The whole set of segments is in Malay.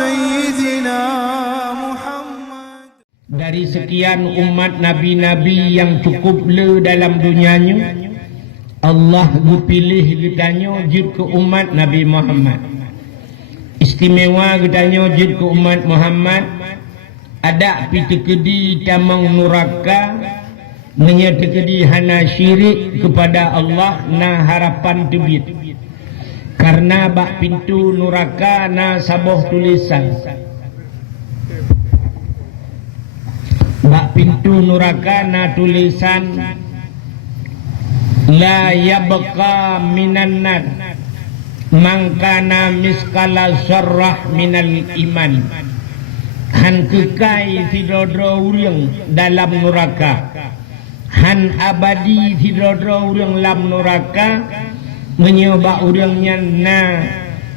سيدنا محمد. Dari sekian umat nabi-nabi yang cukup le dalam dunianya, Allah pilih kitanya jid ke umat Nabi Muhammad. Istimewa kitanya jid ke umat Muhammad. Ada piti kedi tamang nuraka, menyata kedi hana syirik kepada Allah na harapan tebit. Karena bak pintu nuraka na saboh tulisan. Bak pintu nuraka na tulisan la yabqa minan nar man kana miskala zarrah minal iman. Han kekai tidodro urang dalam neraka, han abadi tidodro urang dalam neraka, menyoba urangnya na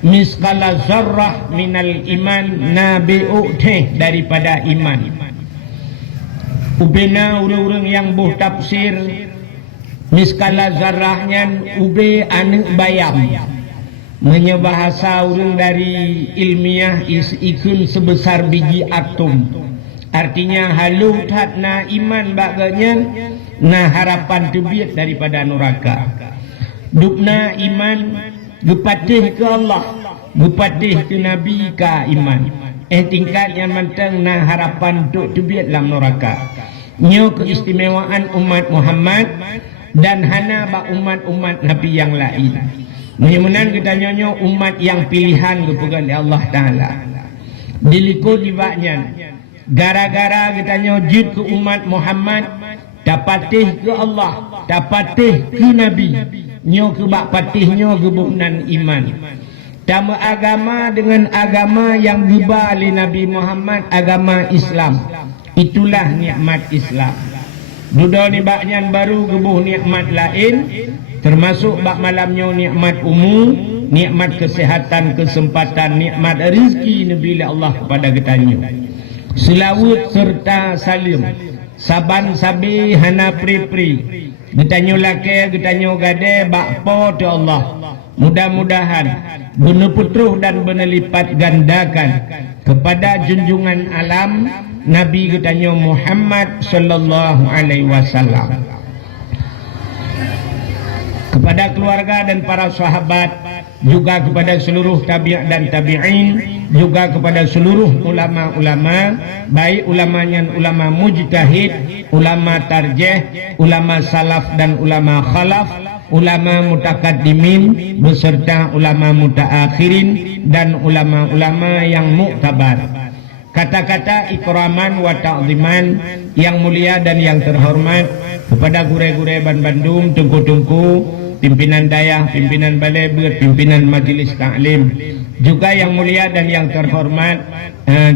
miskala zarrah minal iman, na bi'utih daripada iman. Ubena urang-urang yang buh tafsir miskala zarrahnya ube anak bayam, menyebahasa urang dari ilmiah ikun sebesar biji atom. Artinya haluh tat na iman baganya na harapan tebit daripada neraka. Dukna iman gepatih ke Allah, gepatih ke Nabi ka iman. Tingkat yang mentang na harapan tuk tebit dalam neraka. Nyo keistimewaan umat Muhammad dan hana ba umat-umat Nabi yang lain. Menyamanan kita nyonyo umat yang pilihan kepegang Allah Ta'ala. Diliko dibaknya. Gara-gara kita nyojid ke umat Muhammad, dapatih ke Allah, dapatih ke Nabi. Nyo ke bak patihnya kebunan iman. Tama agama dengan agama yang giba oleh Nabi Muhammad, agama Islam. Itulah nikmat Islam. Duda ni baknyan baru gebuh nikmat lain, termasuk bak malamnya nikmat umum, nikmat kesehatan, kesempatan, nikmat rezeki bila Allah kepada kitanya. Selawut serta salim, saban sabi hana pri-pri. Getanyo lake, getanyo gade, bakpo tu Allah. Mudah-mudahan benar putruh dan benar lipat gandakan kepada junjungan alam Nabi kitanya Muhammad sallallahu alaihi wasallam, kepada keluarga dan para sahabat, juga kepada seluruh tabi'in dan tabi'in, juga kepada seluruh ulama-ulama, baik ulamanya ulama mujtahid, ulama tarjih, ulama salaf dan ulama khalaf, ulama mutakaddimin beserta ulama mutaakhirin dan ulama-ulama yang muktabar. Kata-kata ikraman wa ta'ziman yang mulia dan yang terhormat kepada gure-gure Ban Bandung, tungku-tungku, pimpinan dayah, pimpinan balai ber, pimpinan majlis taklim, juga yang mulia dan yang terhormat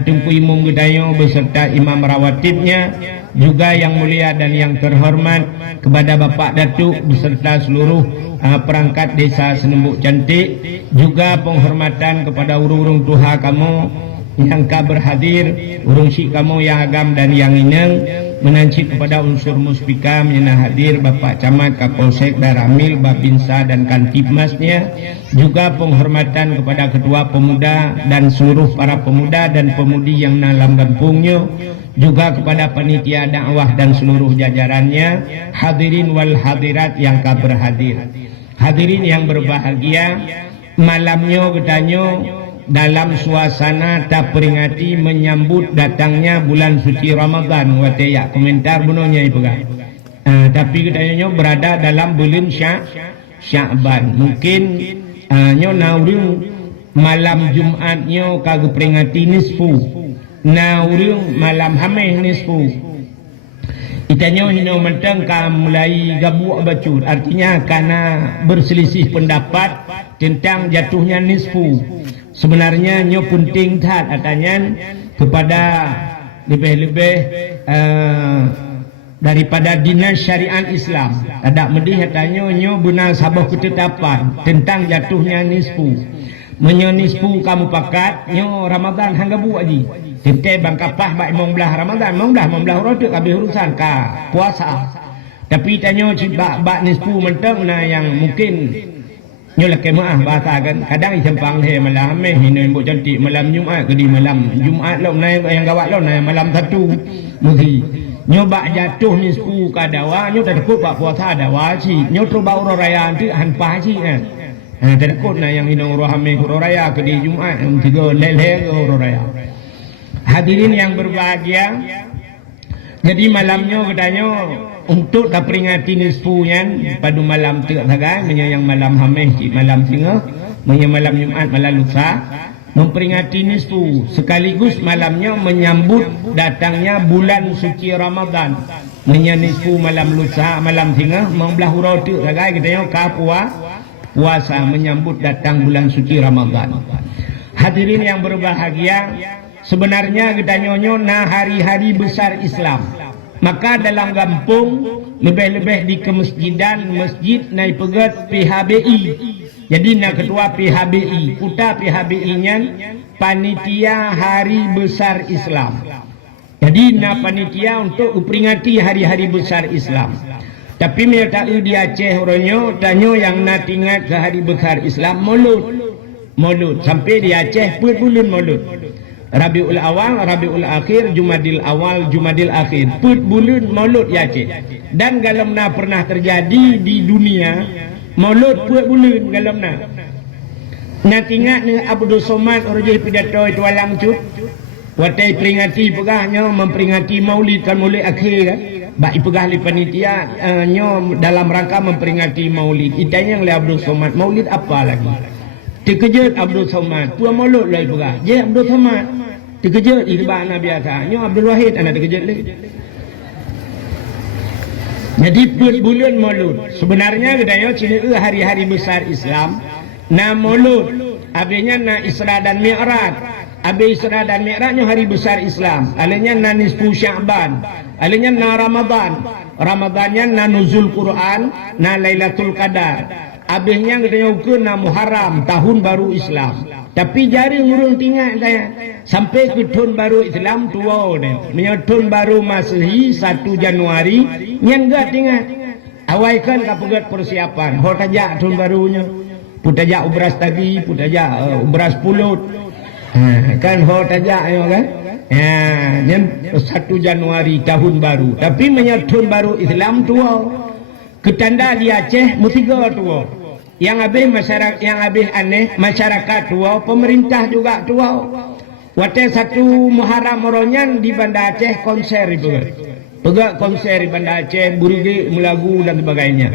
Tungku Imam Gedayo beserta imam rawatibnya, juga yang mulia dan yang terhormat kepada Bapak Datuk beserta seluruh perangkat desa Senembuk Cantik, juga penghormatan kepada urung-urung tuha kamu yang ka berhadir, urung syik kamu yang agam dan yang ineng, menanci kepada unsur muspika yang hadir, Bapak Camat, Kapolsek, Daramil, Babinsa dan Kantipmasnya, juga penghormatan kepada ketua pemuda dan seluruh para pemuda dan pemudi yang dalam kampungnya, juga kepada panitia dakwah dan seluruh jajarannya, hadirin wal hadirat yang ka berhadir. Hadirin yang berbahagia, malamnya gedanyo dalam suasana tak peringati menyambut datangnya bulan suci Ramadan. Wate ya komentar bunonya ibu kan. Tapi katanya berada dalam bulan Sya'ban. Mungkin nyo naurung malam Jumatnya kagak peringati nisfu. Naurung malam Hameh nisfu. Itanya hino mentang ka mulai gabuak bacur. Artinya karena berselisih pendapat tentang jatuhnya nisfu. Sebenarnya nyo penting tak katanya kepada lebih-lebih daripada dinas syariat Islam. Ada medih katanya nyo benar sabah ketetapan tentang jatuhnya nisfu. Menyo nisfu kamu pakat nyo Ramadan hangga buat ji. Tente bangkapah baik membelah Ramadan, membelah rotok habis urusan ka puasa. Tapi tanya bak nisfu mentang nah yang mungkin nyo lek kemaah bahasa kan kadang sempang he malam hinoin bo cantik malam Jumaat ke di malam Jumaat lo naik yang gawat lo naik malam satu mesti nyoba jatuh nisfu kadawa nyo takut bak puasa dawa si nyo terba uro raya antu hanpa si kan takut na yang hino uro hame uro raya ke di Jumaat tiga lele ke uro raya. Hadirin yang berbahagia, jadi malamnya katanya untuk tak peringati nisfunya pada malam tiga sagai menyayang malam hameh malam singa menyayang malam Jumat malam lusa memperingati nisfu sekaligus malamnya menyambut datangnya bulan suci Ramadan menyayang nisfu malam lusa malam singa membelah hurau tiga sagai katanya kapua puasa menyambut datang bulan suci Ramadan. Hadirin yang berbahagia, sebenarnya kita nyonyo na hari-hari besar Islam. Maka dalam kampung lebih-lebih di kemasjidan masjid naik pegat PHBI. Jadi nak ketua PHBI, puta PHBI-nya panitia hari besar Islam. Jadi nak panitia untuk memperingati hari-hari besar Islam. Tapi mereka di Aceh orangnya tanya yang nak ingat ke hari besar Islam Maulud sampai di Aceh bulan Maulud. Rabiul Awal, Rabiul Akhir, Jumadil Awal, Jumadil Akhir. Put bulan Maulud ya cik. Dan galamna pernah terjadi di dunia Maulud put bulan galamna. Nak ingat ni Abdul Somad orangnya pidato itu alang cut. Watai peringati pegahnya memperingati Maulid kan Maulid akhir kan. Baik pegah li panitia nyo dalam rangka memperingati Maulid. Itanya oleh Abdul Somad Maulid apa lagi? Terkejut Abdul Somad, puan Maulud lah pegah. Je Abdul Somad terkejut ibah anak biasa. Nyo Abdul Wahid anak terkejut lagi. Jadi bulan Maulud. Sebenarnya katanya cerita hari-hari besar Islam. Na Maulud, habisnya na Isra dan Mi'raj. Habis Isra dan Mi'rajnya hari besar Islam. Alanya na nisfu Sya'ban. Alanya na Ramadan. Ramadannya na nuzul Quran, na Lailatul Qadar. Habisnya katanya ukur na Muharram, tahun baru Islam. Tapi jari ngurung tinggal saya sampai ke tahun baru Islam tua ni. Menyang tahun baru Masehi 1 Januari nyanggat tinggal. Awaikan kapugat persiapan. Ho tajak tahun barunya. Putajak ubras tadi, putajak ubras pulut. Kan ho tajak kan? Yang 1 Januari tahun baru. Tapi menyang tahun baru Islam tua. Ketanda di Aceh mutiga tua. Yang habis masyarakat, yang habis aneh masyarakat tua, pemerintah juga tua. Waktu 1 Muharram Oronyan di Banda Aceh konser itu. Pegak konser di Banda Aceh, burige, melagu dan sebagainya.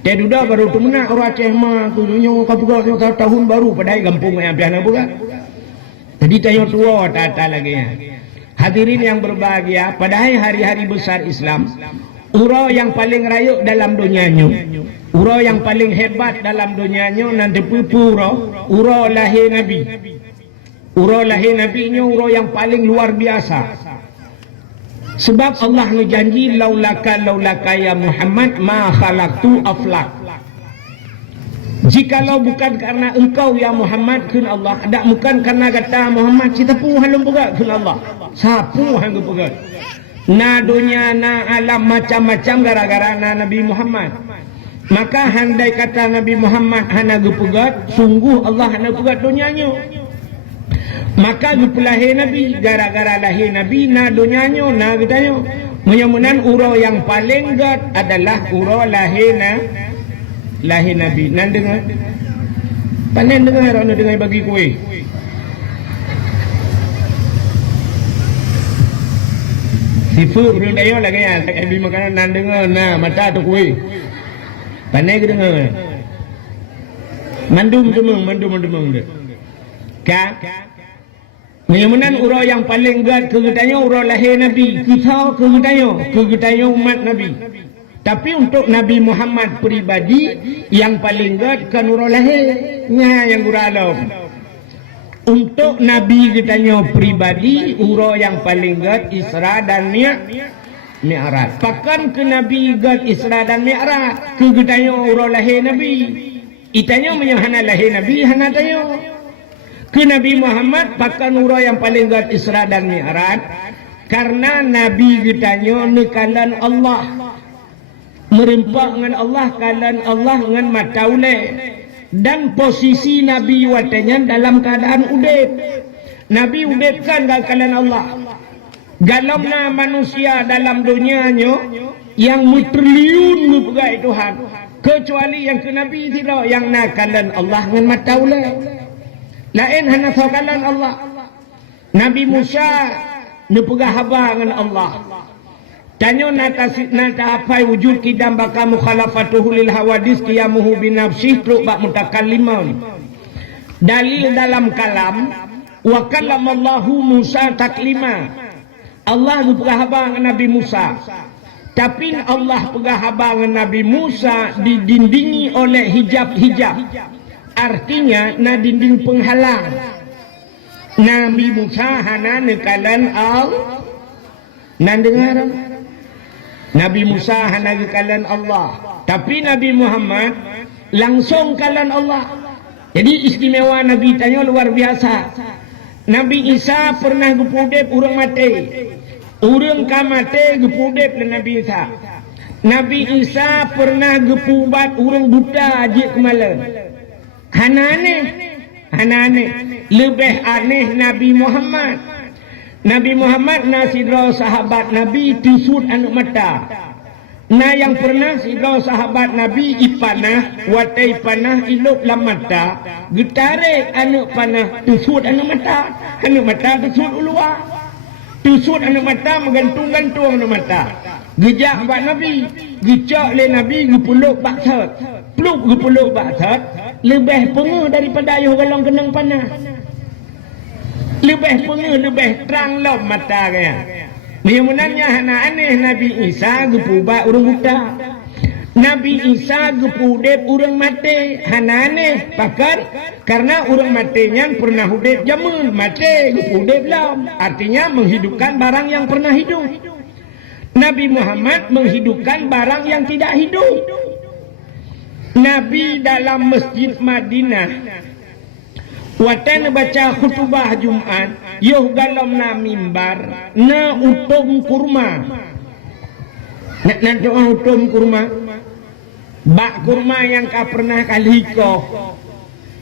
Dan sudah baru tu menak orang Aceh mah kudunya kapugak tahun baru padahal kampung yang piana buka. Jadi tanya tua tata lagi ya. Hadirin yang berbahagia, padahal hari-hari besar Islam, ura yang paling rayuk dalam dunianya, ura yang paling hebat dalam dunianya nanti pupuro, ura lahir Nabi. Ura lahir Nabi-nya ura yang paling luar biasa. Sebab Allah menjanji laulaka ya Muhammad ma khalaqtu aflak. Jikalau bukan karena engkau ya Muhammad kun Allah, ada bukan karena kata Muhammad kita pun halum buka kun Allah. Sapu hang buka. Na dunia na alam macam-macam gara-gara na Nabi Muhammad. Maka handai kata Nabi Muhammad hana gepugat, sungguh Allah hana pugat dunianya. Maka gepulahir Nabi, gara-gara lahir Nabi na dunianya na katanya. Mudah-mudahan ura yang paling gat adalah ura lahir Nabi. Nan dengar? Panen dengar orang dengar bagi kuih. Seafood belum dayo lagi ya. Tak ada makanan nan dengar na mata tu kuih. Pandai ke dengar? Mandum dia. Kan? Mudah-mudahan urau yang paling gat kegetanya urau lahir Nabi. Kita kegetanya umat Nabi. Tapi untuk Nabi Muhammad pribadi yang paling gat kan urau lahirnya yang guralau. Untuk Nabi kitanya pribadi urau yang paling gat Isra dan Mi'raj. Pakan ke Nabi gat Isra dan Mi'raj ke getanya urau lahir Nabi. Itanya menyahana lahir Nabi hana tayo. Ke Nabi Muhammad pakan urau yang paling gat Isra dan Mi'raj karena Nabi kitanya nekalan Allah. Merimpak dengan Allah kalan Allah dengan mata ulai. dan posisi Nabi watenya dalam keadaan udip. Nabi udip kan kalian Allah. Galamna manusia dalam dunianya yang triliun berpegai Tuhan, kecuali yang ke Nabi tidak, yang nakalan Allah dengan mata ulah. Lain hana sakalan Allah. Nabi Musa nepegah haba dengan Allah. Tanyo nata apa wujud kidam baka mukhalafatuhu lil hawadis qiyamuhu binafsih truk bak mutakalliman. Dalil dalam kalam wa kallamallahu Musa taklima. Allah pegah haba dengan Nabi Musa. Tapi Allah pegah haba dengan Nabi Musa didindingi oleh hijab-hijab. Artinya na dinding penghalang. Nabi Musa hana nekalan nan dengar. Nabi Musa hana kalan Allah, tapi Nabi Muhammad langsung kalan Allah. Jadi istimewa Nabi tanya luar biasa. Nabi Isa pernah gepudep urang mati, urang ka mati gepudep dan Nabi Isa. Nabi Isa pernah gepubat urang buta je kemalan. Hana aneh, lebih aneh Nabi Muhammad. Nabi Muhammad na sidra sahabat Nabi tusud anu mata. Na yang pernah sidra sahabat Nabi ipanah, watai panah iluk lam mata, getare anu panah tusud anu mata. Anu mata tusud ulua. Tusud anu mata menggantung-gantung anu mata. Gejak bak Nabi, gecak le Nabi gepuluk bak sat. Pluk gepuluk bak sat, lebih pengu daripada ayuh galong kenang panah. Lebih pengu, lebih terang lom mata kaya. Menyenangnya hana aneh Nabi Isa gepubak urang buta. Nabi Isa gepudep urang mati. Hana aneh. Bahkan karena urang matinya pernah hudep jamun. Mati gepudep lom. Artinya menghidupkan barang yang pernah hidup. Nabi Muhammad menghidupkan barang yang tidak hidup. Nabi dalam Masjid Madinah watan baca khutbah Jumat, yoh galam na mimbar, na utum kurma. Nak doa utum kurma, bak kurma yang ka pernah kalikoh.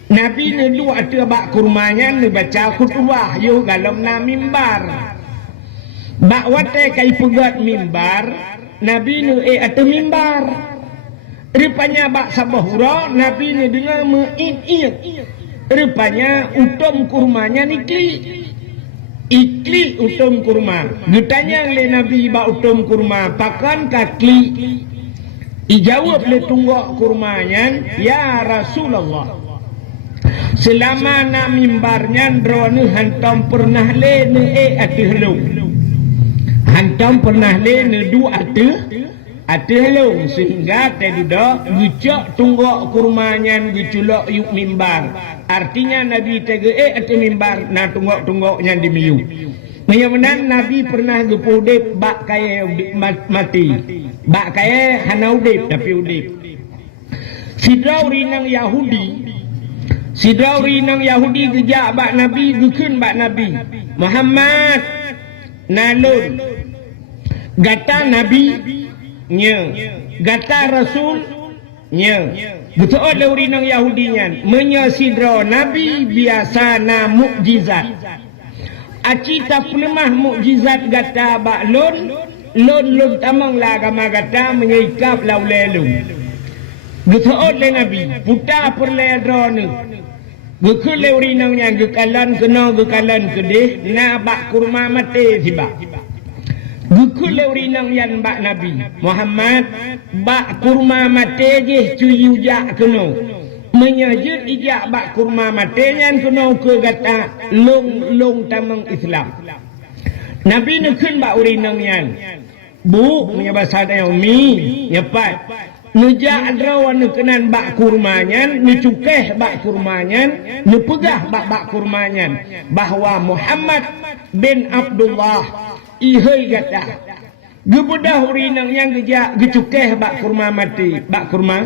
Nabi ne dua tu bak kurmanya ne baca khutbah, yoh galam na mimbar. Bak wate kai pegat mimbar, Nabi ne atu mimbar. Rupanya bak sabahura, Nabi ne dengar me'id-id. Rupanya utum kurmanya nikli. Ikli utum kurma. Ditanya oleh Nabi ba utum kurma, pakan kakli. Ijawab le tunggak kurmanya, ya Rasulullah. Selama na mimbarnya drone hantam pernah le ne atuh lu. Hantam pernah le ne du atuh lu, sehingga tedudak gecak tunggak kurmanya geculok yuk mimbar. Artinya Nabi tege atau mimbar na tunggak-tunggaknya di miyu. Menyemenan Nabi pernah gepudep bak kaya mati. Bak kaya hana udip tapi udip. Sidrau rinang Yahudi gejak bak Nabi, gekun bak Nabi Muhammad nalun. Gata Nabi nya, gata Rasul nya. Betul ada urinang Yahudinya menyasidra Nabi biasa na mukjizat. Aci tak lemah mukjizat gata bak lon tamang la agama gata menyaikap lau lelu. Betul ada Nabi puta perledra ni. Gekule urinangnya gekalan kedeh na bak kurma mati sibak. Gukule urinang yan bak Nabi Muhammad bak kurma mate je cuyu jak keno menyajud ijak bak kurma mate yan keno ke gata long tamang Islam. Nabi nekun bak urinang yan bu punya bahasa ada mi nyepat nejak adrawan nekenan bak kurmanya necukeh bak kurmanya nepegah bak kurmanya bahwa Muhammad bin Abdullah ihai gata gebedah urinang yang gecukeh bak kurma mati. Bak kurma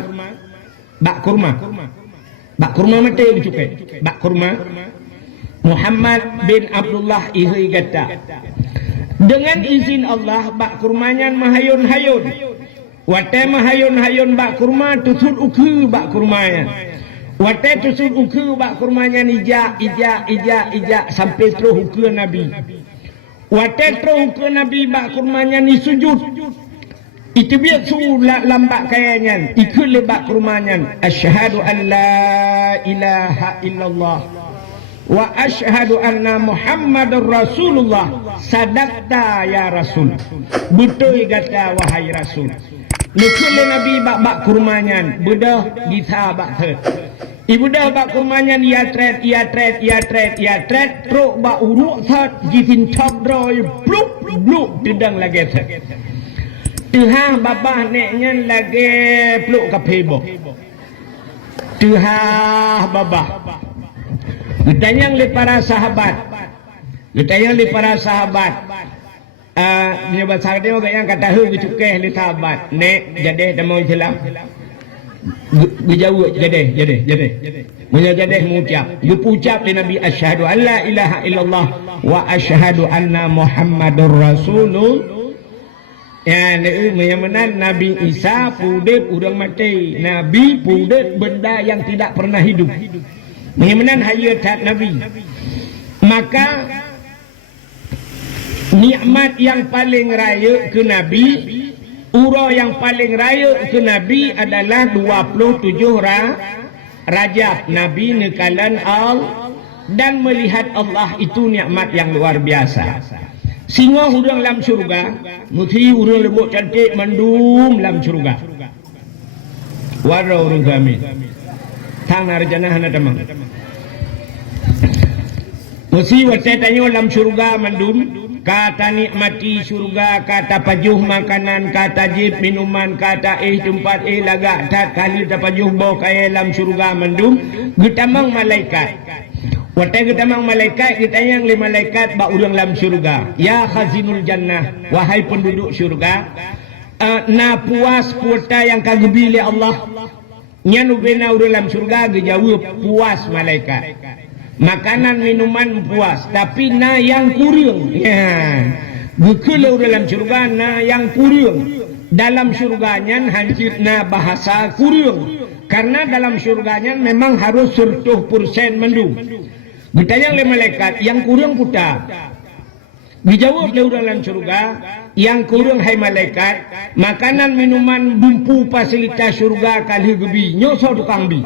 mati gecukeh bak kurma. Muhammad bin Abdullah ihai gata dengan izin Allah bak kurmanya mahayun-hayun. Wate mahayun-hayun bak kurma tusud ukhu bak kurmanya. Wate tu sun ukur bak kurmanya ija sampai terus ukur Nabi. Wate terus ukur Nabi bak kurmanya ni sujud. Itu biar sulah lambat kayaknya. Ikut lebak kurmanya. Asyhadu an la ilaha illallah. Wa asyhadu anna Muhammadur Rasulullah. Sadaqta ya Rasul. Betul kata wahai Rasul. Lekul Nabi bak kurmanya. Budah gita bak ter. Ibu dah bak kurmanya ia tret. Truk bak uruk thot. Jitin top draw. Bluk. Tidang lagi ter. Tuhan babah neknya lagi peluk ke pebok. Tuhan babah. Ditanya oleh para sahabat. Dia bahasa dia orang yang kata hu cukai oleh sahabat. Nek jadi demo Islam. Dijauh jadi. Munya jadi mengucap. Dia ucap di Nabi asyhadu an la ilaha illallah wa asyhadu anna Muhammadur Rasulullah. Yang menan Nabi Isa pudet urang mati. Nabi pudet benda yang tidak pernah hidup. Yang menan hayat Nabi. Maka nikmat yang paling raya ke Nabi, ura yang paling raya ke Nabi adalah 27 Rajab. Nabi nekalan Allah dan melihat Allah itu nikmat yang luar biasa. Singa urang dalam syurga, muti urang lebok cantik mandum dalam syurga. Wara urang kami. Tang narjana hana tamang. Muti wate tanyo dalam syurga mandum, kata nikmati syurga, kata pajuh makanan, kata jib minuman, kata tempat lagak tak kali tapajuh bau kaya dalam syurga mandum, getamang malaikat. Watai getamang malaikat, getayang le malaikat bak urang dalam syurga. Ya khazinul jannah, wahai penduduk syurga, na puas kuota yang kagebi le Allah. Nyan ubena urang dalam syurga gejawab puas malaikat. Makanan minuman puas, tapi na yang kurang. Ya. Gekele urang dalam syurga na yang kurang. Dalam syurganya hancur na bahasa kurang. Karena dalam syurganya memang harus 100% mendung. Ditanya oleh malaikat, yang kurang putar. Dijawab oleh orang dalam syurga, yang kurang hai malaikat, makanan minuman bumpu fasilitas syurga kali gebi, nyosor tukang bi.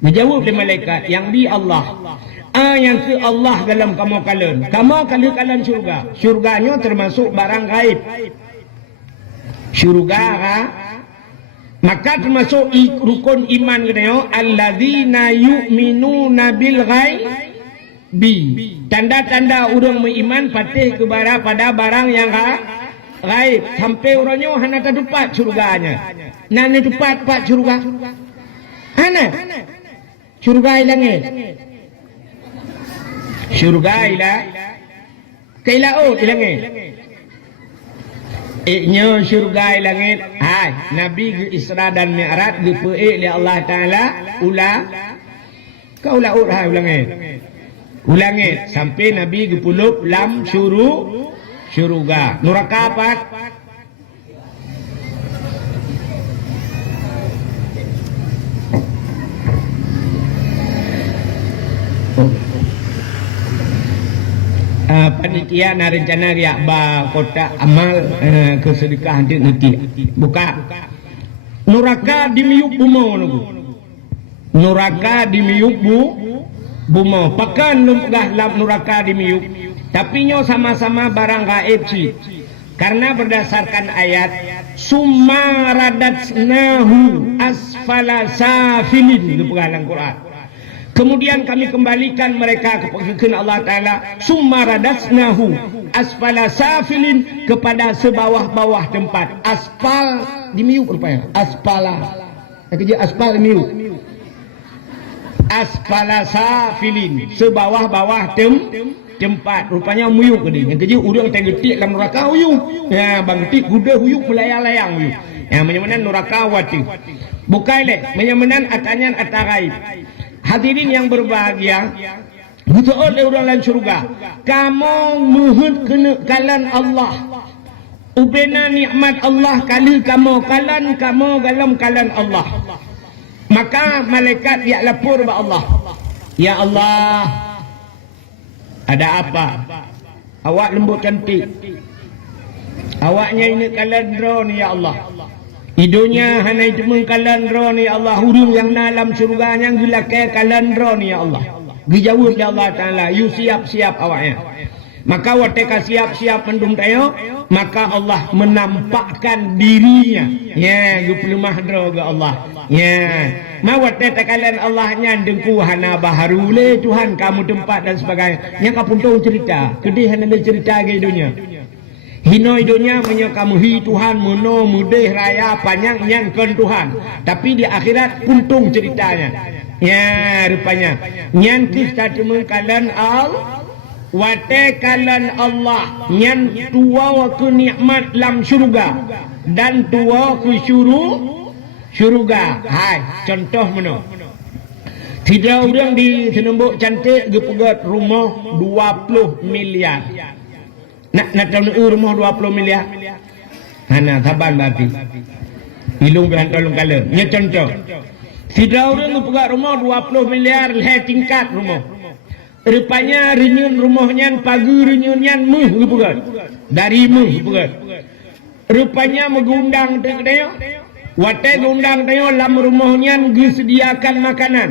Dijawab oleh malaikat, yang bi Allah. Yang ke Allah dalam kamu kalian. Kamu kalian syurga. Syurganya termasuk barang gaib. Syurga, maka termasuk rukun iman katanya, alladzina yu'minuna bil ghaib. Tanda-tanda orang beriman patih pada barang yang gaib. Sampai orangnya hana terdapat surganya. Nana tepat pak surga. Hana surga ilangit. Surga ilah kailaut ilangit. Iknya surga ilangit. Hai Nabi ke Isra dan Mi'raj dipeik oleh Allah Taala kau laut hai ulangit. Ulangit sampai Nabi gepulup lam syuruga. Neraka apa? Panitia na rencana ya ba kota amal kesedekah nanti buka. Neraka dimiuk bumo nunggu. Neraka dimiuk bumo pakan lumgah lam neraka dimiuk, tapi nyo sama-sama barang gaib sih. Karena berdasarkan ayat summa radatsnahu asfala safilin itu dalam Quran. Kemudian kami kembalikan mereka kepada Allah Taala summa radatsnahu asfala safilin kepada sebawah-bawah tempat. Aspal dimiuk rupanya. Aspala. Kerja aspal dimiuk. Asfala safilin sebawah-bawah tempat rupanya muyuk gede. Yang kerja urang tang getik dalam neraka uyuk. Ya bang getik kuda uyuk melayang-layang uyuk. Ya menyamanan neraka wati. Bukai le menyamanan atanyan atagaib. Hadirin yang berbahagia, betul oleh orang lain surga. Kamu muhud kena kalan Allah. Ubena nikmat Allah kali kamu kalan dalam kalan Allah. Maka malaikat dia lapor kepada Allah. Ya Allah, ada apa? Awak lembut cantik. Awaknya ini kalandro ni ya Allah. Hidungnya hanai cuma kalandro ni ya Allah. Hurung yang dalam surga yang gelakai kalandro ni ya Allah. Dijawab ya Allah Ta'ala, you siap-siap awaknya. Maka wateka siap-siap mendung tayo, maka Allah menampakkan dirinya. Ya, gu pelemah dro ke Allah. Ya. Mawat kalian Allahnya dengku hana baharu le Tuhan kamu tempat dan sebagainya. Yang kapuntung cerita, kedih hana cerita ke dunia. Hino hidupnya kamu hi Tuhan mono mudeh raya panjang nyangkan Tuhan. Tapi di akhirat puntung ceritanya. Ya rupanya nyan kita cuma kalian wate kalian Allah nyan tua ke nikmat lam syurga dan tua ke syurga. Hai contoh mana? Tidak orang di Senembuk cantik gepegat rumah 20 miliar. Nak tahu rumah 20 miliar. Hana saban berarti. Ilung behan tolong kala. Nya contoh. Tidak orang gepegat rumah 20 miliar leh tingkat rumah. Rupanya renyun rumahnya pagi renyunnya meh gepegat. Dari meh gepegat. Rupanya mengundang tengok. Watai undang tayo lam rumahnya disediakan makanan.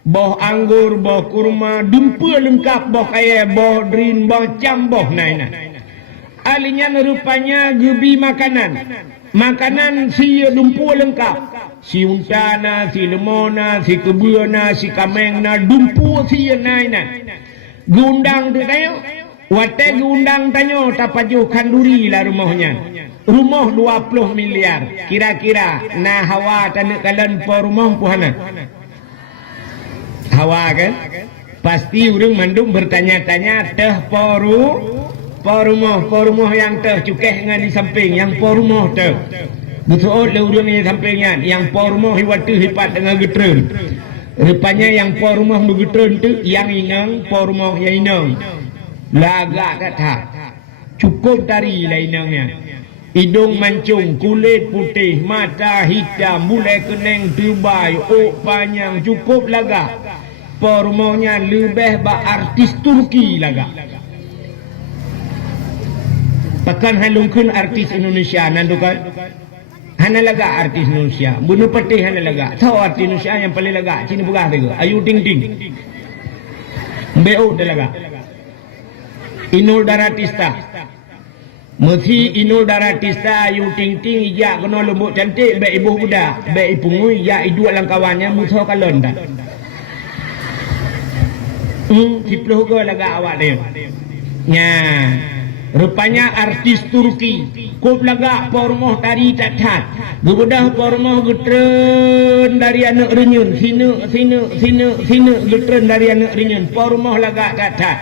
Boh anggur, boh kurma, dumpa lengkap, boh kaya, boh drin, boh cam, boh naina. Alinya rupanya gebi makanan. Makanan si dumpa lengkap. Si untana, si lemona, si kebuana, si kamengna, dumpa si naina. Gundang tu tayo. Watai undang tayo tapajuh kanduri lah rumahnya. Rumah 20 miliar. Kira-kira na hawa tanah kalian po rumah puhana. Hawa kan? Pasti orang mandung bertanya-tanya teh po rumah yang teh cukeh dengan di samping yang po rumah teh. Betul le urang di sampingnya yang po rumah hiwatu hipat dengan getreun. Rupanya yang po rumah begetreun tu yang inang po rumah yang inang. Lagak kata. Cukup dari lah inangnya. Hidung mancung, kulit putih, mata hitam, mulai keneng terbai, panjang, cukup laga. Pormonya lebih ba artis Turki laga. Pakan halungkun artis Indonesia nandukan. Hana laga artis Indonesia. Bunuh peti hana laga. Tahu artis Indonesia yang paling laga? Cina Bugah tu. Ayu Ting Ting. BO dah laga. Inul Daratista. Mesti Inul Daratista Ayu Ting Ting ijak kena lembut cantik baik ibu budak baik ipungui ya idua lang kawannya musuh kalon dah. Cipluh ke laga awak dia. Nya rupanya artis Turki kop laga pormoh tari tatat. Gebedah pormoh getren dari anak renyun sini getren dari anak renyun pormoh laga tatat.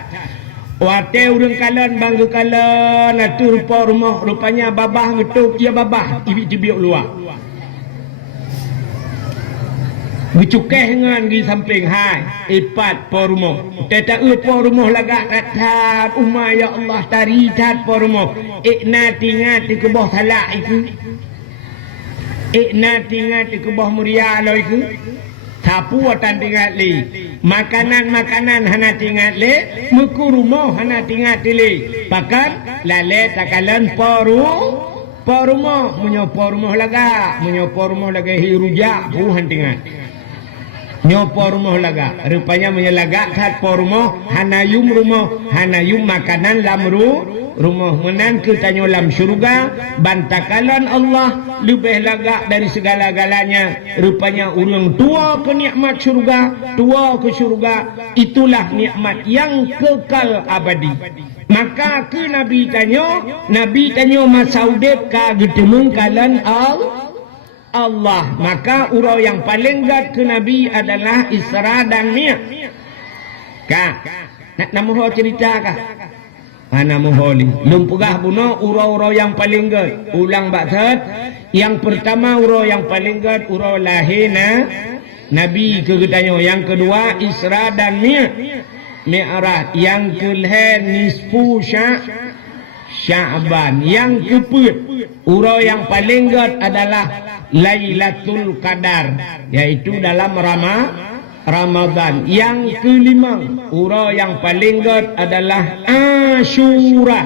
Wate urang kalan bangga kalan atu rupa rumah rupanya babah ngetuk ya babah ibi cibiuk luar. Ngecukeh dengan di samping hai ipat po rumah. Teta po rumah lagak katat umma ya Allah taritat po rumah. Iknati ngati ke bawah salak itu. Iknati ngati ke bawah muria lo itu. Sapu watan tinggal li. Makanan-makanan hana tinggal li. Muku rumah hana tinggal li. Pakan lale takalan po rumah. Menyopo rumah laga. Menyopo rumah laga hirujak. Buhan tinggal. Nyopo rumah laga. Rupanya menyelaga kat po rumah. Hana yum rumah. Hana yum makanan lamru. Rumah menan kita lam syurga. Bantakalan Allah lebih lagak dari segala-galanya. Rupanya orang tua ke nikmat syurga. Tua ke syurga. Itulah nikmat yang kekal abadi. Maka ke Nabi tanya masaudek ka getemeng kalan Allah. Maka urau yang paling gat ke Nabi adalah Isra dan Mi'raj. Kak, nak nama cerita kah? Ana moholi lumpugah buno urau-urau yang paling gad ulang baksat yang pertama urau yang paling gad urau lahirna Nabi kegetanyo yang kedua Isra dan Mi'raj yang kelih nisfu Sya'ban yang keput urau yang paling gad adalah Lailatul Qadar, yaitu dalam Ramadan. Yang kelima, ura yang paling god adalah Asyura.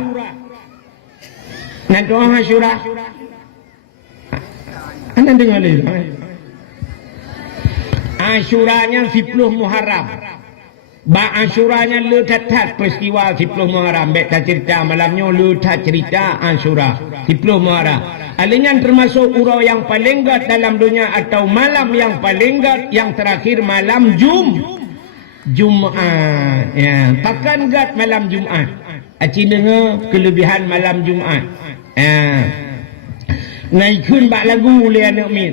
Nanti Asyura, anda dengar ni? Asyuranya 10 Muharram. Asyuranya le tat peristiwa 10 Muharram. Bek tak cerita malamnya le tat cerita Asyura 10 Muharram. Alinya termasuk ura yang paling god dalam dunia atau malam yang paling god yang terakhir malam Jumaat. Ya, pakan god malam Jumaat. Aci dengar kelebihan malam Jumaat. Ya. Naikun bak lagu le anak mit.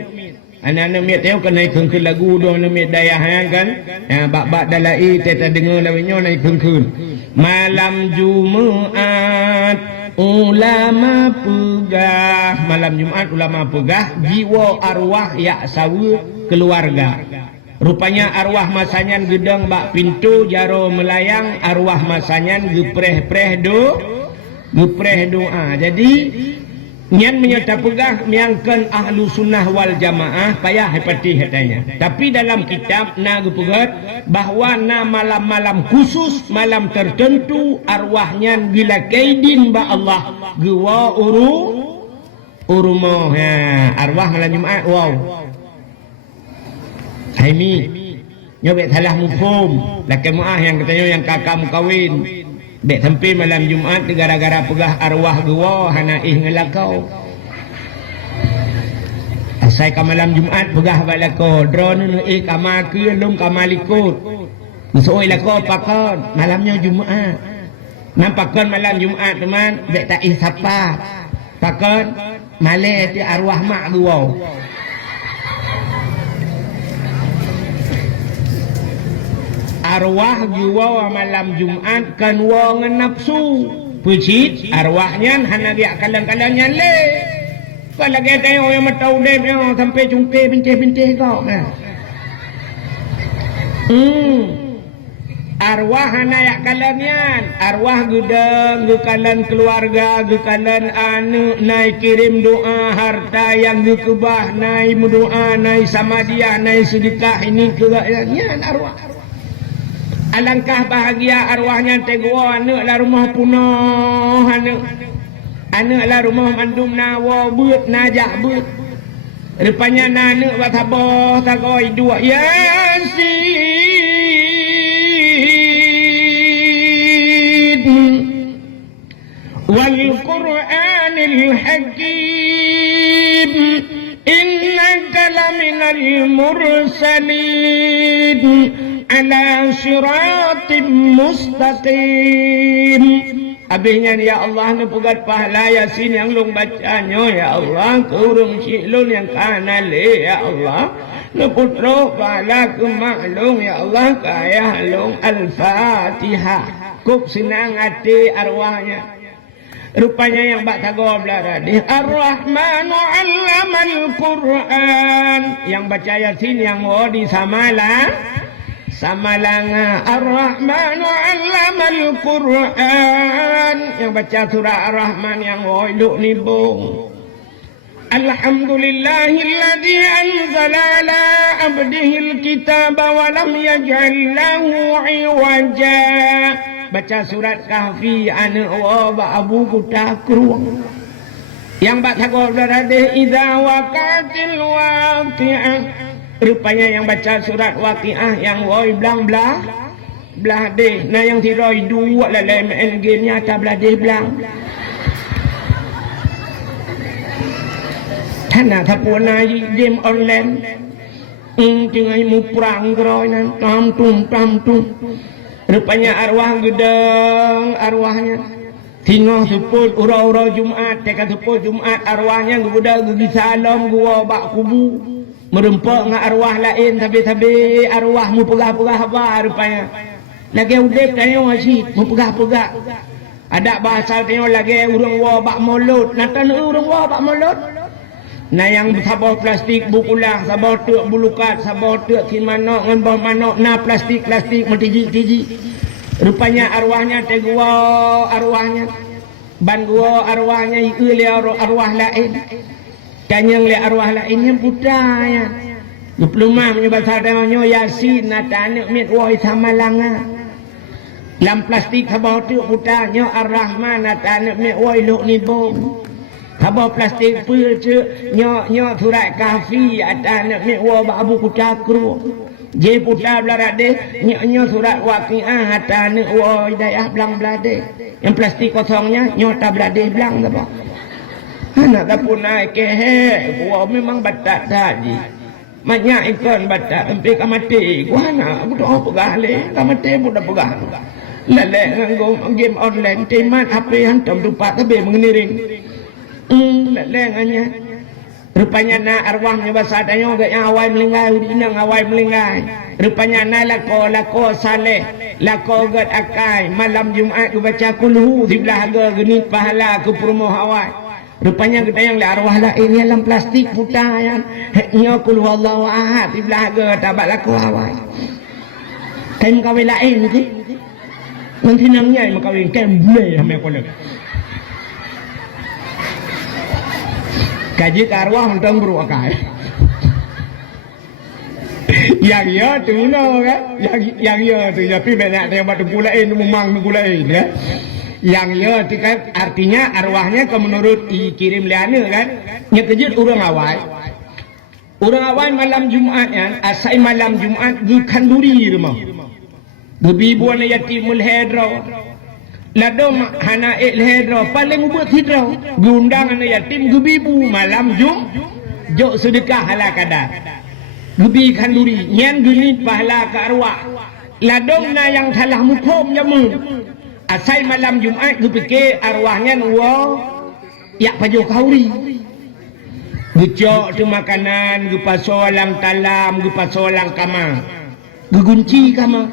Anak-anak mit tahu kan naik ke lagu dong anak mit dayah kan. Ya, bak dalai kita dengar lawinyo naik ke. Malam Jumaat ulama pegah, malam Jumaat ulama pegah, jiwa arwah yak sawu keluarga. Rupanya arwah masanyan gedang bak pintu jaro melayang, arwah masanyan gepreh-preh doa. Jadi nyan menyata pegah miangkan ahlu sunnah wal jamaah payah hepati hatanya. Tapi dalam kitab na gepegat bahawa na malam-malam khusus, malam tertentu arwahnya gila kaidin ba Allah gewa urumo arwah malam Jumaat. Wow, Haimi nyobek salah mufhum laki muah yang katanya yang kakam kawin bek sampai malam Jumaat gara-gara pegah arwah gewa hanaih ngelakau. Asai ka malam Jumaat pegah balako drone kama ke lum kamalikut. Musoi lako pakon malamnya Jumaat. Nampakkan malam Jumaat teman bek tak sapa. Pakon male ti arwah mak gewa. Arwah jiwa malam Jumaat kan wong nafsu pucit arwahnya hana dia kalang-kalangnya le kalau kita tengok yang matau dem yang sampai cungke binte kau arwah hana ya kalangan arwah gudang gekalan keluarga gekalan anu naik kirim doa harta yang gekebah naik doa naik sama dia naik sedekah ini kegayannya arwah. Alangkah bahagia arwahnya tegwa anak lah rumah punah anak lah rumah mandum nawa but najak but rupanya anak batabah takoi dua Yasin wal Qur'anil Hakim innaka laminal mursalin ala siratim mustaqim. Habisnya ya Allah ni pugat pahala Yasin yang long bacanya ya Allah kurung cilun yang kanale ya Allah ni putro pahala kemaklum ya Allah kaya long al-Fatihah kuk senang hati arwahnya. Rupanya yang bak tago belaradi Ar-Rahmanu 'allamal Qur'an yang baca Yasin yang di Samalanga Ar-Rahmanu 'allamal Qur'an yang baca surah Ar-Rahman yang iluk nibung. Alhamdulillahilladzi anzala ala abdihil kitaba wa lam yaj'al lahu 'iwaja. Baca surat Kahfi ana wa abu kutakru yang baca berada idza waqatil waqi'ah. Rupanya yang baca surat Waqiah yang woi belang belah deh. Nah yang tiroi dua lah main game nyata belah deh belang. Tanah tapuna game online. Tinggal mu perang geroi nan tam tum. Rupanya arwah gedeng arwahnya. Tinggal sepul ura-ura Jumaat, tekan sepul Jumaat arwahnya gedeng gigi salam gua bak kubu. Merempak dengan arwah lain tapi arwah mu pegah-pegah apa rupanya. Lagi udip tanya masih mu pegah-pegah. Ada bahasa tanya lagi urang wa bak mulut. Natan urang wa bak mulut. Nah yang sabah plastik bukulah, sabah tuk bulukat, sabah tuk kimano ngan bah mano na plastik mentiji-tiji. Rupanya arwahnya tegua arwahnya. Ban gua arwahnya ieu arwah lain. Kanyang le arwah lainnya budaya. Diploma menyebab sadanya Yasin natane mit woi sama langa. Lam plastik habau tu budaya Ar-Rahman natane mit woi luk ni bom. Habau plastik pul ce nyo surat kahfi atane mit woi abu kucakru. Je putar belade nyo surat waqiah atane woi dayah belang belade. Yang plastik kosongnya nyo tak belade belang apa. Anak dapur naik kehe, gua memang batak tadi. Banyak ikan batak, sampai kamati. Gua anak, aku tak pegah leh. Kamati pun dah pegah. Lelek nganggo game online, teman apa yang hantam dupat tapi mengeniring. Lelek nganya. Rupanya na arwahnya bahasa adanya agak yang awal melinggai, inang awal melinggai. Rupanya na lako saleh, lako gad akai. Malam Jumaat aku baca kulhu, sebelah harga genit pahala aku promo awal. Rupanya kita yang arwah lain dalam plastik putayan. Heknya kul huwallahu ahad di belaga tabak laku awal. Kain kawin lain ni. Nanti nangnya yang kawin kain boleh hame kolek. Kaji arwah untuk beruakai. Yang ya tu no kan. Yang ya tu tapi banyak yang batu gulain memang gulain kan. Yang ya kan artinya arwahnya ke menurut kirim liana kan nya kejut orang awal malam Jumatnya asai malam Jumat di kanduri rumah gebi buana yatimul hedra ladom hana hedra paling ubut hidra diundang anak yatim gebi bu malam jok sedekah hala kada gebi kanduri nyen gini pahala ke arwah ladom na yang salah mukom jamu. Asai malam Jumat gue fikir arwahnya nuwa yak pajo kauri. Gecok tu makanan, gue pasolang talam, gue pasolang kamar. Gue gunci kamar.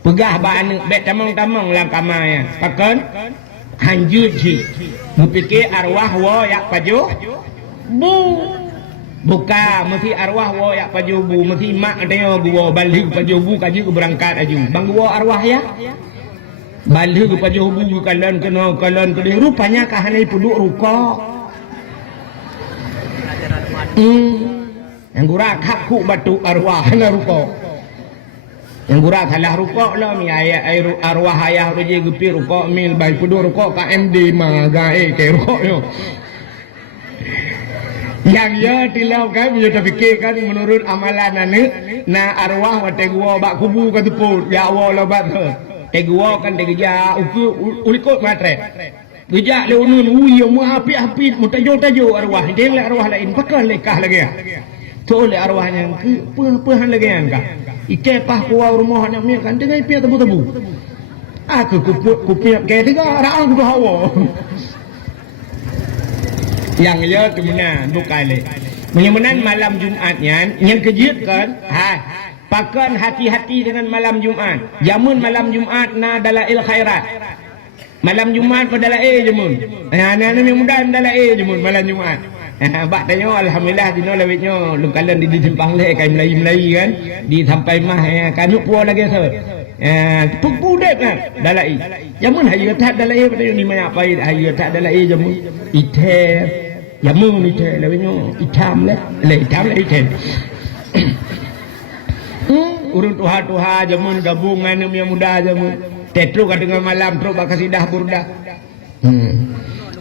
Pegah baan bet tamang-tamang lang kamar ya. Pakan hanjut ji. Gue fikir arwah wo yak pajo bu. Buka mesti arwah wo yak pajo bu, mesti mak dia gua balik pajo bu kaji gue berangkat aju. Bang gua arwah ya. Balik kepada hubung kalian kena rupanya kahanai puduk rukok. Yang gurah hakku batu arwah na rukok. Yang gurah salah rukok lah mi arwah ayah roje gepi rukok mil baik puduk rukok KMD magae ke rukok yo. Yang ya tilau kan punya terfikirkan menurut amalan na arwah wate gua bak kubu ka teput ya Allah bat. Tegua kan tegeja ulikot matre. Geja le unun uyo mu api mutajo arwah deng le arwah lain pakal lekah lagi. To le arwahnya pehan lagi kan. Ike pah kuwa rumah nak mi kan dengan pi tebu. Aku kupiap ke tiga orang aku hawa. Yang ya kemana bukan le. Menyemenan malam Jumatnya yang kejut kan. Pakan hati-hati dengan malam Jumat. Jamun malam Jumat na dalail khairat. Malam Jumat pada dalail jamun. Anak-anak muda dalail jamun malam Jumat. Bak tanya alhamdulillah dino lawitnya lukalan di simpang le kai Melayu kan. Di sampai mah kanuk puan lagi se. Pukudet kan dalail. Jamun hayu tak dalail pada ni mana apa hayu tak dalail jamun. Ite jamun ite lawitnya itam le itam le ite. Urun tuha jamun gabungan yang muda jamun tetru dengan malam terus bakasi dah burda.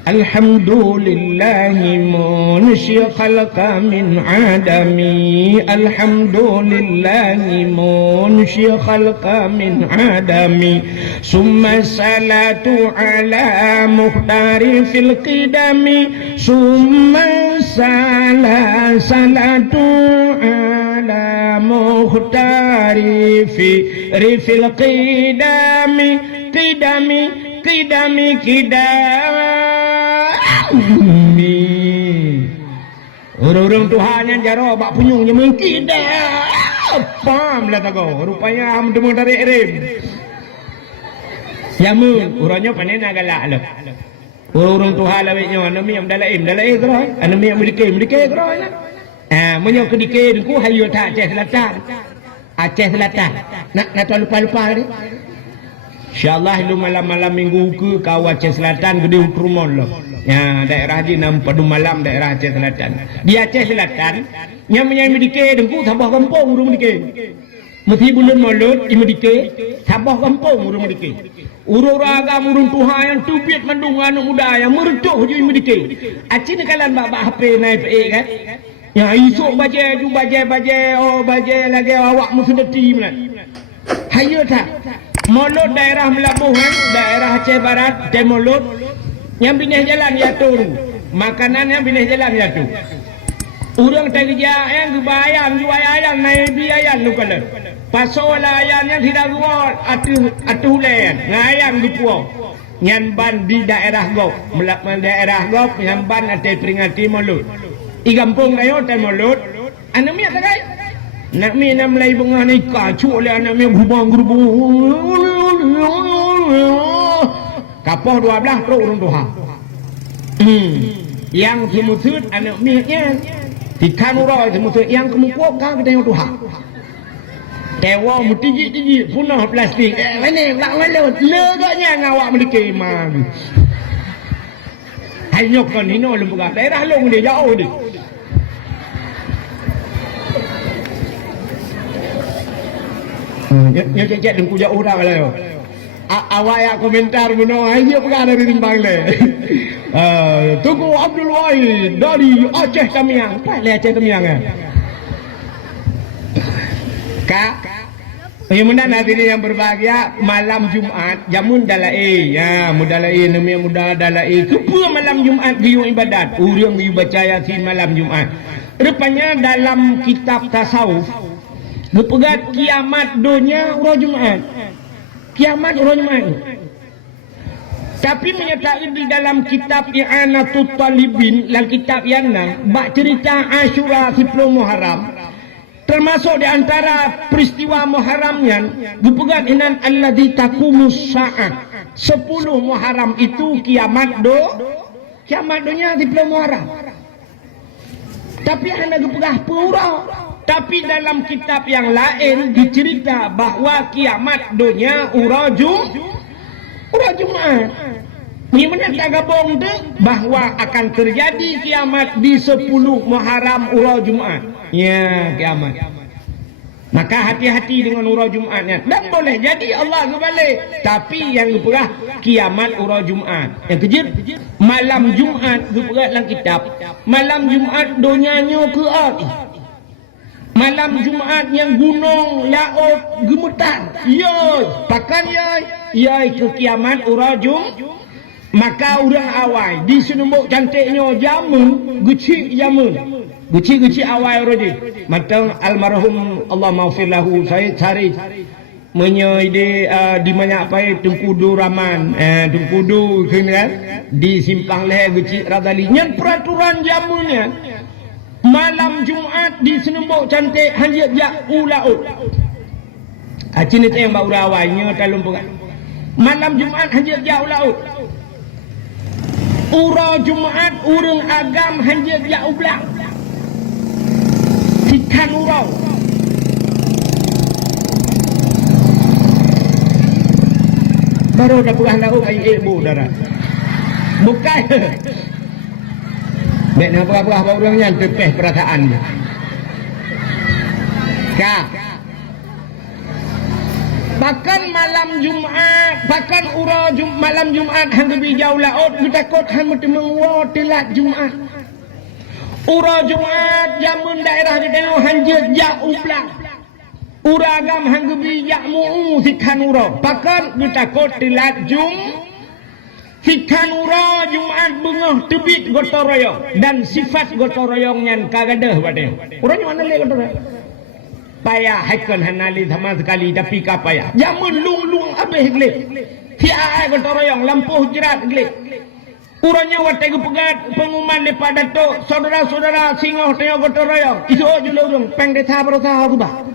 Alhamdulillahi munshi khalqa min adami. Alhamdulillahi munshi khalqa min adami. Summa salatu ala muhtari fil qidami. Summa salatu ala muhtari fi rifil qidami. Qidami orang-orang Tuhan yang jaro bak punyungnya mungkin pam lah tago rupanya am demang dari rem yamun urangnya panen agak lah orang Tuhan lawetnya anami am dalaim gerai anami am melike gerai menyo kedike ku hayu tak Aceh Selatan nak lupa ni InsyaAllah lu malam-malam minggu ke kau Aceh Selatan gede Utrumon lo. Ya, daerah di nam padu malam daerah Aceh Selatan. Di Aceh Selatan, yang medike dengku tambah kampung urung medike. Mesti bulan Maulud medike tambah kampung urung medike. Urung agam urung Tuhan yang tubit mandung anak muda yang mertuh je medike. Aceh ni kalan bak HP naik pe kan. Ya esok baje ju baje oh baje lagi awak mu sudah timlah. Hayo tak. Maulud daerah Melabuhan, daerah Aceh Barat, Maulud yang binih jalan ya turun. Makanan yang binih jalan ya tu. Urang tak kerja yang kebayang jual ayam naik biaya lu kala. Pasal ayam yang tidak kuat atu lain. Ngayam di puau. Nyan ban di daerah Gop, melakman daerah Gop yang ban ada peringati Maulud. I kampung kayo Maulud. Anu mi tak kai? Nak mi nak melai bunga ni kacau le anak mi gubang kapoh 12 pro urung Tuhan. Yang semutut anak mi nya tikan uroi semutut yang kemukuak kau kita Tuhan. Dewa mutiji punah plastik. Mana lak malut leganya ngawak mendiki mah. Hanyok kan hino lembuga daerah long dia jauh dia. Nya cek dengku jauh dah kalau. Awak komentar buno aja perkara dari timbang le. Tunggu Abdul Wahid dari Aceh Kamiang. Apa le Aceh Kamiang ah? Kak. Yang mana nanti yang berbahagia malam Jumat jamun dalai ya mudalai namanya muda dalai kepa malam Jumat giyu ibadat urang giyu baca Yasin malam Jumat. Rupanya dalam kitab tasawuf Gepegat kiamat dunia urang Jumat. Kiamat urang Jumat. Tapi menyatakan di dalam kitab I'anatut Talibin, dalam kitab yang bak cerita Asyura 10 Muharram. Termasuk di antara peristiwa Muharramnya, gepegat inan alladzi taqumus sa'at. 10 Muharram itu kiamat dunia 10 Muharram. Tapi anak gepegah pura. Tapi dalam kitab yang lain dicerita bahawa kiamat dunia urang Jumat. Ini benar tak gabung tu bahawa akan terjadi kiamat di 10 Muharram urang Jumat. Ya, kiamat. Maka hati-hati dengan urang Jumatnya. Dan boleh jadi Allah kebalik. Tapi yang geperah kiamat urang Jumat. Yang kejut malam Jumat geperah dalam kitab. Malam Jumat dunianya ke malam Jumat yang gunung laut gemetar. Yoi, pakan yoi ke kiamat urang maka orang awai di senembok cantiknya jamun gecik jamun. Gecik awai roji. Matang almarhum Allah maghfir lahu saya cari di mana apa Tengkudu Raman Tengkudu kan di simpang leh gecik radali nyen peraturan jamunnya. Malam Jumat di senembok cantik hanya jak ulaut. Acin itu yang bau rawainya talum pegat. Malam Jumat hanya jak ulaut. Urang Jumat urang agam hanya jak ublang. Sikan urang. Baru dah pegah laut ai ibu darah. Bukan. Nek nak berapa orangnya tepeh perasaan dia. Kak. Bahkan malam Jumat, bahkan urang malam Jumat hang gebi jauh laut, kita takut hang mesti menguat telat Jumat. Urang Jumat jamun daerah kita hang jauh ulang. Urang agam hang gebi jak mu sikan urang. Bahkan kita takut telat Sikan urang Jumat bengah tebit gotong royong dan sifat gotong royongnya kagadah pada. Urang mana le gotong royong? Payah haikal hanali sama sekali tapi kapayah. Jamun lung habis glek. Tiai gotong royong lampuh jerat glek. Urangnya watai pegat pengumuman depan datuk saudara-saudara singoh tengok gotong royong. Isu jula urang peng desa berusaha ubah.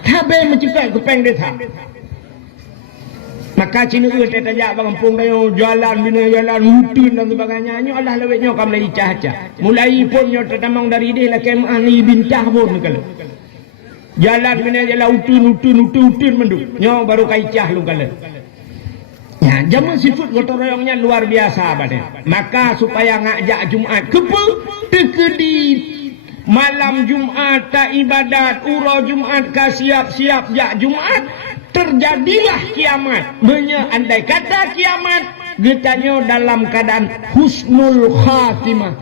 Tabe mencipta ke peng desa. Maka cina ke tak tajak kampung dayo jalan bina jalan mutun dan sebagainya nyo Allah lewetnya kam lai cah-cah. Mulai pun nyo tetamang dari dia lah kem ani bintah pun kala. Jalan bina jalan utun mendu. Nyo baru kai cah lu kala. jamu seafood gotong royongnya luar biasa bade. Maka supaya ngajak Jumat kepe tekedi malam Jumat tak ibadat, uro Jumat ka siap-siap jak Jumat, terjadilah kiamat. Andai kata kiamat getanya dalam keadaan husnul khatimah.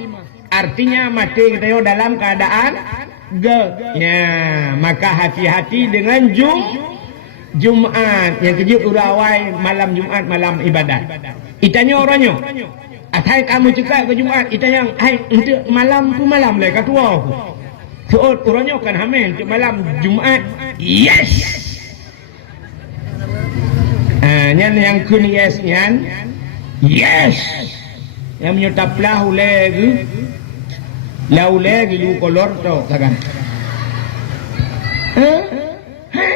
Artinya mati getanya dalam keadaan ya, maka hati-hati dengan Jumat yang kejut urawai malam Jumat malam ibadat. Itanya orangnya, atai kamu cakap ke Jumat, itanya hai untuk malam tu malam lah kata aku. So orangnya kan hamil untuk malam Jumat. Yes. Nyan yang kun yes nyan. Yes. Yang menyutap lahu lagi. Lau lagi lu kolor tu kan.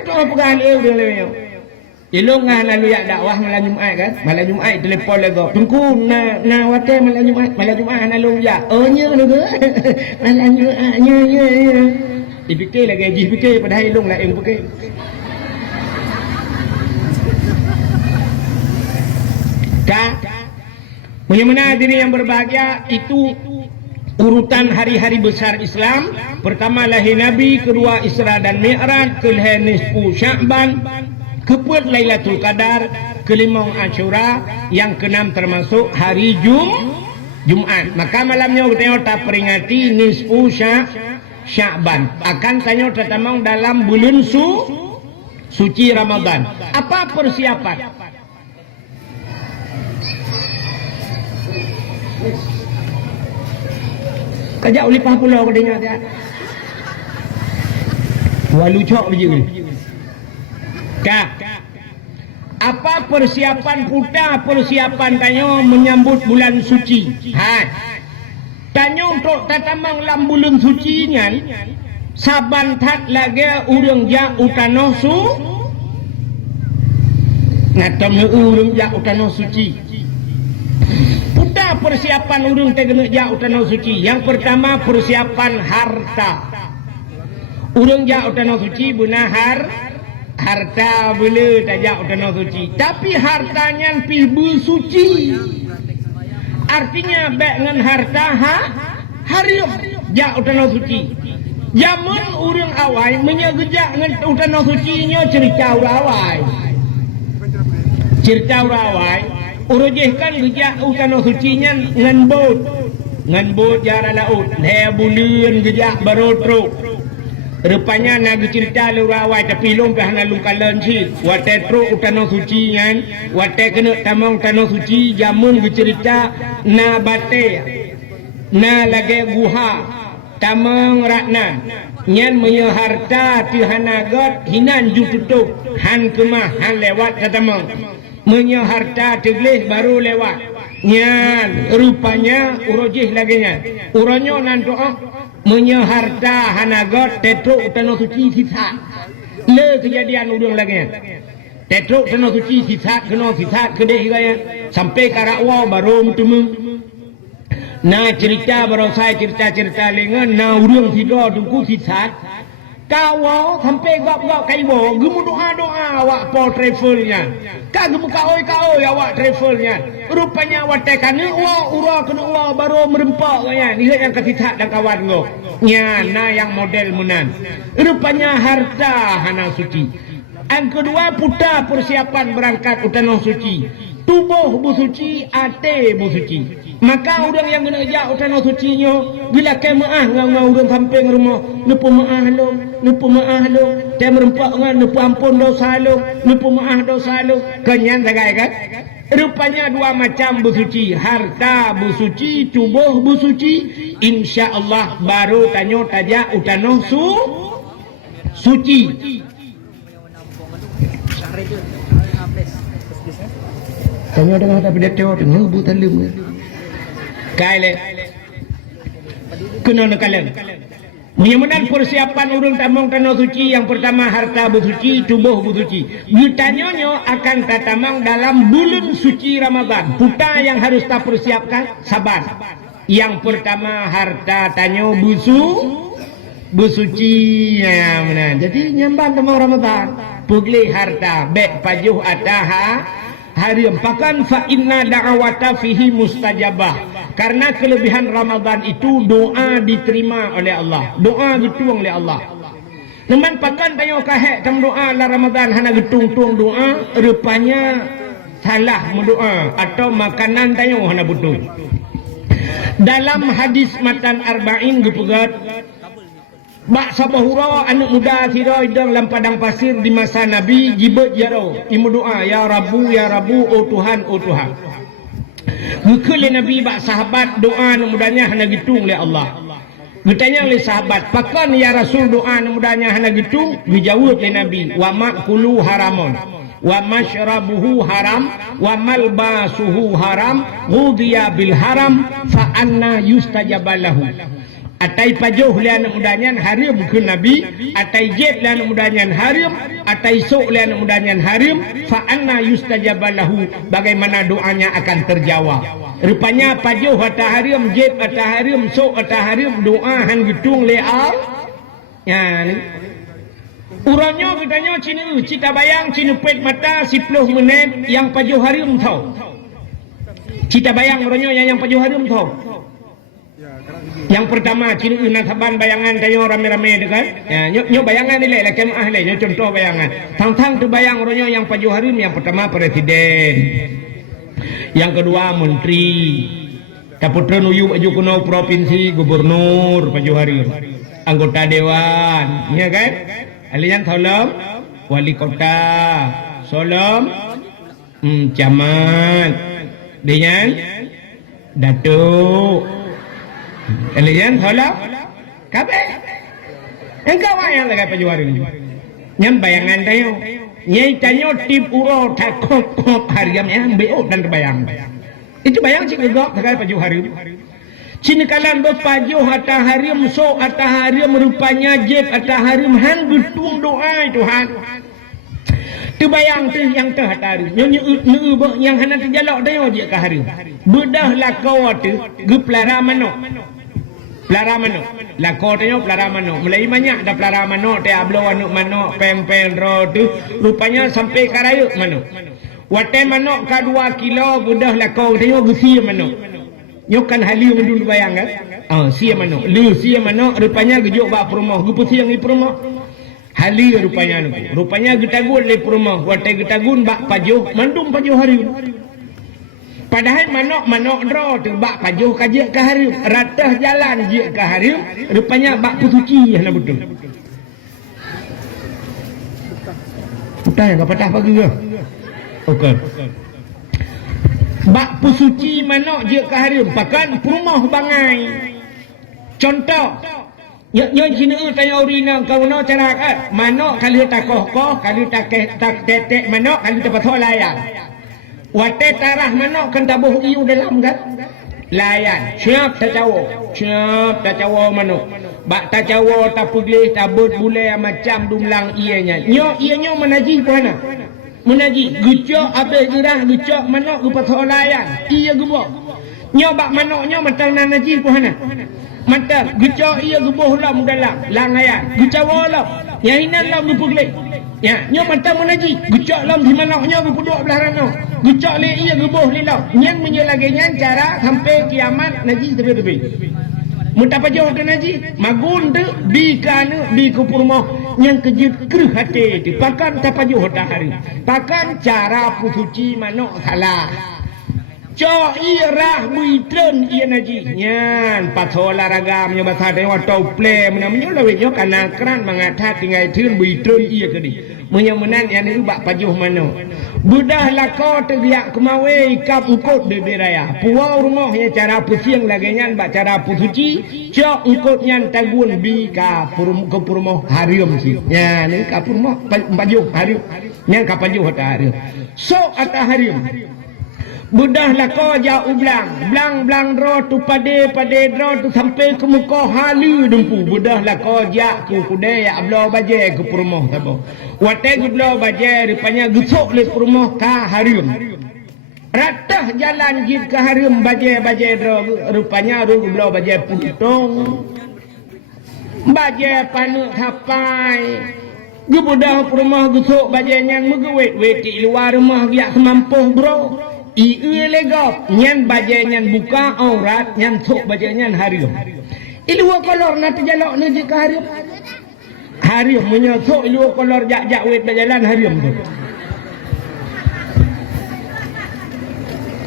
Tu apa kan dia dia. Ilungan lalu ya dakwah malam Jumat kan. Malam Jumat telefon lagi. Tunggu na wate malam Jumat lalu ya. Oh nya lu ke. Malam Jumat nya. Dipikir lagi ji fikir pada ilung lah yang fikir. Kak. Bagaimana diri yang berbahagia itu urutan hari-hari besar Islam. Pertama lahir Nabi, kedua Isra dan Mi'raj, kelima nisfu Sya'ban, keempat Lailatul Qadar, kelima Asyura, yang keenam termasuk hari Jumat. Maka malamnya kita peringati nisfu Sya'ban. Akan tanya tertamang dalam bulan suci Ramadan. Apa persiapan? Kajak ulipah pulau kau dengar tak? Walu cok biji. Kak, apa persiapan puta persiapan tanya menyambut bulan suci? Tanya untuk tatamang lam bulan suci nyan, saban tat lagi urang ja utanoh ngatam urang ja utanoh suci. Puta persiapan urang tegena ja utanoh suci. Yang pertama persiapan harta. Urang ja utanoh suci benar harta boleh tajak utanoh suci. Tapi hartanya pi bersuci. Artinya baik dengan harta harium ja utanoh suci. Zaman urang awai menyegejak dengan utanoh suci nya cerita urawai. Cerita urawai urujihkan gejak utanoh sucinya ngan bot jara laut le bulan gejak barotro. Rupanya nak cerita lurawai tapi lompah na lukalan si wate tro utanoh suci ngan wate kena tamang utanoh suci jamun cerita na bate na lage guha tamang ratna nyan meya harta tihanagat hinan ju tutup han kemah han lewat katamang menyah harta teglis baru lewat nyan rupanya urojih lagi nyan uronyo nanto menyah harta hanagot tetro utanoh suci sisa le kejadian udang lagi nyan tetro utanoh suci sisa kena sisa kedeh gaya sampai karakwa baru mutumung na cerita baru saya cerita lengan na udang tiga duku sisa kawau sampai gap-gap kaibo gemu doa awak po travelnya ka gemu kaoi awak travelnya rupanya awak tekane ura kena baru merempak kaya lihat yang ketithak dan kawan go nya na yang model menan rupanya harta hana suci. Yang kedua puta persiapan berangkat utanoh suci. Tubuh bersuci, ate bersuci. Maka orang yang kena jak utanoh sucinya bila kemaah ngau orang sampai rumah lupa maah lo dia merempak dengan lupa ampun dosa lo lupa maah dosa lo kenyan sagai kan. Rupanya dua macam bersuci, harta bersuci, tubuh bersuci. Insya-Allah baru tanyo tajak utanoh suci. Tanya dengan ada pedato dengan buta lemu. Kaile. Kena nakalan. Mudah-mudahan persiapan urang tamang tanah suci yang pertama harta bersuci, tubuh bersuci. Ditanyanya akan tatamang dalam bulan suci Ramadan. Puta yang harus tak persiapkan sabar. Yang pertama harta tanyo bersuci ya mana. Jadi nyambang tamang Ramadan. Pugli harta bek pajuh ataha harium. Pakan fa inna da'awata fihi mustajabah. Karena kelebihan Ramadan itu doa diterima oleh Allah. Doa dituang oleh Allah. Namun pakan tayo kahek tam doa la Ramadan hana getung-tung doa, rupanya salah mendoa atau makanan tayo hana butuh. Dalam hadis matan arba'in gepegat bak sabahura anak muda sira idang dalam padang pasir di masa Nabi jibet jaro imu doa ya Rabbu oh Tuhan oh Tuhan. Gekele Nabi bak sahabat doa anak mudanya hana gitung oleh Allah. Bertanya oleh sahabat, pakan ya Rasul doa anak mudanya hana gitung? Dijawab oleh Nabi, wa ma'kulu haramun wa mashrabuhu haram wa malbasuhu haram ghudiya bil haram fa anna yustajabalahu. Atai pajuh le anak mudanya harim ke Nabi, atai jeb le anak mudanya harim, atai sok le anak mudanya harim, fa anna yustajabalahu. Bagaimana doanya akan terjawab. Rupanya pajuh atah harim, jeb atah harim, sok atah harim, doa han gitung le al. Ya ni. Urangnya katanya cita bayang cina pet mata 10 menit yang pajuh harim tau. Cita bayang urangnya yang pajuh harim tau. Yang pertama cina nasaban bayangan tayo rame-rame dekat. Ya, nyo bayangan ni lah kemah ni, nyo contoh bayangan. Tang-tang tu bayang orangnya yang pajuh harim, yang pertama presiden. Yang kedua menteri. Kaputra nuyu baju kuno provinsi, gubernur pajuh harim. Anggota dewan, ya kan? Alian solom wali kota, solom camat. Dengan datuk. Kalian salah kabe engkau yang lagi pajuari nyam bayangan tayo nyai tanyo tip uro takok hariam yang beo dan bayang itu bayang sih gegok kagak pajuari cini kalan berpajuh atah hariam so atah hariam rupanya jeb atah hariam han betung doa Tuhan tu bayang tu yang teh hatari nyu yang hana terjalak tayo je ka hariam bedah la kau tu geplara manok pelara manok. La kotanya pelara manok. Mulai banyak dah pelara manok. Dia ablo anuk manok. Pen-pen roh tu. Rupanya sampai karayuk manok. Watai manok ka 2 kilo. Budah la kau tanya gesia manok. Nyokan haliu dulu bayang kan. Sia manok. Lu sia manok. Rupanya gejuk bak perumah. Gupu siang di perumah. Haliu rupanya nuku. Rupanya getagun di perumah. Watai getagun bak pajuh. Mandum pajuh hari. Padahal manok draw tu bak pajuh kajak ke harim, ratah jalan je ke harim, rupanya bak pusuci yang betul. Putai enggak patah pagi ke? Okey. Bak pusuci manok je ke harim, pakan perumah bangai. Contoh Nyo sini tanya urina kau no cara manok kali takoh kali tak tetek manok kali tepat layan. Wate tarah manok kan tabuh iu dalam kan layan siap tak cawo manok bak tak cawo tak pugih tabut bule macam dumlang ianya nyo menaji mana menaji gucok habis gerah gucok manok gupat layan ia gebok nyo bak manoknya matang naji mana mata gucok ia gebuh lam dalam langayan gucawo lam yang inan lam gupuglik. Ya, nyo mantap menaji. Gucok lam di manoknya berdua belah rano. Gucok le ia gebuh le lau. Nyan menyelaginya cara sampai kiamat naji tepi-tepi. Muntah pajau ke naji. Magun tu bikana bi kupurmoh yang kejut keruh hati tu. Pakan tapajau dah hari. Pakan cara pusuci manok salah. Cho ia rah buitren ia naji. Nyan patho olahraga menyo bahasa dewa tau play menyo lawin nyo kana keran mangathat tinggal tun buitren ia kedi. Menyamunan yang ini bak pajuh mano. Budah lako terbiak kemawe ikap ukut di raya. Puau rumah yang cara pusiang lagi nyan bak cara pusuci. Cok ukut nyan tagun bi ka purmoh harium si. Ya ni ka purmoh pajuh harium. Nyan ka pajuh hata harium. So ata harium. Budah lako jauh blang draw tu pade draw tu sampai ke muka halu dempu. Budah lako jak ku kudai ablo baje ke purmoh tabo. Watai gublo baje rupanya gusok le purmoh ka harium. Ratah jalan jid ke harium baje draw rupanya gublo baje putong. Baje panu hapai. Gebudah rumah gusuk bajenyan megewet weti luar rumah giak semampuh bro. Ieu legop nyan bajenyan buka aurat nyan sok bajenyan harium. Ilu kolor nanti jalok ni jika harium. Harium menyosok ilu kolor jak wet berjalan harium tu.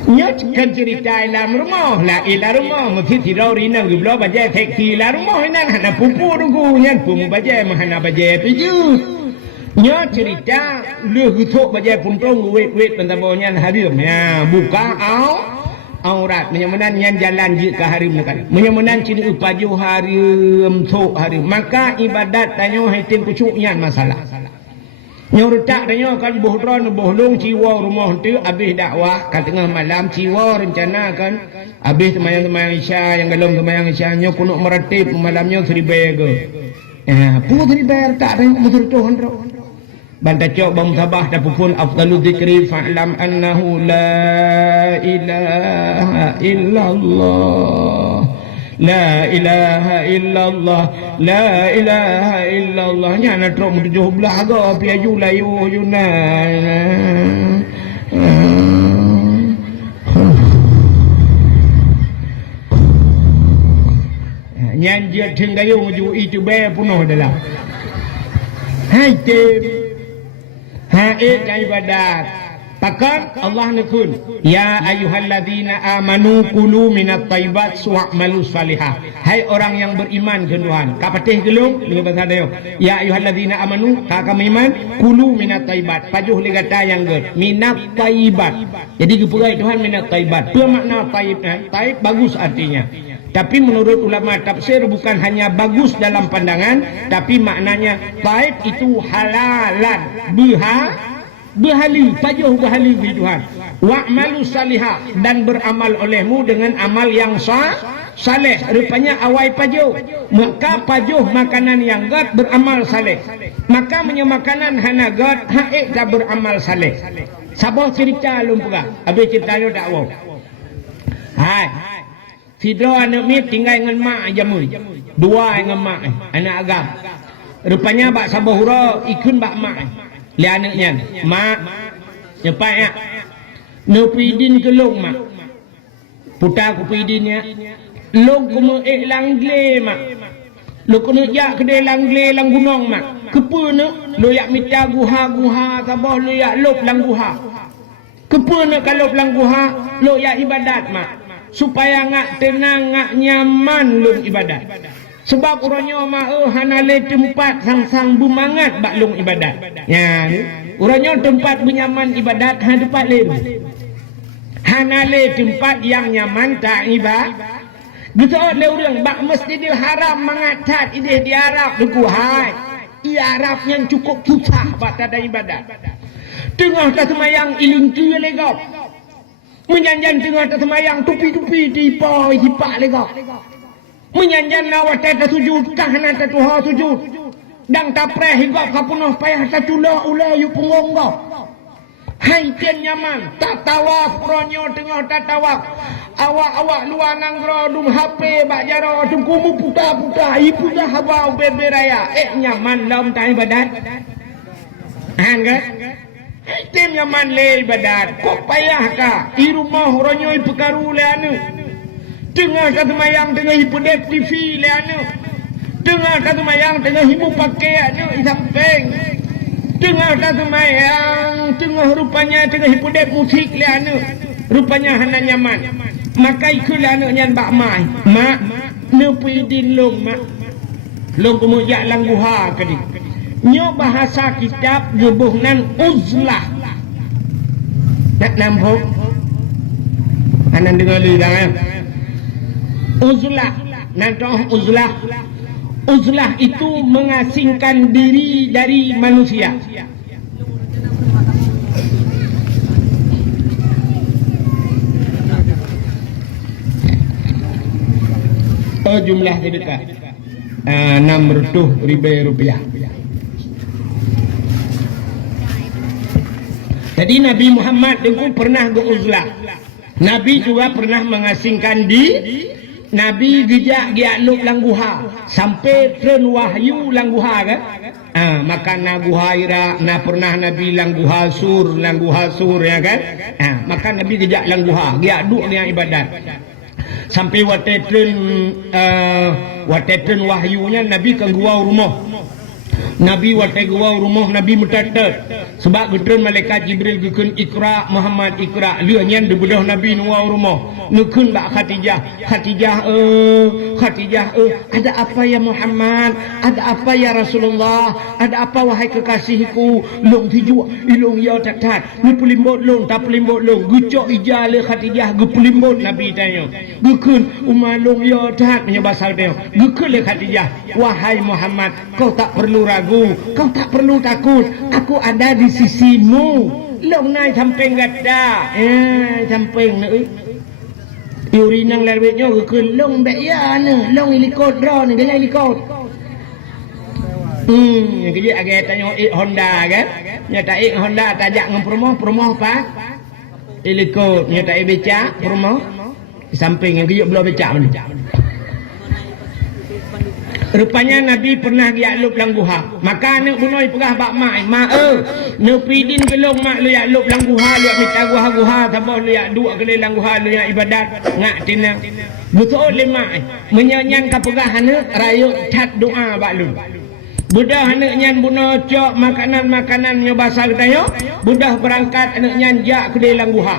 Nyatkan cerita dalam rumah lah ilah rumah mesti tidak rina gublo bajai seksi lah rumah ini hana pupu tunggu nyan pun bajai mahana bajai tuju. Nyat cerita lu gutok bajai puntung wet pentabonyan harium ya buka aurat menyamanan nyan jalan je ke harium kan menyamanan ciri upaju harium sok harium maka ibadat tanyo haitin pucuk nyan masalah. Nyorutak tanya kan bohron bohlung ciwa rumah tu habis dakwah kat tengah malam ciwa rencana kan habis semayang isya yang galong semayang isya nyo kunuk meratib malamnya seribu pu seribu tak ada mutur Tuhan ro banta cok bang sabah da pun afdalu dzikri fa'lam annahu la ilaha illallah. La ilaha illallah La ilaha illallah Nyana trok 17 aga Piaju layu yuna Nyan dia tinggayu ju itu be punuh dalam Hai tim Haid ibadat Takkan Allah nakun ya ayyuhalladzina amanu kulu minat thayyibat wa'malu salihah. Hai orang yang beriman ke Tuhan. Ka patih gelung dengan bahasa dia. Ya ayyuhalladzina amanu ka kami iman kulu minat thayyibat. Pajuh le kata yang ge minat thayyibat. Jadi kepurai Tuhan minat thayyibat. Apa makna thayyib? Thayyib bagus artinya. Tapi menurut ulama tafsir bukan hanya bagus dalam pandangan, tapi maknanya thayyib itu halalan, berhali, pajuh berhali di Tuhan. Wa'malu salihah dan beramal olehmu dengan amal yang saleh. Rupanya awai pajuh. Maka pajuh makanan yang gad beramal saleh. Maka menyemakanan hana gad haik tak beramal saleh. Sabah cerita lumpura. Habis cerita lu tak wow. Hai. Sidro anak ni tinggal dengan mak jamun. Dua dengan mak anak agam. Rupanya bak sabah hura ikun bak mak. Lihat anaknya, mak, cepat ya, nupidin ke long mak, putar kupidinnya, long kumu langgle mak, lo kena jak kedai langgle lang gunung mak, kepuna lo yak mita guha sabah lo yak lop lang guha, kepuna kalau lang guha lo yak ibadat mak, supaya ngak tenang ngak nyaman lo ibadat. Sebab orangnya mah hanale tempat sang bumangat baklung ibadat. Ya, orangnya tempat benyaman ibadat han tempat lain. Hanale tempat yang nyaman tak ibadat. Gitu le orang bak Masjidil Haram mangatat ide di Arab duku hai. I Arab yang cukup susah bak ada ibadat. Tengah tak semayang ilingki legap. Menjanjan tengah tak semayang tupi-tupi di hipak legap. Menyanjan nawat tak sujud kahana tak tuha sujud dang tapreh hingga kapunoh payah tak cula ulayu pungonggo hai tian nyaman tak tawaf ronyo tengah tak tawaf awak luar nanggro dum HP bak jaro tungkumu puta ibu dah habau berberaya nyaman dalam tak ibadat han ke hai tian nyaman le ibadat kok payah ka di rumah ronyo perkaru le anu tengah kata mayang tengah hipodep TV leanu tengah kata mayang tengah himu pakai anu isampeng tengah kata mayang tengah rupanya tengah hipodep musik leanu rupanya hana nyaman maka ikut leanu nyan bak mai mak nepidin long mak long kemujak lang guha kadi nyo bahasa kitab gebuhnan uzlah nak nampak anan dengar lidah uzlah, nanti uzlah itu mengasingkan diri dari manusia. Jumlah sedekah 600,000 rupiah. Jadi Nabi Muhammad itu pernah beruzlah. Nabi juga pernah mengasingkan diri. Nabi gejak giak luk lang guha sampai tren wahyu lang guha kan maka na guha ira na pernah nabi lang guha sur ya kan maka nabi gejak lang guha dia duk ni ibadat sampai watetren wahyunya nabi ke gua rumah Nabi watai gua rumah Nabi mutatat sebab gedron malaikat Jibril gukun ikra Muhammad ikra lianyan di bedah Nabi nuwa rumah nukun bak Khadijah ada apa ya Muhammad ada apa ya Rasulullah ada apa wahai kekasihku long hijau ilong ya tatat ni pulimbot long tak pulimbot long gucok ijale Khadijah gu pulimbot Nabi tanya gukun umalong ya tatat punya basal tanya gukun le Khadijah wahai Muhammad kau tak perlu ragu kau tak perlu takut aku ada di sisimu long nai campeng gada campeng na Yuri nang lewetnya ke long bek ya ne long ilikot dro ne gaya ilikot yang kerja agak tanya Honda kan nyata Honda tajak ngam promo apa ilikot nyata beca promo di samping yang kerja belum beca ni rupanya Nabi pernah diaklub lang guha maka anak bunoi pegah bak mak ne pidin gelong mak lu ya lub lang guha lu minta guha tambah lu ya dua kali lang guha lu ya ibadat ngak tina betul le mak menyanyan ka pegah anak rayu tat doa bak lu budah anak nyan buno cok makanan nyo basal tayo budah berangkat anak nyan jak ke lang guha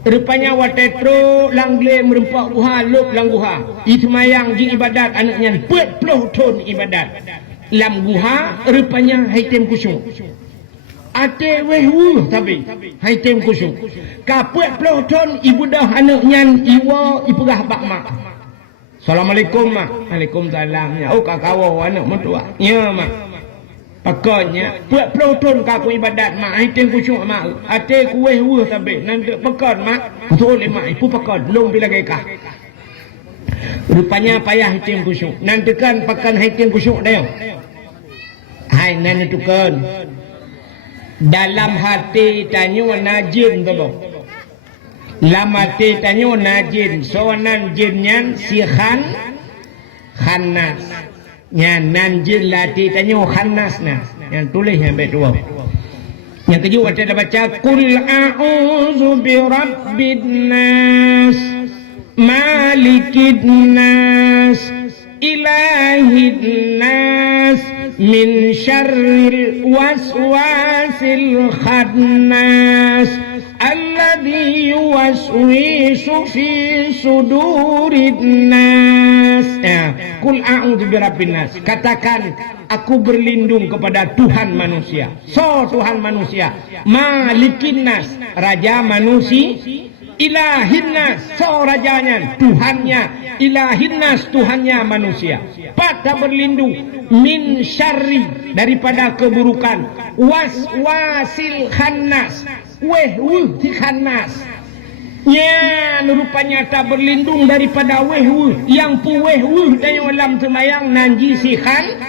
rupanya watetro langle merempak guha lop lang guha itmayang ji ibadat anaknya 40 tahun ibadat lam guha rupanya haitem kusung ate wehwu tapi haitem kusung ka 40 tahun ibu dah anaknya iwa ipegah bak mak assalamualaikum mak waalaikumsalam ya oh kakawo anak mentua ya mak pakanya 40 tahun kaku ibadat mak haitem kusung mak ate kuweh wuh tapi nanti pakon mak betul mak ipu pakon long bila gekah rupanya payah haitem kusung nanti kan pakan haitem kusung dah hai nan tukan dalam hati tanyo najin tolo dalam hati tanyo najin soanan jinnya si khannas yang nanjil lati tanya khannas nah yang tulis sampai dua yang kedua ada baca kul a'udzu bi rabbin nas malikin nas ilahin nas min syarril waswasil khannas alladhi yuwaswisu fi sudurin nas kul a'udzu birabbin nas katakan aku berlindung kepada Tuhan manusia Tuhan manusia malikin nas raja manusia ilahin nas rajanya Tuhannya ilahin nas Tuhannya manusia pada berlindung min syarri daripada keburukan waswasil khannas ti khannas ya rupanya tak berlindung daripada wehwu yang pu wehwu dalam alam semayang nanji si khan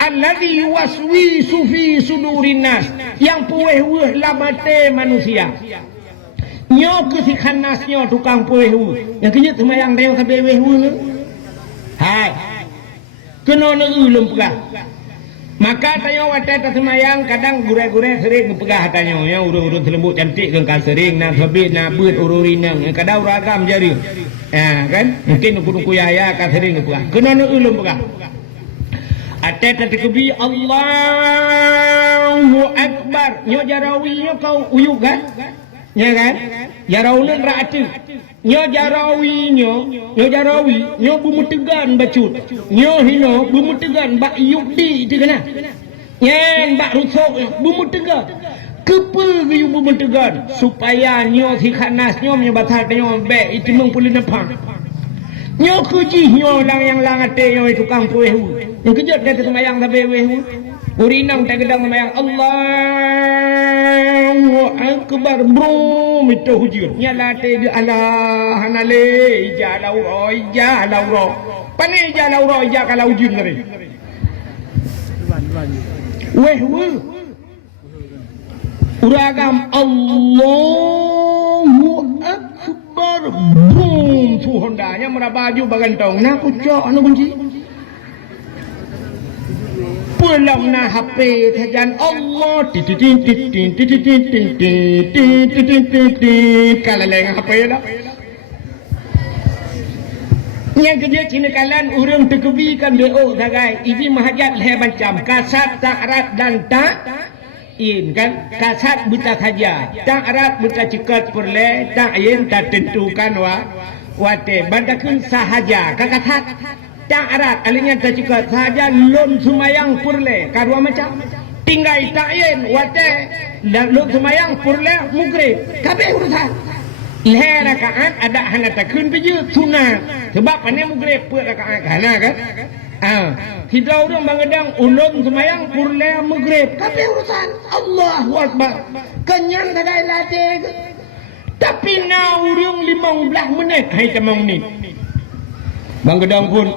alladhi waswisu fi sudurin nas yang pu wehwu labate manusia nyo ke si khannas nyo tukang pu wehwu yang kerja semayang dalam sampai wehwu ni hai kena ulum pegah maka tanya wadah semayang kadang gure-gure sering pegah tanya yang urut-urut lembut cantik kan sering nak sabit nak beut ururinang kadang ragam jari kan mungkin nuku-nuku yaya kan sering pegah kena ulum pegah ate tatikubi Allahu akbar nyo jarawi nyo kau uyuk kan ya kan jarawun raatu nyo jarawi nyo bumutegan bacut nyo hino bumutegan bak yukti itu kena yang bak rusuk bumutegan kepel yu bumutegan supaya nyo si khanas nyo menyebatar nyo be itu mengpulin apa nyo kuji nyo yang langate nyo tukang puehu yang kejap kata semayang sampai wehu urinang tak gedang semayang Allahu akbar bro itu hujur nyalate di Allah hanale jalau ro pane jalau ro ja kalau hujur ngeri wehu uragam Allahu akbar boom tu hondanya merah baju bagantong nak kucok anu kunci pulang na HP tajan Allah kalau lain HP dah yang kerja Cina kalan orang terkebikan DO sagai ini mahajat leh macam kasat ta'rat dan ta'in kan kasat buta saja ta'rat buta cekat perle ta'in tak tentukan wate bandakun sahaja kakak ta'rat alinya tak cekat sahaja lon sumayang perle kadua macam tinggal ta'in wate lon sumayang perle mugrib kabeh urusan leh rakaat ada hana takun biju sunat sebab pandai mugrib per rakaat hana kan tidak orang bangadang ulun semayang purle mugrib kabeh urusan Allahu Akbar kenyang kadai latih tapi na urung 15 minit hai temang ni bangadang pun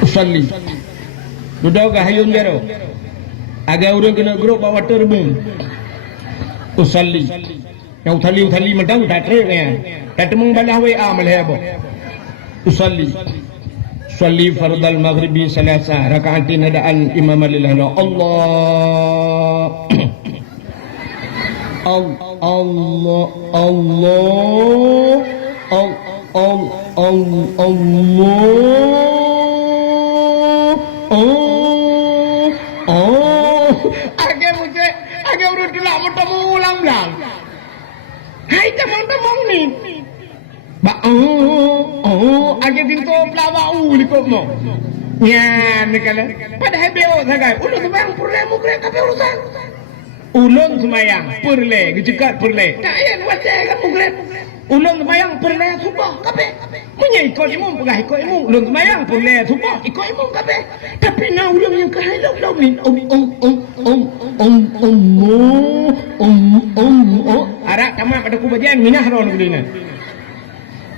usalli duduk ke hayun jaro agak orang kena grup bawa terbung usalli yang uthali medang tak terang tak temung balah WA malih apa usalli fardal maghribi salasa rakaatin hadaan imam lillah Allah Allah agak urut dulu bertemu ulang-ulang hai teman-teman ni agak pintu pelawau ni kok mo ya ni kala padahal beo sagai ulun semayang purle mugrib kabeh urusan ulun semayang purle gejekat purle tak ayan wajah kan mugrib ulun semayang purle subuh kabeh punya ikut imam pegah ikut imam ulun semayang purle subuh ikut imam kabeh tapi na ulun yang kehalau ni arak tamak pada kubajian minah ron gulina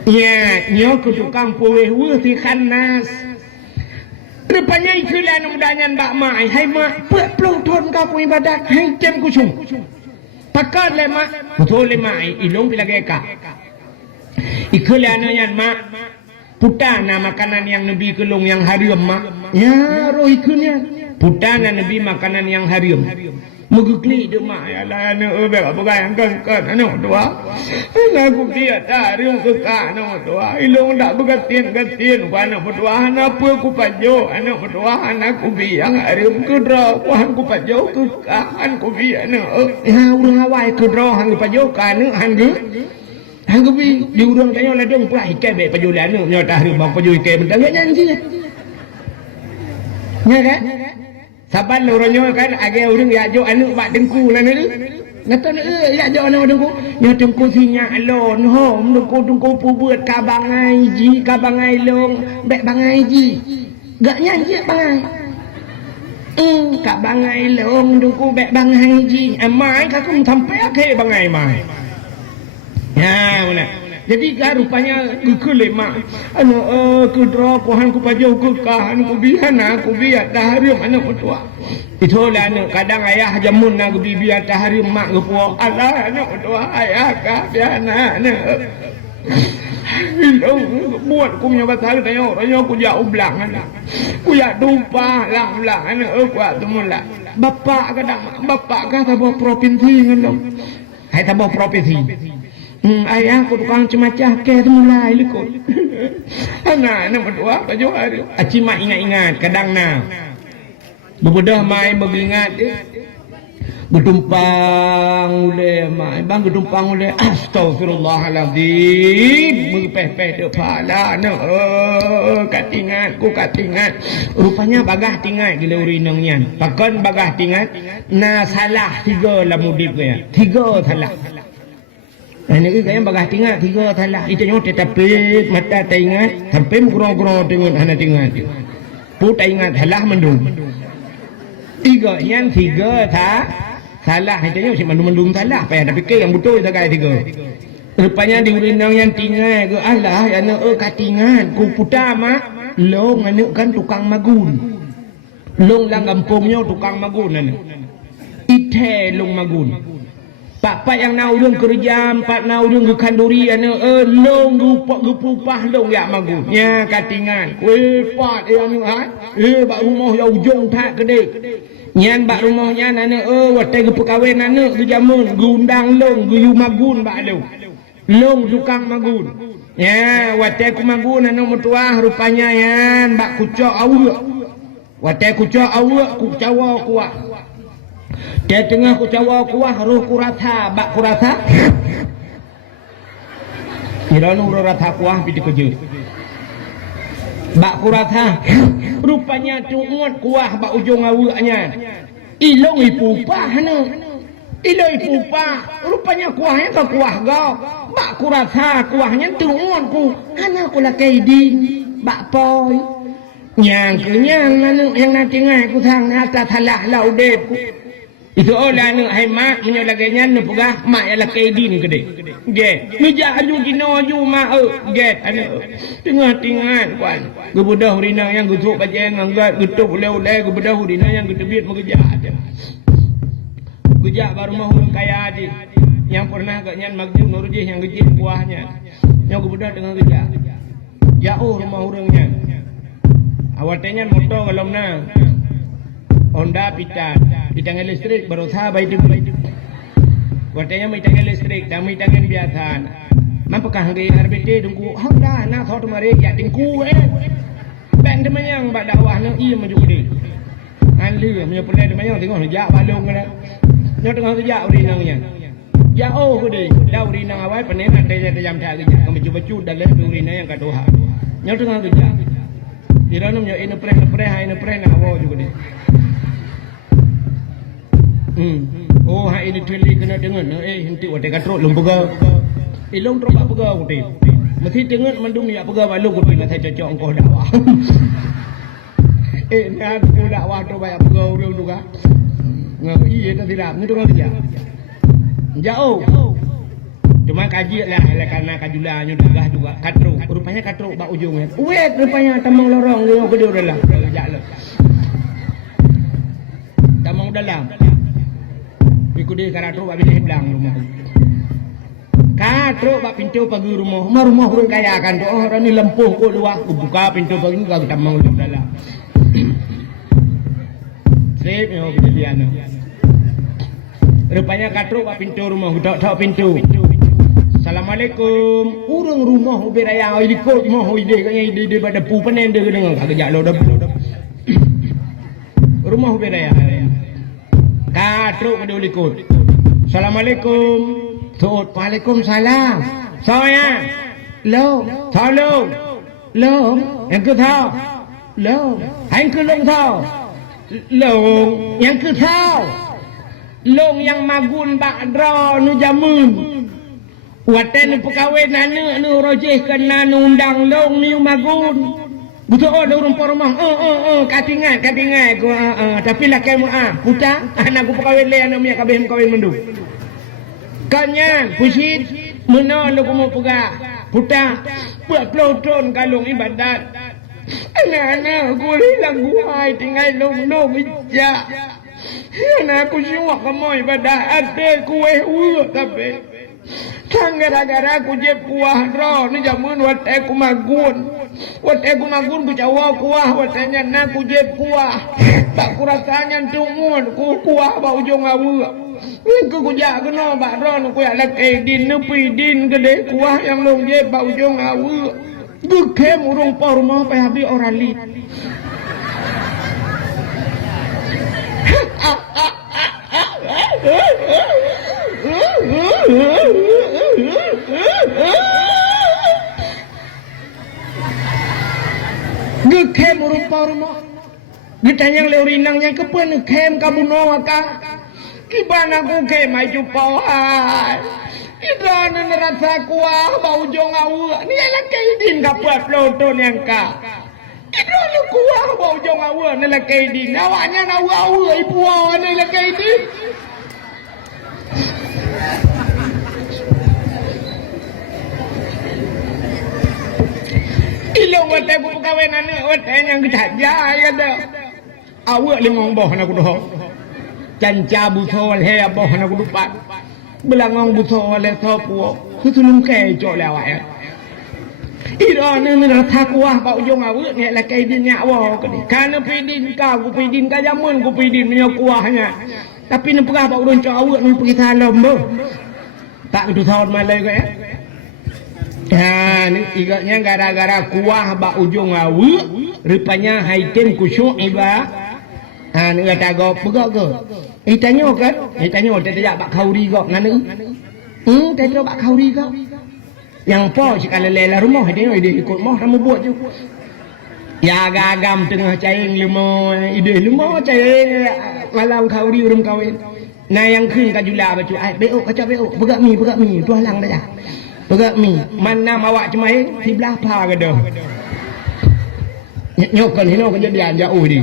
ya nyo ke tukang puwe si khanas rupanya ikulan mudanyan bak mai hai mak pelong thon ka pu ibadat hai jem ku chung pakat le mak betul le mai ilong pilage ka ikulan yan mak putana makanan yang nabi kelong yang haram mak ya roh ikunnya putana nabi makanan yang haram mugukli de mak ya la ne be apa kan kan anu doa na ku dia ta riung ke ka anu doa ilong dak begatin wana berdoa na apa ku pajo anu berdoa anak ku biang harum ku dro wan ku pajo ku ka an ku bi anu ha urang awai ku dro hang pajo ka anu hang bi di urang tanyo la dong prai ke be pajo la anu nyo ta harum bang pajo ke bentar nyanyi nya kan saban loronyo kan age urang ya jo anu bak dengku lah ni ngata ya jo anu dengku nya dengku sinya alon hom dengku pu buat ka bangai ji ka bangai long bek bangai ji gak nyanyi bangai ka bangai long dengku bek bangai ji mai ka kum sampai ke bangai mai ya mana jadi kan rupanya kekelema anu kedro pohan ku pajo ku ka anu ku bihana ku biat tahrim anu petua itulah anu kadang ayah jamun na ku biat tahrim mak ku puo ala anu petua ayah ka biana anu buat ku nya batal tayo ku ja ublang anu ku ya dupa lang anu ku atumula bapak kadang bapak kata bawa provinsi ngono hai ta bawa provinsi ayah aku tukang cemacah ke mulai likut anak berdua baju hari aci mak ingat-ingat kadang na bebedah mai mengingat gedumpang ule mai bang gedumpang ule astagfirullahalazim mengpeh-peh de pala no katingat rupanya bagah tingat gila urinang nian pakon bagah tingat na salah 3 la mudip ya 3 salah ini kaya bagah tinggal 3 salah itu nyo tetapi mata tingat sampai mukro-kro dengan hana tingat put ingat salah mendung 3 yang 3 salah itu nyo si mendung salah apa tapi ke yang betul sagai 3 rupanya di urinang yang tinggal ke Allah yang katingat ku puta mak long anu kan tukang magun long lang kampungnya tukang magun anu ite long magun Pak yang naudung kerja, pak naudung ke kanduri, long rupa gepupah long ya magu. Nya katingan, pat yang ha, bak rumah ya ujung tak gede. Nyan bak rumahnya wate gepekawin gejamun, gundang long, guyu magun bak long tukang magun. Ya, wate ku magun mutuah rupanya yan, bak kucok awak. Wate kucok awak, kucawa kuah. Dia tengah ku cawa kuah roh kuratha bak kuratha kira nu kuratha kuah piti kerja bak kuratha rupanya tuut kuah bak ujung awaknya ilong ipupah ilong ipupah rupanya kuahnya ke kuah gau bak kuratha kuahnya tuut ku ana ku lakai din bak poi nyang kenyang yang nanti ngai ku thang atas halah laudep ku itu orang nak hemat menyolaganya nak pegah mak ialah kaidin gede. Get. Meja aju gino aju mak get ana. Tengah-tengah kuan. Gebudah rina yang gutuk bajeng anggat gutuk oleh-oleh gebudah rina yang gedebit mengeja ada. Gejak baru mau kaya aja. Yang pernah agaknya magjum nurjih yang gejit buahnya. Yang gebudah dengan gejak. Jauh rumah orangnya. Awatnya motor kalau na. Honda pitang listrik baru sahabat itu. Watanya pitang listrik, kami pitang biasa. Mampakah hari RBT tunggu Honda nak thot mari ya tingku bang demayang bak dakwah nak ia maju gede. Anlu punya pelai demayang tengok jak balong kena. Nak tengok jak urinangnya. Ya oh gede, dah urinang awal panen ada jam tak kerja. Kami cuba dalam urinang yang kadoha. Nak tengok kerja. Di dalam yo ini preh nak awal juga deh. Oh, hari ini tulis kena dengar. Nanti waktu katrok lumpuga. Ilong teruk tak pegah aku teh. Mesti dengar mandum ni tak pegah malu aku pilih saya cocok engkau dakwah. Nak aku dakwah tu banyak pegah orang tu kan. Iya tak tidak. Ni tu kan kerja. Jauh. Cuma kaji lah karena kajulanya degah juga katrok. Rupanya katrok bak ujungnya. Wait rupanya tamang lorong dia gede dah lah. Kerja lah. Tamang dalam. Ikut dia katrok bak bilik belang rumah. Katrok bak pintu pagi rumah. Rumah orang kaya kan tu. Orang ni lempuh kok luar. Buka pintu pagi juga tamang dalam. Sip yo dia ni. Rupanya katrok bak pintu rumah. Tok pintu. Assalamualaikum. Urang rumah beraya ikut moh ide kaya ide pada pu panen dia dengan kagak lo dah. Rumah beraya. Katrok ada ikut. Assalamualaikum. Tut Waalaikumsalam. Saya. Lo. Tolong. Lo. Yang ke tahu. Lo. Hang ke long tahu. Lo. Yang ke tahu. Long yang magun bak dra nu jamun. Watan pekawin nana nu rojih kena nu undang long ni magun. Betul orang rumah. Katingan ku tapi lah kamu puta anak ku pekawin le anak mia kabeh kawin mendu. Kanya pusit mena lu ku pega puta buat ploton kalung ibadat. Anak-anak ku hilang guai tinggal long ija. Anak ku semua kamu ibadat ada kueh tapi Sang gara-gara aku jeb kuah roh ni jamun wat aku magun ku cawa kuah watanya nak ku jeb kuah tak ku rasanya tungun ku kuah ba ujung awu ku jak kena ba roh ku ya lak din nepi din gede kuah yang long jeb ba ujung awu gekem urung por mau pe habis orali Gekem rupa-rupa ditanya oleh urinangnya kepen kem kamu nawaka kibana ku kem maju pawai kita nerasa kuah bau jong awu ni ala kaidin kapuat ploton yang ka itu lu kuah bau jong awu ni ala kaidin awaknya awu ibu awu ni ala kaidin ilong wate ku pekawin anak wate yang gedaja ya dah awak limong boh nak doh canca butol he boh nak dupat belangong buso oleh topu kutulung kai jo lewat ya ira ni takwa ba ujung awak ni la kai din nyawa ko ni kana pidin ka ku pidin ka jamun ku pidin nya kuahnya tapi ni perah ba urun cak awak ni pergi salam bo tak itu tahun malai ko ya ni igaknya gara-gara kuah ba ujung awak rupanya haitin kusyuk iba ni kata go pegak ke tanya kan tanya tak ada bak kauri kok ngana tak ada bak kauri kok yang po sekali lela rumah dia ikut mau kamu buat je ya agam tengah caing limo ide limo caing malam kauri urum kawin nah yang khun kajula bacu ai beo kaca beo pegak mi tu halang dah pegak mi mana awak cemai sebelah pa ke dah nyokkan hino kejadian jauh ni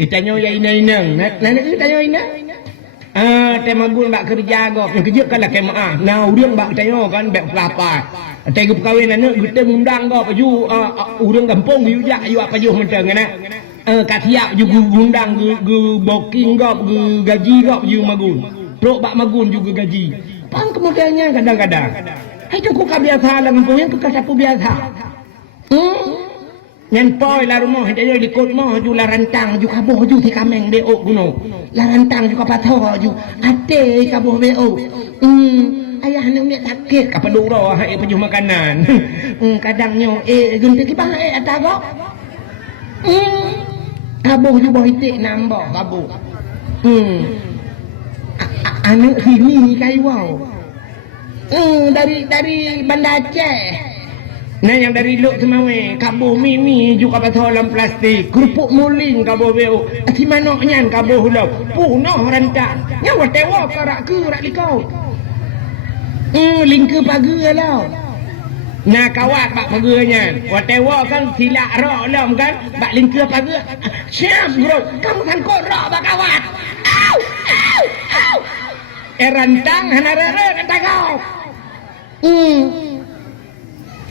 Itanya ya ina-ina. Nana itanya ina. Tema gun bak kerja go. Yang kerja kan lah kemaah. Nah, urang bak tanya kan bak pelapa. Tegu perkahwin anak kita mundang go paju urang kampung yu jak yu apa yu menteng ngana. Kat siap juga undang gu booking go gu gaji go yu magun. Pro bak magun juga gaji. Pang kemudiannya kadang-kadang. Hai tu ku biasa lah kampung yang ku sapu biasa. Nyan poi la rumah dia di kot mah ju la rantang ju kaboh ju ti kameng beo guno. La rantang ju kapatho ju ate kaboh beo. Ayah ni sakit ka peduro hai pejuh makanan. Kadangnya gunti ki bang ada go. Kaboh ju boh itik nambo kaboh. Anu sini kai wow. Dari Banda Aceh. Nah yang dari luk semawe kabuh mimi juga batolam plastik kerupuk muling kabuh beo ati manoknya kabuh lo punoh rantang nyawa tewa karak ke rak likau lingke pagi lo nah kawat bak paganya watewa kan silak rok lom kan bak lingke pagi siap bro kamu kan kok rok bak kawat au rantang hanarere kata kau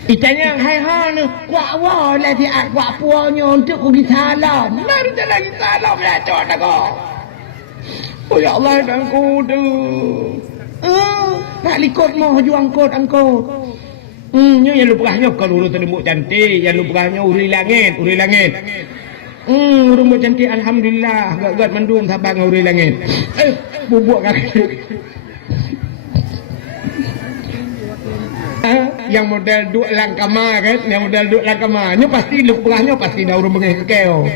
Itanya hai ni kuat wah lah dia kuat puanya untuk pergi salam. Mari kita lagi salam lah cok kau. Oh ya Allah dan ku tu. Nak likut mau juang kot angko. Nya yang lupahnya kalau urut rambut cantik, yang lupahnya uri langit. Rambut cantik alhamdulillah, gak mendung sabang uri langit. Bubuk kaki. Yang model duk langkama kan, yang model duk langkama nya pasti lupahnya pasti dah urung bengeh kekeo.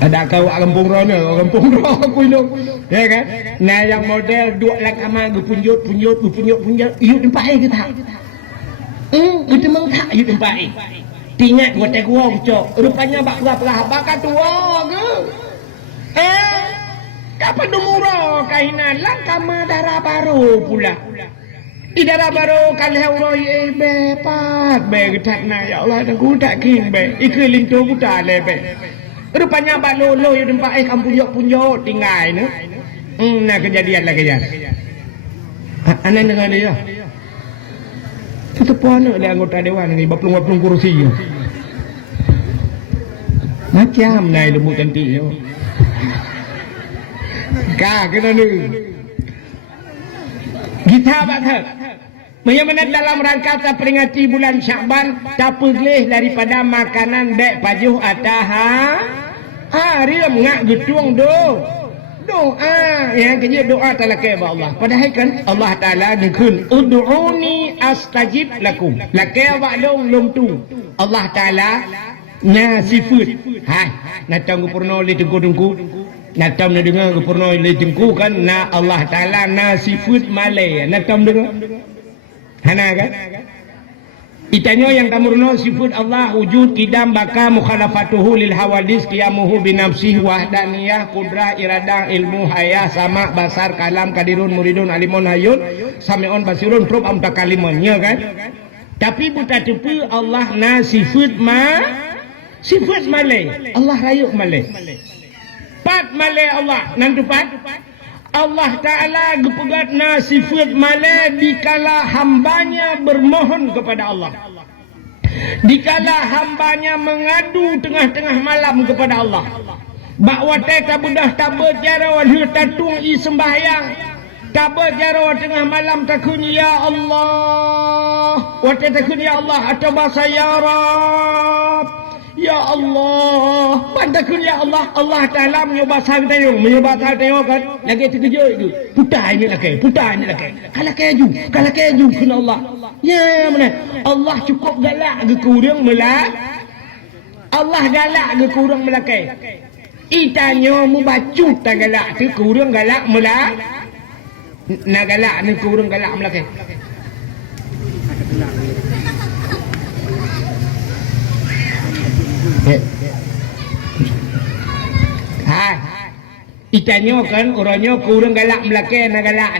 Ada kau kampung rono aku hidup ya kan. Nah yang model duk langkama punjut iu tempat kita. Kita mengtak iu tempat. Tingat gua tek wong cok. Rupanya bak belah bakat tua ke. Kapan dumuro kainan langkama darah baru pula. Idara baru kali hauroi bepat begitu na ya Allah dan ku tak king be ikilin tu ku tak le be rupanya bak lolo yang tempat kampung punjok tinggal ni nah kejadian lagi ya anak dengan dia itu puan ada anggota dewan ni baplung kursi macam nai lembu cantik yo ka kena ni kita bakat Menyemenat dalam rangka peringati bulan Syakban tak pergelih daripada makanan dek pajuh ataha riam ngak getuang doa yang kerja doa talakai ba Allah padahal kan Allah Ta'ala nikun ud'uni astajib lakum lakai ba long tu Allah Ta'ala na sifut hai natang purno le tengku natam na dengar purno le tengku kan na Allah Ta'ala na sifut malai natam dengar Hana kan? Itanya yang kamurno sifat Allah wujud kidam baka mukhalafatuhu lil hawadis qiyamuhu binafsihi wahdaniyah qudrah iradah ilmu hayah sama basar kalam kadirun muridun alimun hayun sami'un basirun prub amta kalimannya kan. Tapi buta tepi Allah na sifat malai Allah rayuk malai pat malai Allah nanti pat Allah Ta'ala gepegat na sifat malai dikala hambanya bermohon kepada Allah dikala hambanya mengadu tengah-tengah malam kepada Allah Bakwa tak bedah tak berjara wadhu tatung i sembahyang. Tak berjara tengah malam takun ya Allah. Wate takun ya Allah atau bahasa ya Rab. Ya Allah. Bantakun ya Allah. Allah Ta'ala menyoba sang tayo. Menyoba sang tayo kan. Lagi terkejut itu. Putar ini lagi. Putar ini lagi. Kalau keju. Kena Allah. Ya mana. Allah cukup galak ke kurang melak. Allah galak ke kurang melakai. Itanya mu bacu tak galak tu kurang galak mula. Nak galak ni kurang galak melakai. Hai. Itanya kan orangnya kurang galak melakai nak galak.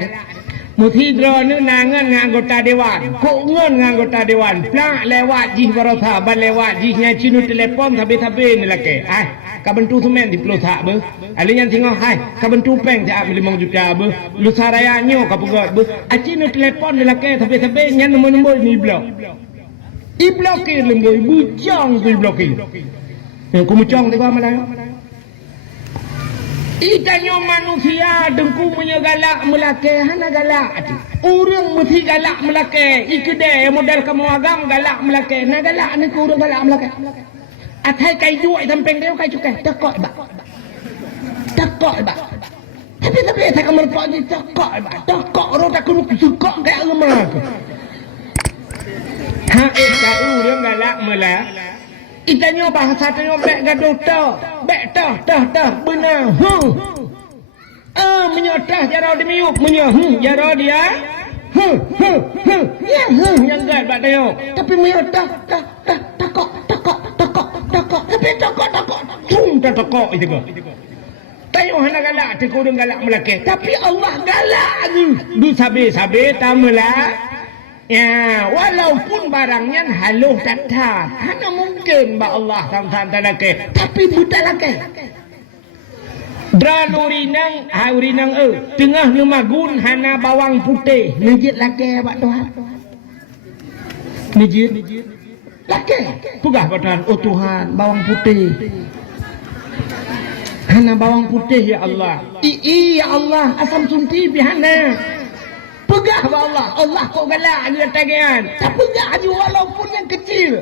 Muthidra ni nangan dengan anggota dewan. Kok ngon dengan anggota dewan. Plak lewat jih barotha. Ban lewat jihnya cinu telefon tapi ni laki. Kabentu semen di Pulau Tak ber. Alian tengok kabentu peng tak 5 juta ber. Lu sarayanya ka pegot ber. Cinu telefon ni laki tapi nyan nombor ni blok. I blokir lemboi bujang tu blokir. Ku mucang tengok malah. Itanya manusia dengku punya galak melake hana galak urang mesti galak melake ikede model kamu agam galak melake na galak ni urang galak melake athai kai juai sampeng dia kai cukai takok ba tapi tak kamar pak ni takok ro tak kunu suka kai agama ka urang galak melake itanya bahasa tanya bek gaduh tah benar menyotah jara demiuk jara dia ya yang gad bak tanya tapi menyotah takok tapi takok itu ke tanya hana galak tu kau galak melake tapi Allah galak du sabe tamalah. Ya, walaupun barangnya haluh tathat, hanya mungkin ba Allah samsan tanake, tapi buta lake. Dran urinang tengah lemagun hana bawang putih, mijit lake bak Tuhan. Mijit lake, pegah bak Tuhan, oh Tuhan, bawang putih. Hana bawang putih ya Allah. Ya Allah, asam sunti bihana. Pegah ba Allah kok galak dia tagihan. Tak pegah dia walaupun yang kecil.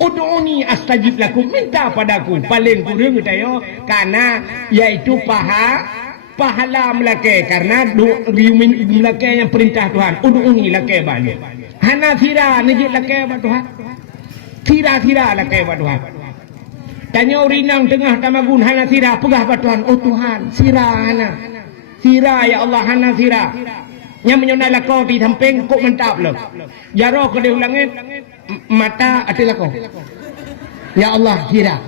Ud'uni astajib lakum, minta padaku paling kurang tayo karena yaitu pahala melake karena riumin melake yang perintah Tuhan. Ud'uni lake balik. Hana thira nijit lake ba Tuhan. Thira lake ba Tuhan. Tanya urinang tengah tamagun hana thira pegah ba Tuhan. Oh Tuhan, sira hana. Sira ya Allah hana sira. Yang menyonai lakau di samping kok mentap lo. Jaro ke dia ulangin mata ati lakau. Ya Allah sira.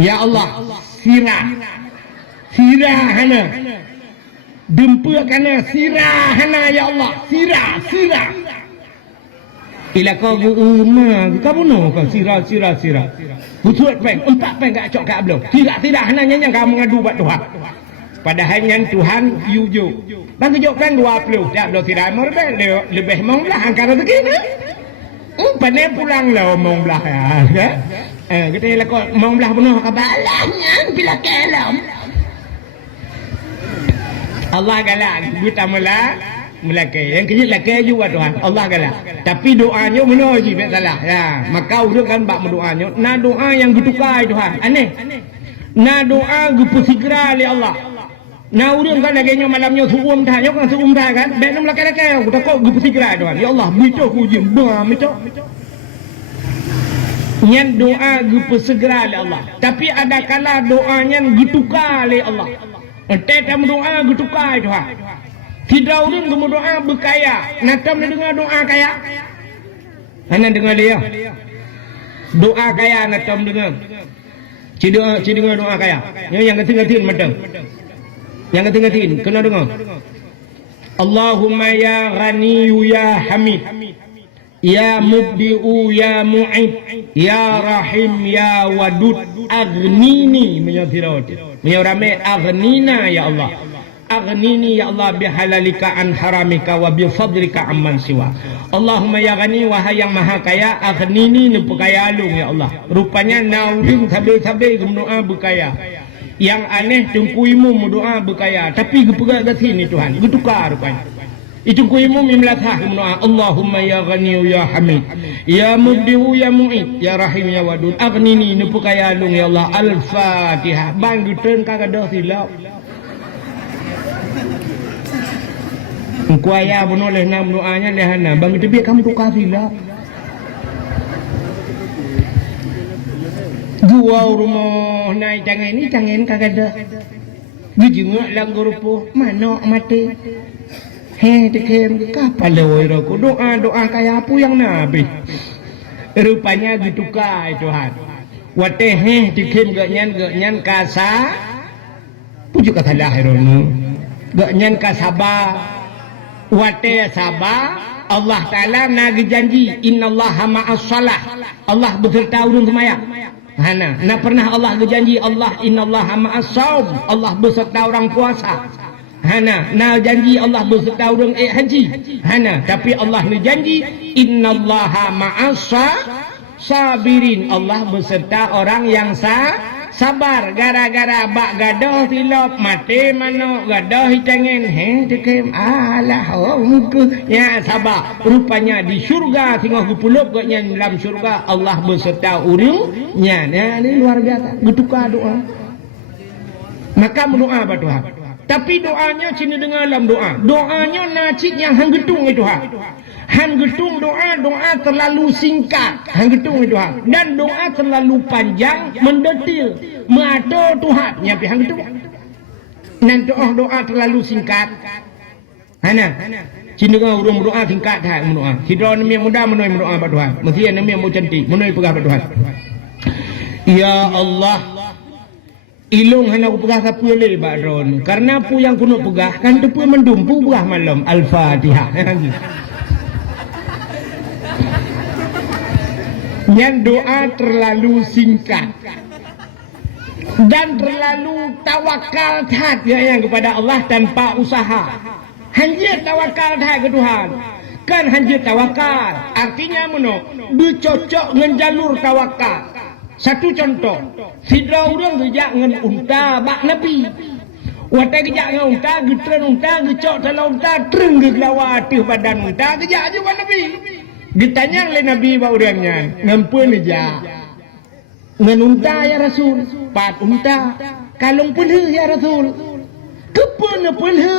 Ya Allah sira. Sira hana. Dempua kana sira hana ya Allah. Sira. Ila kau kamu no kau sira. Butuh peng 4 peng gak cok kak belum. Tidak hana yang kamu ngadu buat Tuhan. Padahal yang Tuhan yuju. Bang kejokkan 20. Tak belum tidak mau lebih mau belah angkara begini. Pandai pulang lah mau belah ya. Kita lah kau mau belah penuh kabalahnya bila kelam. Allah galak kita melake. Yang kecil lake juga Tuhan. Allah galak. Tapi doanya benar je tak salah. Ya, maka udah kan bak doanya. Na doa yang getukai Tuhan. Aneh. Na doa gupu segera oleh Allah. Na urang kan lagi malamnya suum dah, kan suum dah kan. Bek nam laki-laki aku tak kau gupu segera Tuhan. Ya Allah, mito ku je bam mito. Nyan doa gupu segera oleh Allah. Tapi ada kala doanya getukar oleh Allah. Tetap doa getukar Tuhan. Tidak urang kamu doa berkaya. Natam dengar doa kaya. Ana dengar dia. Doa kaya natam dengar. Dengar doa kaya. Yang ketinggalan macam. Yang ketinggalan kena dengar. Allahumma ya Ghaniyu ya Hamid. Ya Mubdi'u ya Mu'id. Ya Rahim ya Wadud. Aghnini menyafirat. Menyarame aghnina ya Allah. aghnini ya Allah bihalalika an haramika wa bifadlika amman siwa. Allahumma ya ghani, wahai yang maha kaya, aghnini nu pekaya alung ya Allah. Rupanya naurin sabe-sabe doa berkaya. Yang aneh tungkuimu doa berkaya, tapi gepegak kat sini Tuhan, getukar rupanya. Itu kuimu mimlatah doa Allahumma ya ghani ya hamid ya mubdihu ya mu'id ya rahim ya wadud aghnini nu pekaya alung ya Allah. Al-Fatihah. Bang guten kagak silap. Kuaya menoleh nam doanya lehana. Bang itu biar kamu tukar silap. Gua rumah naik cangen kagak ada. Gejengak lang gurupu manok mati. Tekem kapan lewoi roku doa kayak apa yang nabi. Rupanya ditukar Tuhan. Wateh tekem genyan kasa. Pujuk kata lahirunu. Genyan kasaba. Wateh sabah. Allah Ta'ala nagi janji innallaha ma'as salah. Allah beserta urun semaya. Hana, pernah Allah berjanji Allah innallaha ma'as saum. Allah beserta orang puasa. Hana, janji Allah beserta orang haji. Hana, tapi Allah berjanji innallaha ma'as sabirin. Allah beserta orang yang sabar. Gara-gara bak gadoh silap mati mano gadoh hitangen tekem alah muka ya sabar. Rupanya di syurga tengah gupulup gaknya dalam syurga Allah beserta urungnya. Ini luar biasa. Bertukar doa. Maka berdoa apa Tuhan? Tapi doanya sini dengar dalam doa. Doanya nacik yang hanggetung itu Tuhan. Hanggetung doa terlalu singkat. Hanggetung itu Tuhan. Dan doa terlalu panjang, mendetil. Mata Tuhan nyampe hanggetung. Dan doa terlalu singkat. Hana. Sini dengar urung doa singkat dah doa. Hidra nami yang muda menoi doa pada Tuhan. Mesti nami yang cantik menoi pegah pada Tuhan. Ya Allah. Ilung hana aku pegah sapu le bakron. Karena pu yang kuno pegah kan tu pu mendumpu pegah malam. Al-Fatihah. Yang doa terlalu singkat dan terlalu tawakal hanya kepada Allah tanpa usaha. Hanya tawakal ke Tuhan. Kan hanya tawakal. Artinya mana? Bercocok dengan jalur tawakal. Satu contoh, sidra orang gejak dengan unta bak Nabi. Watai gejak dengan unta, getren unta, gecok dalam unta, tereng gelawa atih badan unta, gejak juga Nabi. Ditanya oleh Nabi bahawa orangnya, ngampun aja. Dengan unta ya Rasul, pat unta, kalung pelha ya Rasul. Kepana pelha?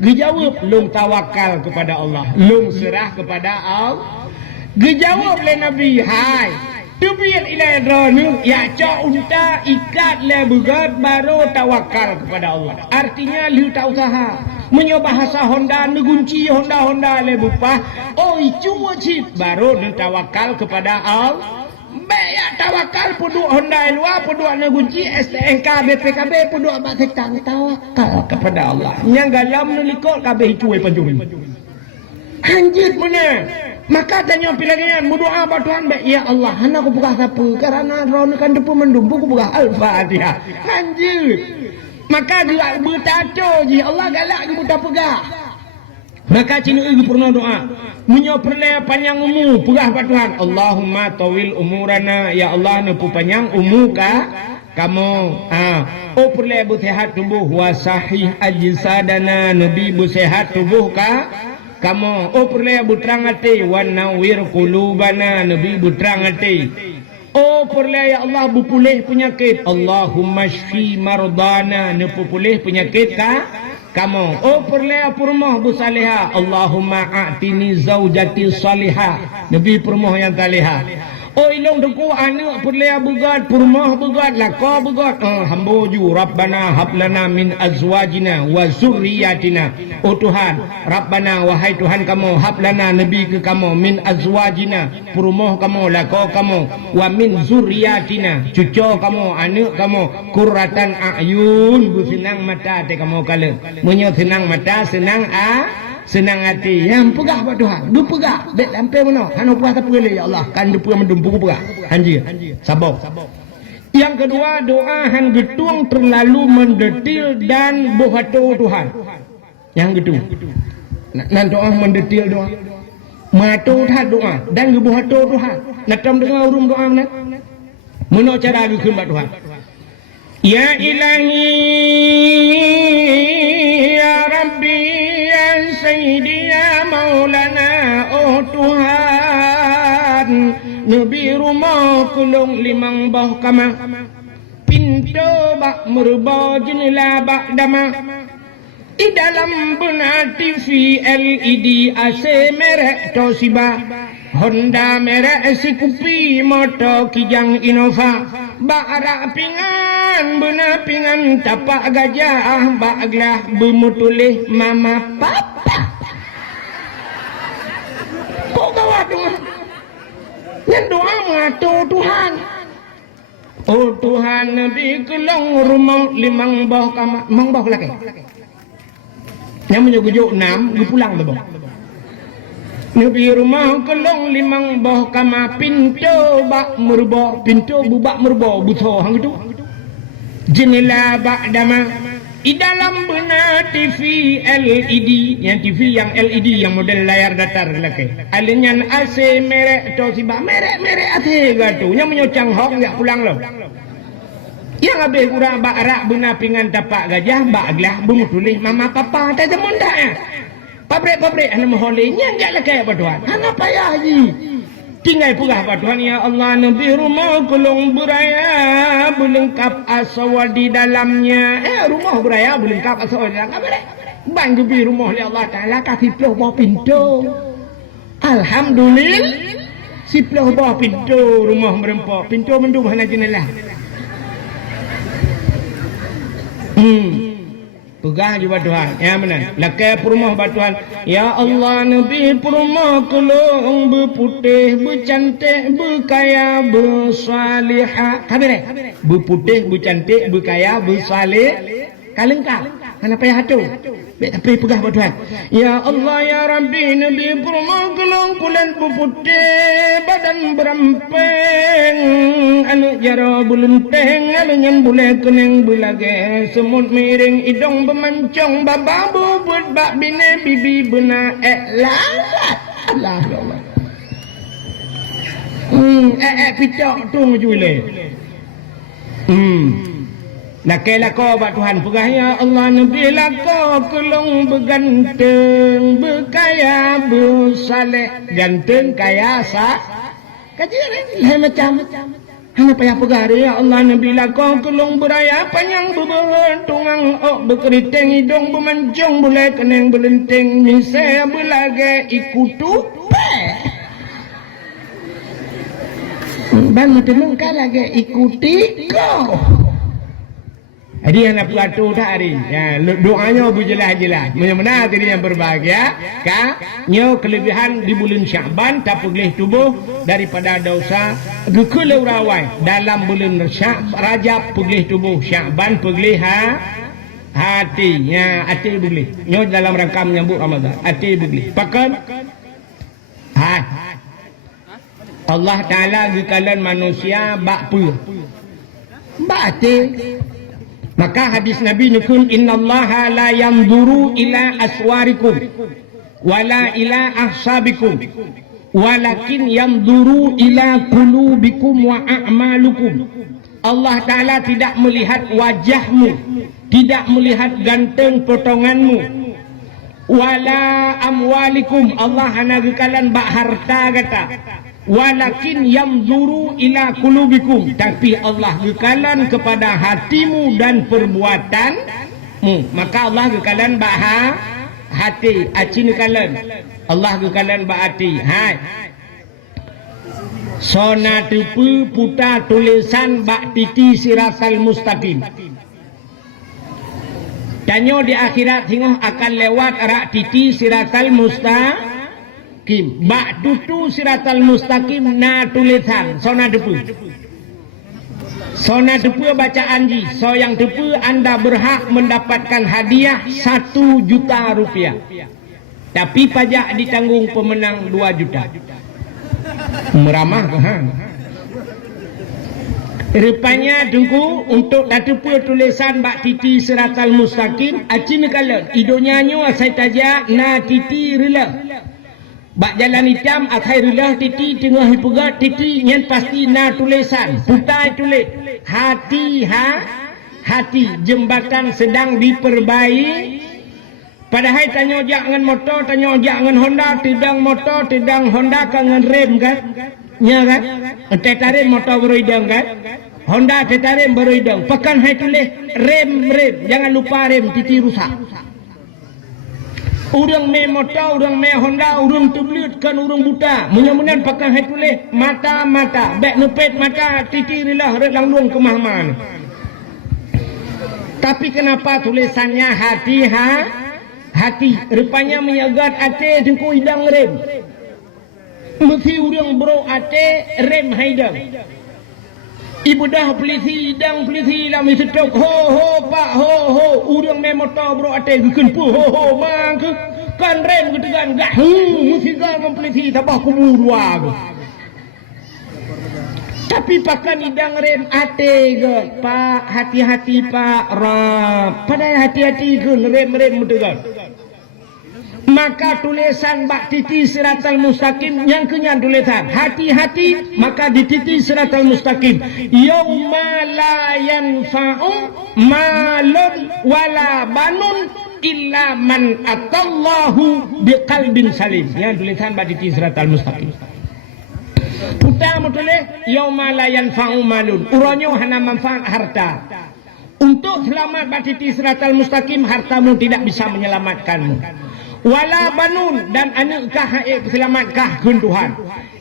Dijawab, lung tawakal kepada Allah, lung serah kepada Allah. Dijawab oleh Nabi, hai. Tubiat ilai dronu ya cok unta ikat le begat baru tawakal kepada Allah. Artinya lu tak usaha menyoba bahasa Honda negunci Honda le bupah. Oh itu wajib baru tawakal kepada Allah. Baik tawakal puduk Honda luar puduk negunci STNK BPKB puduk abad sekang tawakal kepada Allah. Yang galam nulikot kabeh itu penjuri. Hanjit mana? Maka tanya pilihan berdoa pada Tuhan baik ya Allah hana aku buka siapa karena ron kan depu mendumpu aku buka Al-Fatihah anjir. Maka dia bertato je Allah galak dia buta pegah. Maka cina ibu pernah doa munyo perle panjang umur pegah pada Tuhan Allahumma tawil umurana ya Allah nepu panjang umur kamu oh perle bersehat tubuh wa sahih ajsadana nabi bersehat tubuh kamu oh perle butrang hati wa nawir qulubana nabi butrang hati oh perle ya Allah bupulih penyakit Allahumma shfi mardana nepu pulih penyakit kamu oh perle purmoh bu salihah Allahumma a'tini zaujati salihah nabi purmoh yang salihah. Oh ilong deku anak perle bugat purmoh bugat lako bugat hambo ju Rabbana hablana min azwajina wa zurriyatina. Oh Tuhan Rabbana wahai Tuhan kamu hablana nabi ke kamu min azwajina purmoh kamu lako kamu wa min zurriyatina cucu kamu anak kamu qurratan a'yun bu senang mata te kamu kala munyo senang mata senang hati yang pegah pada Tuhan du pegah dek sampai mana hanu puas tak boleh ya Allah kan du pegah mendumpu pegah anjir sabar Yang kedua, doa han getung terlalu mendetil dan bohato Tuhan. Yang gedung. Nan doa mendetil doa. Mato Tuhan doa dan bohato Tuhan. Natam dengar urung doa mana? Mana cara gekeun ba Tuhan? Ya Ilahi ya Rabbi ya Sayyidi ya Maulana, oh Tuhan, Nabi rumah kulung limang bawah kama, pintu bak merubah jendela bak dama, di dalam benar TV LED AC merek Toshiba, Honda merek Sikupi, motor Kijang Innova, bak arak pingan benar pingan tapak gajah, bak gelah bermutulih mama papa. Kok gawat doa? Yang doa mengatur Tuhan. Oh Tuhan, Nabi kelong rumah limang bawah kamar, mang bawah lagi. Yang menyugujuk 6, dia pulang tu bang. Nabi rumah kelong limang bawah kamar, pintu bak merubah, pintu bubak merubah, butuh hang itu. Jendela bak dama. Di dalam benar TV LED, yang TV yang LED yang model layar datar lagi. Alinyan AC merek Toshiba, merek AC gatu. Yang menyocang hong tak pulang lo. Yang habis kurang bak arak benar pingan tapak gajah, bak gelah bermutulih mama papa tak ada mundak ya. Pabrik anda moholinya enggak lagi apa Tuhan. Hana payah haji. Tinggal pugah apa Tuhan, ya Allah, Nabi rumah kulung beraya berlengkap asawal di dalamnya. Rumah beraya berlengkap asawal di dalamnya. Bang gebi rumah oleh Allah Ta'ala kasih peluh bawah pintu. Alhamdulillah si peluh bawah pintu rumah merempok. Pintu mendung hana jendela. Pegah juga Tuhan. Ya benar. Lakai perumah batuan. Ya Allah, Nabi perumah kelong berputih, bercantik, berkaya, bersalihah. Kabir berputih, bercantik, berkaya, bersalih. Kalengkap. Kenapa ya hatu? Tapi pegah batuan. Ya Allah, ya Rabbi, Nabi perumah kelong bulan berputih, badan berampeng, anu jara bulenteng, anu nyan bule kening bulage, semut miring, hidung bermancung, baba bubut, bak bine, bibi bena, lalat. Allah, ya Allah. Picak tu majule. Lakai lako buat Tuhan pegah, ya Allah, Nabi lako kelong berganteng, berkaya, bersaleh, ganteng, kaya, sah. Kajian macam hanya payah pegah, ya Allah, Nabi lako kelong beraya, panjang beberapa tungang, berkeriting, hidung bermancung, boleh keneng berlenteng, misai berlaga ikutu, bang mati mengkal lagi ikuti kau. Jadi yang nak buat tu tak hari. Ya, doanya berjelas-jelas. Benar-benar tadi yang berbahagia. Nyo kelebihan di bulan Sya'ban tak pegih tubuh daripada dosa keleurawai dalam bulan Rajab pegih tubuh, Sya'ban pegih hati. Ya, hati pegih. Nyo dalam rangka menyambut Ramadan. Hati pegih. Pakan Allah Ta'ala gekalan manusia bakpu. Hati. Maka hadis Nabi nukun, innallaha la yanzuru ila aswarikum wala ila ahsabikum walakin yanzuru ila qulubikum wa a'malukum. Allah Ta'ala tidak melihat wajahmu, tidak melihat ganteng potonganmu, wala amwalikum, Allah hanya gekalan bak harta kata, walakin yanzuru ila qulubikum, tapi Allah gekalan kepada hatimu dan perbuatanmu. Maka Allah gekalan bak hati, acin gekalan Allah gekalan bak hati. Hai sona tepu puta tulisan bak titi siratal mustaqim. Danyo di akhirat hingoh akan lewat arak titi siratal mustaqim. Bak tutu siratal mustaqim na tulisan sona depu. Sona depu baca anji. So yang depu anda berhak mendapatkan hadiah 1 juta rupiah. Tapi pajak ditanggung pemenang 2 juta. Meramah ke hang? Rupanya tunggu untuk tatupu tulisan bak titi siratal mustaqim acin kalau idonya nyu asai taja na titi rela bak jalan hitam akhir rela titi tengah hipugat titi nyen pasti na tulisan putai tulis hati jembatan sedang diperbaiki. Padahal tanya jangan motor, tanya jangan Honda, tidang motor, tidang Honda kangen rem kan? Ya kan? Tetarim motor beridang kan? Honda tetarim beridang. Pekan hai tulis rem, jangan lupa rem titi rusak. Urang me motor, urang me Honda, urang tublit kan urang buta. Mudah-mudahan pekan hai tulis mata, bek nepet mata titi rilah rek langlung ke mahman. Tapi kenapa tulisannya hati rupanya menyagat ate tengku hidang rem mesti urang bro ate rem haidang ibu dah polisi hidang polisi lah mesti tok ho pak ho urang me motor bro ate bikin pu ho mang ke kan rem ketegan gak mesti gang polisi tabah kubur wag tapi pakan hidang rem ate ke pak hati-hati pak rap pada hati-hati ke rem mutegan. Maka tulisan bak titi siratal mustaqim yang kenyan tulisan hati-hati maka di titi siratal mustaqim yauma la yanfa'u malun wala banun illa man atallahu biqalbin salim yang tulisan bak titi siratal mustaqim. Pertama tulis yauma la yanfa'u malun uronyo hana manfaat harta. Untuk selamat bak titi siratal mustaqim hartamu tidak bisa menyelamatkanmu. Wala banun dan anukkah selamatkah kun Tuhan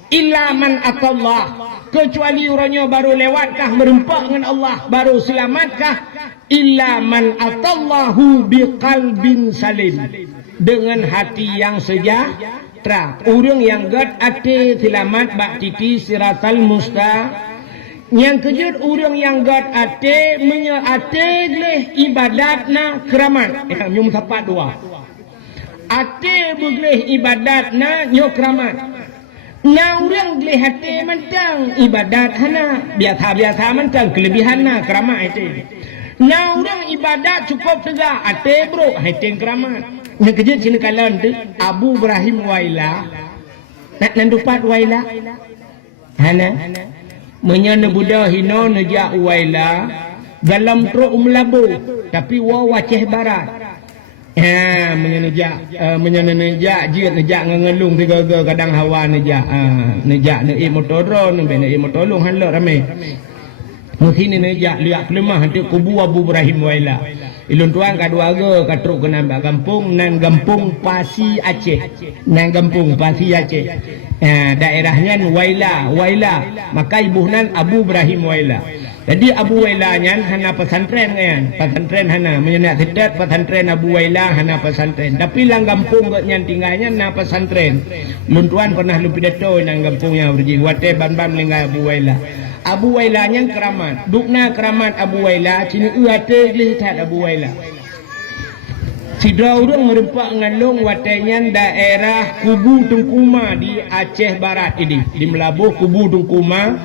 illa man atallah kecuali orangnya baru lewatkah merempak dengan Allah baru selamatkah illa man atallahu biqalbin salim dengan hati yang sejahtera orang yang gad ate selamat bak titi siratal mustaqim. Yang kejut orang yang gad ate leh ibadatna keramat nyum sapat dua ate begleh ibadat na nyokramat na urang gleh hati mentang ibadat hana biasa mentang kelebihan na keramat ate na urang ibadat cukup tegak ate bro hati keramat yang kejut sini kalan tu Abu Ibrahim Waila nak nandupat Waila hana menyana Buddha hino nejak Waila dalam truk melabu tapi waceh barat menyana nejak jiat nejak ngelung tiga kadang hawa nejak nei motoron nei motolong han lok rame mungkin nejak liak kelemah hantu kubu Abu Ibrahim Waila ilun tuang kadua ga katruk kenambak kampung nan kampung Pasi Aceh daerahnya Waila maka ibuhnan Abu Ibrahim Waila. Jadi Abu Waila nyan hana pesantren kan pesantren hana menyenak sedat pesantren Abu Waila hana pesantren tapi lang kampung nyan tinggalnya na pesantren luntuan pernah lu pidato nang kampungnya berji wate ban lenggai Abu Waila nyan keramat dukna keramat Abu Waila cini uate lihat Abu Waila sidra urang merempak ngalung watenya daerah Kubu Tungkuma di Aceh Barat ini di Melabuh Kubu Tungkuma.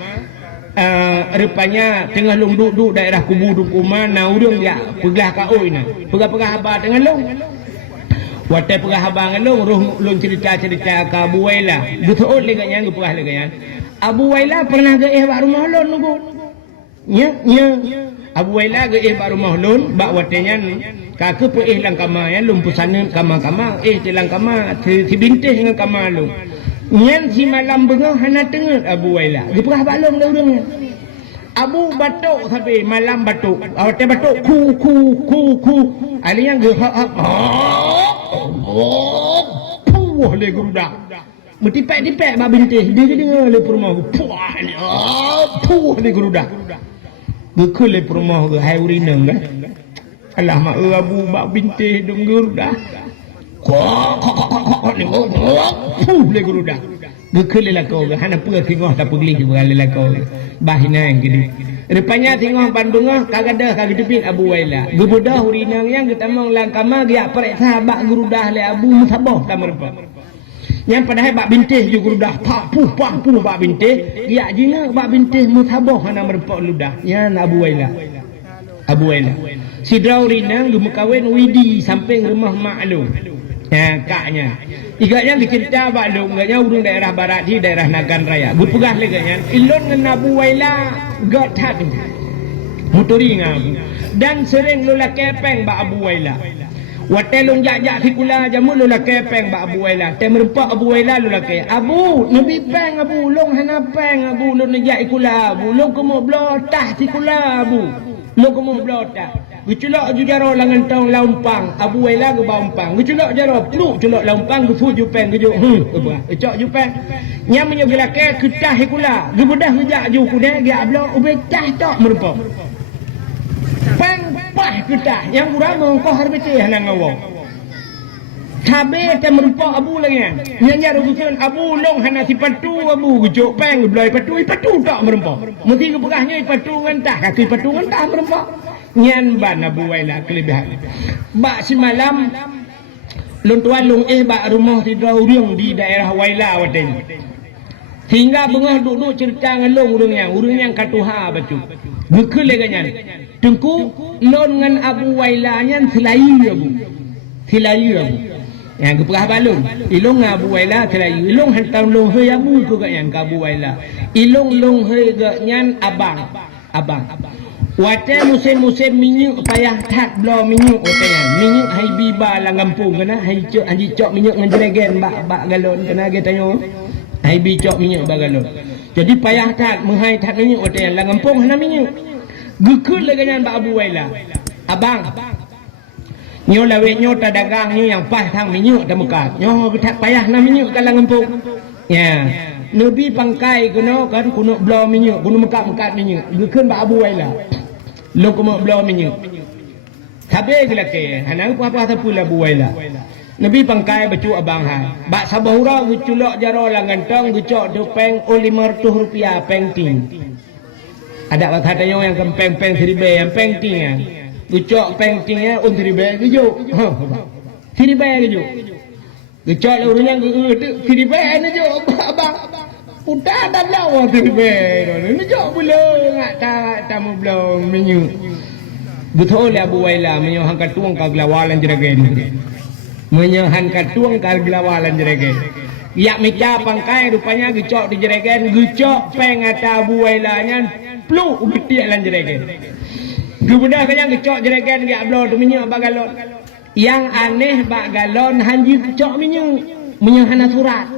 Rupanya tengah long duduk daerah Kubu Tungkuma na urang ya pegah kaoi na pegah haba tengah long watai pegah haba ngalong roh long cerita ke Abu Waila betul leganya pegah leganya Abu Waila pernah ke bak rumah lon nunggu nya Abu Waila ke bak rumah lon bak watenya ka ke lang kama ya lum pusana kama telang kama si bintih dengan kama lum nyan si malam bengah hana tengah Abu Waila di pegah balong dah urang Abu batuk sampai malam batuk awak batuk ku ali yang ge le gurudak metipek bak bintih dia le rumah le gurudak bekul le rumah ge hai urinang kan alah mak Abu bak bintih dong gurudak le gurudak gekele la kau hana pua tengok tak pegli juga la kau bahina yang gini rupanya tengok Bandung kagada kagedepin Abu Waila gebudah urinang yang ketamang langkama dia perek sahabat gurudah le Abu musabah tamerpa Yang padahal bak bintih juga ludah papu bak bintih. Dia jina bak bintih mutaboh hana merpok ludah. Ya Abu Waila. Abu Waila. Si Draurina lu kawin widi samping rumah maklum. Ya kaknya. Igaknya dicerita bak lu nganya urung daerah barat di daerah Nagan Raya. Gu pegah leganya. Ilon ngan Abu Waila got hat. Muturi ngam. Dan sering lula kepeng bak Abu Waila. Watelung jajak fikula jamu lula kepeng ba Abu Waila. Te merempak Abu Waila lula ke. Abu, nabi peng Abu, long hana peng Abu, long najak ikula Abu, long kemo blotah tikula Abu. Long kemo blotah. Guculok jujaro langan tong laumpang. Abu Waila ke baumpang. Guculok jaro pluk culok laumpang gufu jupeng gujuk. Ecok jupeng. Nyam menyogila ke ketah ikula. Gebedah ngejak ju kuda dia blok ube cah tok merempak. Peng pah kita yang kurang mengkau harbiti hanang ngawang. Tabe te merempak Abu lagi kan. Nyanya rugusan Abu long hana si patu Abu gujuk peng belai patu tak merempak. Mesti kepegahnya patu ngentah kaki patu ngentah merempak. Nyan ban Abu Waila kelebihan. Bak semalam lon tuan long bak rumah tidur urang di daerah Waila waten. Hingga bengah duduk cerita ngelong urang yang katuha bacu. Bekul leganyan. Tengku lon ngan Abu Waila nyan selayu Abu. Selayu Abu. Yang kepegah balun. Ilong Abu Waila selayu. Ilong hantam long he Abu ku gak yang Abu Waila. Ilong long he gak nyan abang. Abang. Wate musim-musim minyak payah tat blo minyak otayan. Minyak hai biba lang kampung kana hai cok anji cok minyak ngan jeregen bak galon kana ge tanyo. Hai bi cok minyak bak galon. Jadi payah tat menghai tat minyak otayan lang kampung hana minyak. Gukul leganyan ba Abu Waila. Abang. Nyo lawe nyo ta dagang nyo yang pas thang minyak ta muka. Nyo tak payah na minyak kalang kampung. Ya. Nabi pangkai kuno kan kuno blo minyak, kuno mekat minyak. Gukul ba Abu Waila. Lo kumo blo minyak. Tabe gelake, hanang apa pula Abu Waila. Nabi pangkai bacu abang hai. Bak sabahura guculok jaro langan tong gucok dopeng Rp500 peng ting. Ada katanya yang kempeng-peng seribe yang peng ting ya. Gucok peng ting ya seribe gujuk. Seribe gujuk. Gucok urunnya seribe anu juk abang. Udah ada lawa seribe. Gujuk belum ngak tamu belum minyak. Betul Abu Waila menyohan katuang kaglawalan jeragen. Menyohan katuang kaglawalan jeragen. Ya meja pangkai rupanya gucok di jeragen, gucok peng ata Abu Waila nya pluk ubiti lan jeragen. Gubudah kayang gucok jeragen dia ablo tu minyak bak galon. Yang aneh bak galon hanji gucok minyak. Menyohan surat.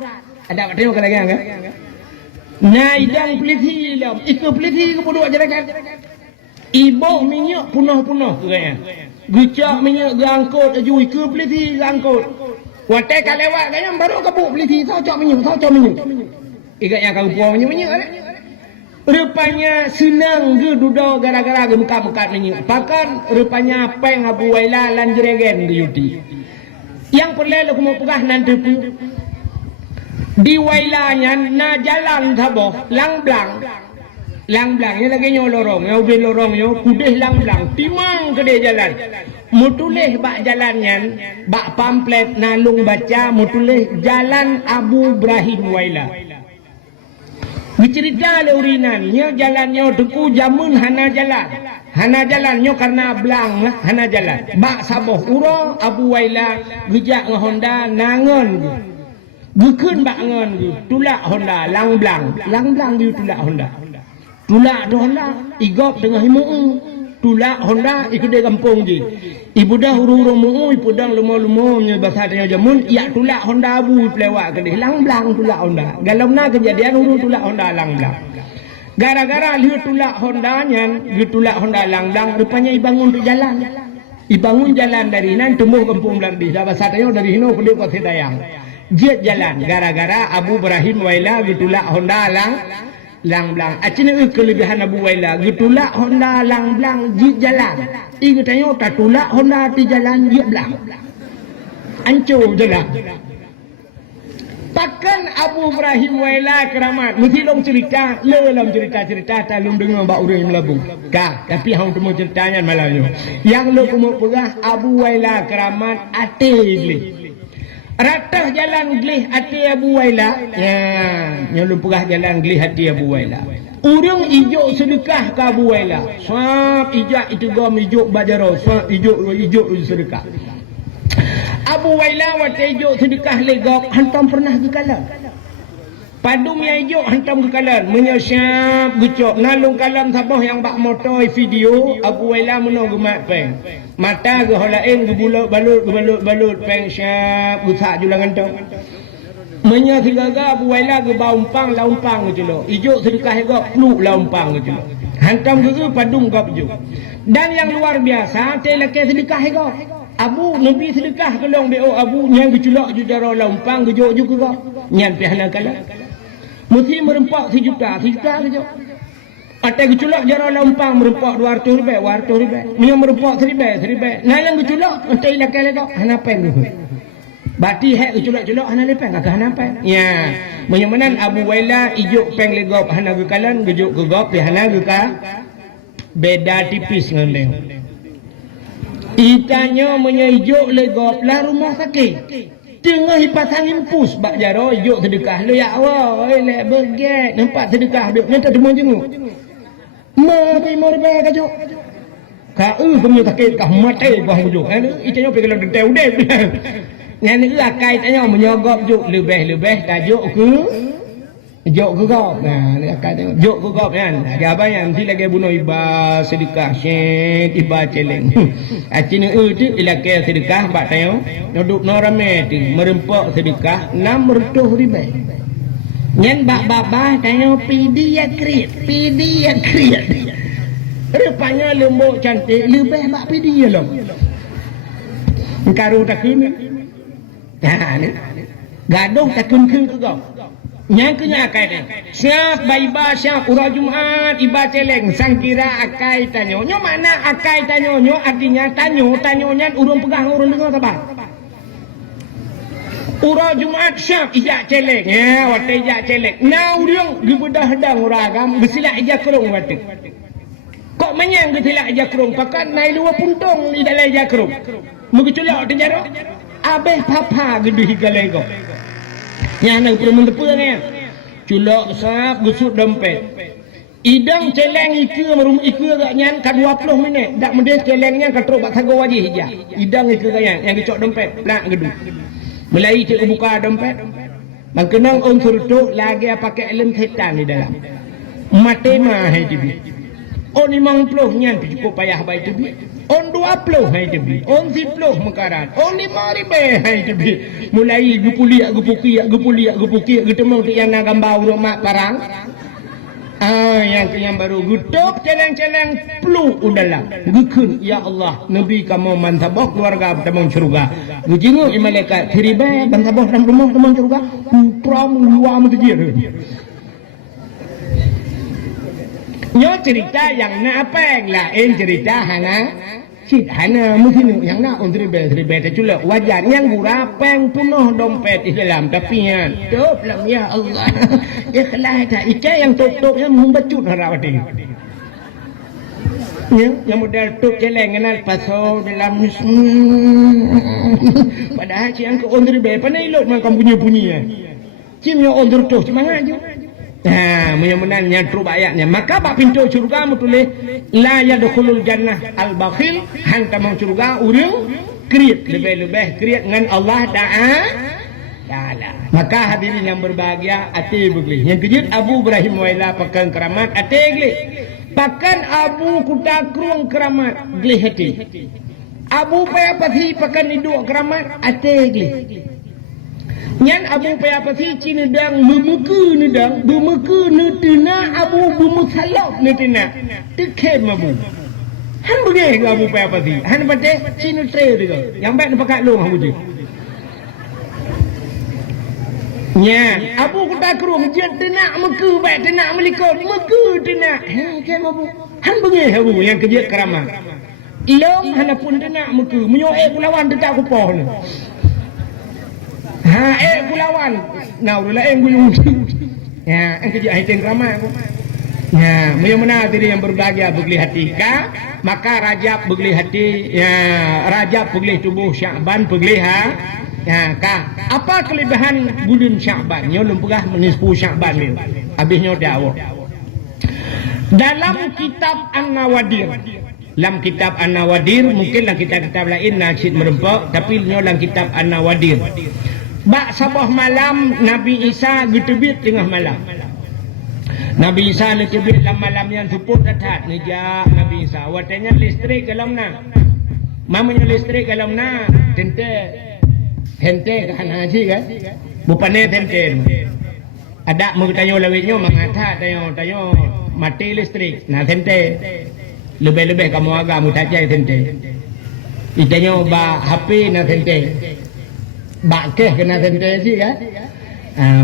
Ada tengok lagi kan? Nah idang peliti lam, ikut peliti ke bodoh jeragen. Ibu minyak punah-punah kayaknya. Gucok minyak gangkut ajui ke peliti gangkut. Watai kau lewat kayaknya baru kabuk peliti cocok minyak. Ikat yang kau buang minyak. Rupanya senang ke duduk gara-gara gemukak-mukak minyak. Bahkan rupanya peng Abu Waila lan jeragen ke yuti. Yang perlu aku mau pegah nanti tu. Di Wailanya na jalan taboh lang blang. Lang blang ni lagi nyo lorong, nyo ubi lorong nyo kudih lang blang. Timang ke dia jalan. Mutulih bak jalannya, bak pamflet nalung baca mutulih jalan Abu Ibrahim Waila. Bercerita le urinan, nyo jalan nyo teku jamun hana jalan. Hana jalan nyo karena blang hana jalan. Bak saboh urang Abu Waila gejak nge Honda nangon. Gukun bak ngon tulak Honda lang blang di tulak Honda. Tulak do Honda igop dengan himu. Tulak Honda ikut dia kampung je. Ibu dah hurung-hurung mu, ibu dah lumo-lumo nya bahasa tanya jamun, ya tulak Honda Abu pelewak ke dia lang blang tulak Honda. Galau na kejadian hurung tulak Honda lang blang. Gara-gara lihat tulak Honda nya, tulak Honda lang blang rupanya ibangun tu jalan. Ibangun jalan dari nan tumbuh kampung Lardi. Bahasa tanya dari hino ke dia kau sedayang. Jet jalan gara-gara Abu Ibrahim Waila tulak Honda lang blang. Acina kelebihan Abu Waila tulak Honda lang blang jet jalan. Ing tanya tak tulak Honda di jalan jet blang. Ancur jalan. Takkan Abu Ibrahim Waila keramat. Mesti long cerita, dalam cerita talung dengar bak urang melabung. Tapi hang temu ceritanya malamnya. Yang lo kemu pegah Abu Waila keramat ate igli. Ratah jalan gelih hati Abu Waila. Ya, yang lupa jalan gelih hati Abu Waila. Urang ijuk sedekah ke Abu Waila. Swap ijak itu gom ijuk bajaro. Swap ijuk sedekah. Abu Waila waktu ijuk sedekah legok hantam pernah ke kalam. Padum yang ijuk hantam ke kalam. Menyesiap gucok. Nalung kalam sabah yang bak motor video. Abu Waila menunggu mak peng. Mata ke holain ke balut peng syap gusak julangan tu. Menya tiga Abu Waila ke baumpang laumpang ke celo. Ijuk sedekah gop peluk laumpang ke celo. Hantam ke padung gop ijuk. Dan yang luar biasa telake sedekah gop. Abu Nabi sedekah tolong beo Abu yang keculak judara laumpang ke jok juga. Nyan pihana kala. Mesti merempak 1 juta ke jok. Ada keculak jara laumpang merempak 200 ribu. Punya merempak 1,000. Nah yang keculak entai lakai lekak hanapen tu. Bati hek keculak-culak hana lepen kakak hanapen. Ya, menyamanan Abu Waila ijuk peng legop hana gekalan gejuk gegop di hana geka. Beda tipis ngandeng. Itanya menyijuk legop lah rumah sakit. Tengah pasang impus bak jaro ijuk sedekah lu ya Allah, oi lek berget nampak sedekah duk nanti temu jenguk. Mari morbe kajo. Kau punya sakit kau mati kau bujuk. Itanya pergi kalau detek udah. Yang ni akai tanya menyogop juk lebih tajuk ke juk ke kau. Nah, ni akai tanya juk ke kau kan. Ada apa yang nanti lagi bunuh iba sedekah syed iba celeng. Acina tu ilakai sedekah bak tanya duduk no rame tu merempak sedekah 600 ribu. Nyan bak babah tanya pidi ya kriat. Rupanya lembut cantik lebih bak pidi ya lom. Karu tak kena. Nah, ni gaduh tak kena ke kau. Yang kena akai ni. Siap baiba siap urah Jumaat iba celeng sangkira akai tanyo. Nyo mana akai tanyo nyo artinya tanyonya urang pegang urang dengar apa? Urah Jumaat siap ijak celeng. Ya, waktu ijak celeng. Nah, urang gebedah hadang uragam bersilak ijak kerung waktu. Kok menyang bersilak ijak kerung pakan naik 2 puntung di dalam ijak kerung. Mengeculak tu jaro. Abeh papa gede higalai kau. Yang nak perlu mentepuh ni. Culak sap gusut dompet. Idang celeng ike merum ike gak nyan ka 20 minit. Dak mendes celengnya ka teruk bak sago wajih hijah. Idang ike gak nyan yang gecok dompet plak gedu. Mulai cik buka dompet. Mangkenang unsur tu lagi pakai lem setan di dalam. Matema hai tibi. On 50 nyan cukup payah baik tibi. On 20 hai tibi. On 10 mekarat. On 5,000 hai tibi. Mulai gepuliak getemung tu yang nak gambar rumah parang. Yang baru gutuk celeng-celeng peluk udalah. Gukun ya Allah Nabi kamu mantabah keluarga temung syurga. Gujingu malaikat seribai mantabah dalam rumah temung syurga. Pram luam tu dia. Nyo cerita yang nak apa lain cerita hana mungkin yang nak untuk ribe terculak wajar yang gurapeng penuh dompet di dalam tapi ya toplam ya Allah ikhlas tak ica yang tok yang membacut harawati ya yang modal tok celeng kenal pasal dalam padahal siang ke on ribe pandai lot makam bunyi ya cimnya on tok semangat je. Nah, menyamanan nyantru ayatnya. Maka bak pintu syurga mutulih la yadkhulul jannah al-bakhil hantamang syurga urang kriat lebih-lebih kriat dengan Allah Ta'ala. Maka hadirin yang berbahagia ati begli. Yang kejut Abu Ibrahim Waila pakan keramat ati gli. Pakan Abu Kutakrung keramat gli hati. Abu Payapati pakan hidup keramat ati gli. Nyan Abu Payapati cina dang memuka netena Abu bumusalok netena tekem Abu han begeh Abu Payapati han pate cina tre dia yang baik pakai long Abu je nyan Abu Kutakrung je tenak meka baik tenak melikot meka tenak kem Abu han begeh Abu yang kerja keramah long han pun tenak meka menyoek kulawan detak kupoh ni Kulawan. Nah, udah gulung. Ya, kerja hitung ramai aku. Ya, mana tadi yang berbahagia begli hati ka, maka Rajab begli hati, ya Rajab begli tubuh Sya'ban begli Apa kelebihan bulan Sya'ban? Nyo lempegah menisfu Sya'ban ni. Habisnya dakwah. Dalam kitab An-Nawadir. Dalam kitab An-Nawadir, mungkinlah kitab-kitab lain nasyid merempak, tapi nyo dalam kitab An-Nawadir. Bak sabah malam Nabi Isa getebit tengah malam. Nabi Isa getebit dalam malam yang seput datang nejak Nabi Isa. Watanya listrik dalam na. Mamanya listrik dalam na. Hente kan haji kan? Bupane hente. Ada mengtanya lawitnya mengata tanya mati listrik. Nah hente. Lebih-lebih kamu agak mutajai hente. Itanya ba HP na hente. Ba keh kena hente sih kan?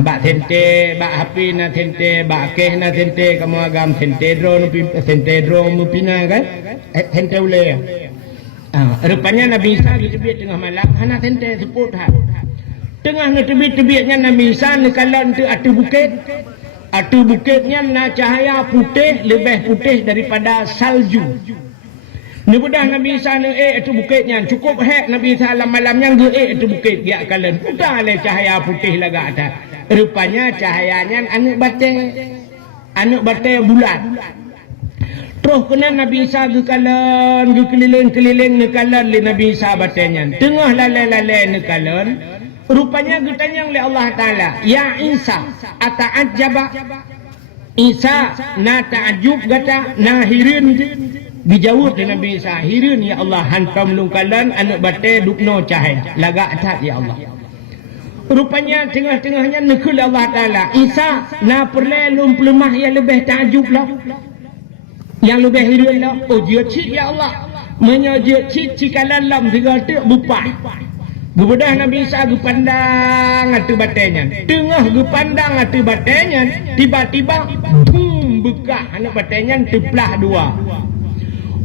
Ba hente, ba HP na hente, ba keh na hente kamu agam hente drone mupina kan? Hente ule. Rupanya Nabi Isa ditebit tengah malam, hana hente seput hat. Tengah ngetebit-tebitnya Nabi Isa nekalan tu atu bukit. Atu bukitnya na cahaya putih, lebih putih daripada salju. Ni budak Nabi Isa ni atu bukitnya cukup hek Nabi Isa malamnya ge atu bukit dia kalan. Budak le cahaya putih laga atas. Rupanya cahayanya anu bate bulat. Terus kena Nabi Isa ge kalan, ge keliling-keliling ni kalan le Nabi Isa batenya. Tengah lalai-lalai ni kalan. Rupanya getanyang oleh Allah Ta'ala, ya Isa ata'ajjaba. Isa na ta'ajub gata na hirin. Dijawab dengan Nabi Isa, hirin ya Allah hantam lungkalan anak bate dukno cahaya laga atat ya Allah. Rupanya tengah-tengahnya nekul Allah Ta'ala, Isa na perlelum pelemah yang lebih ta'ajub lah, yang lebih hirin lah. Oh dia cik ya Allah, menyajik cik cikalan lam tiga tu bupah. Bubudah Nabi Isa ge pandang atu batenya. Tengah ge pandang atu batenya, tiba-tiba boom bekah anak batenya teplah dua.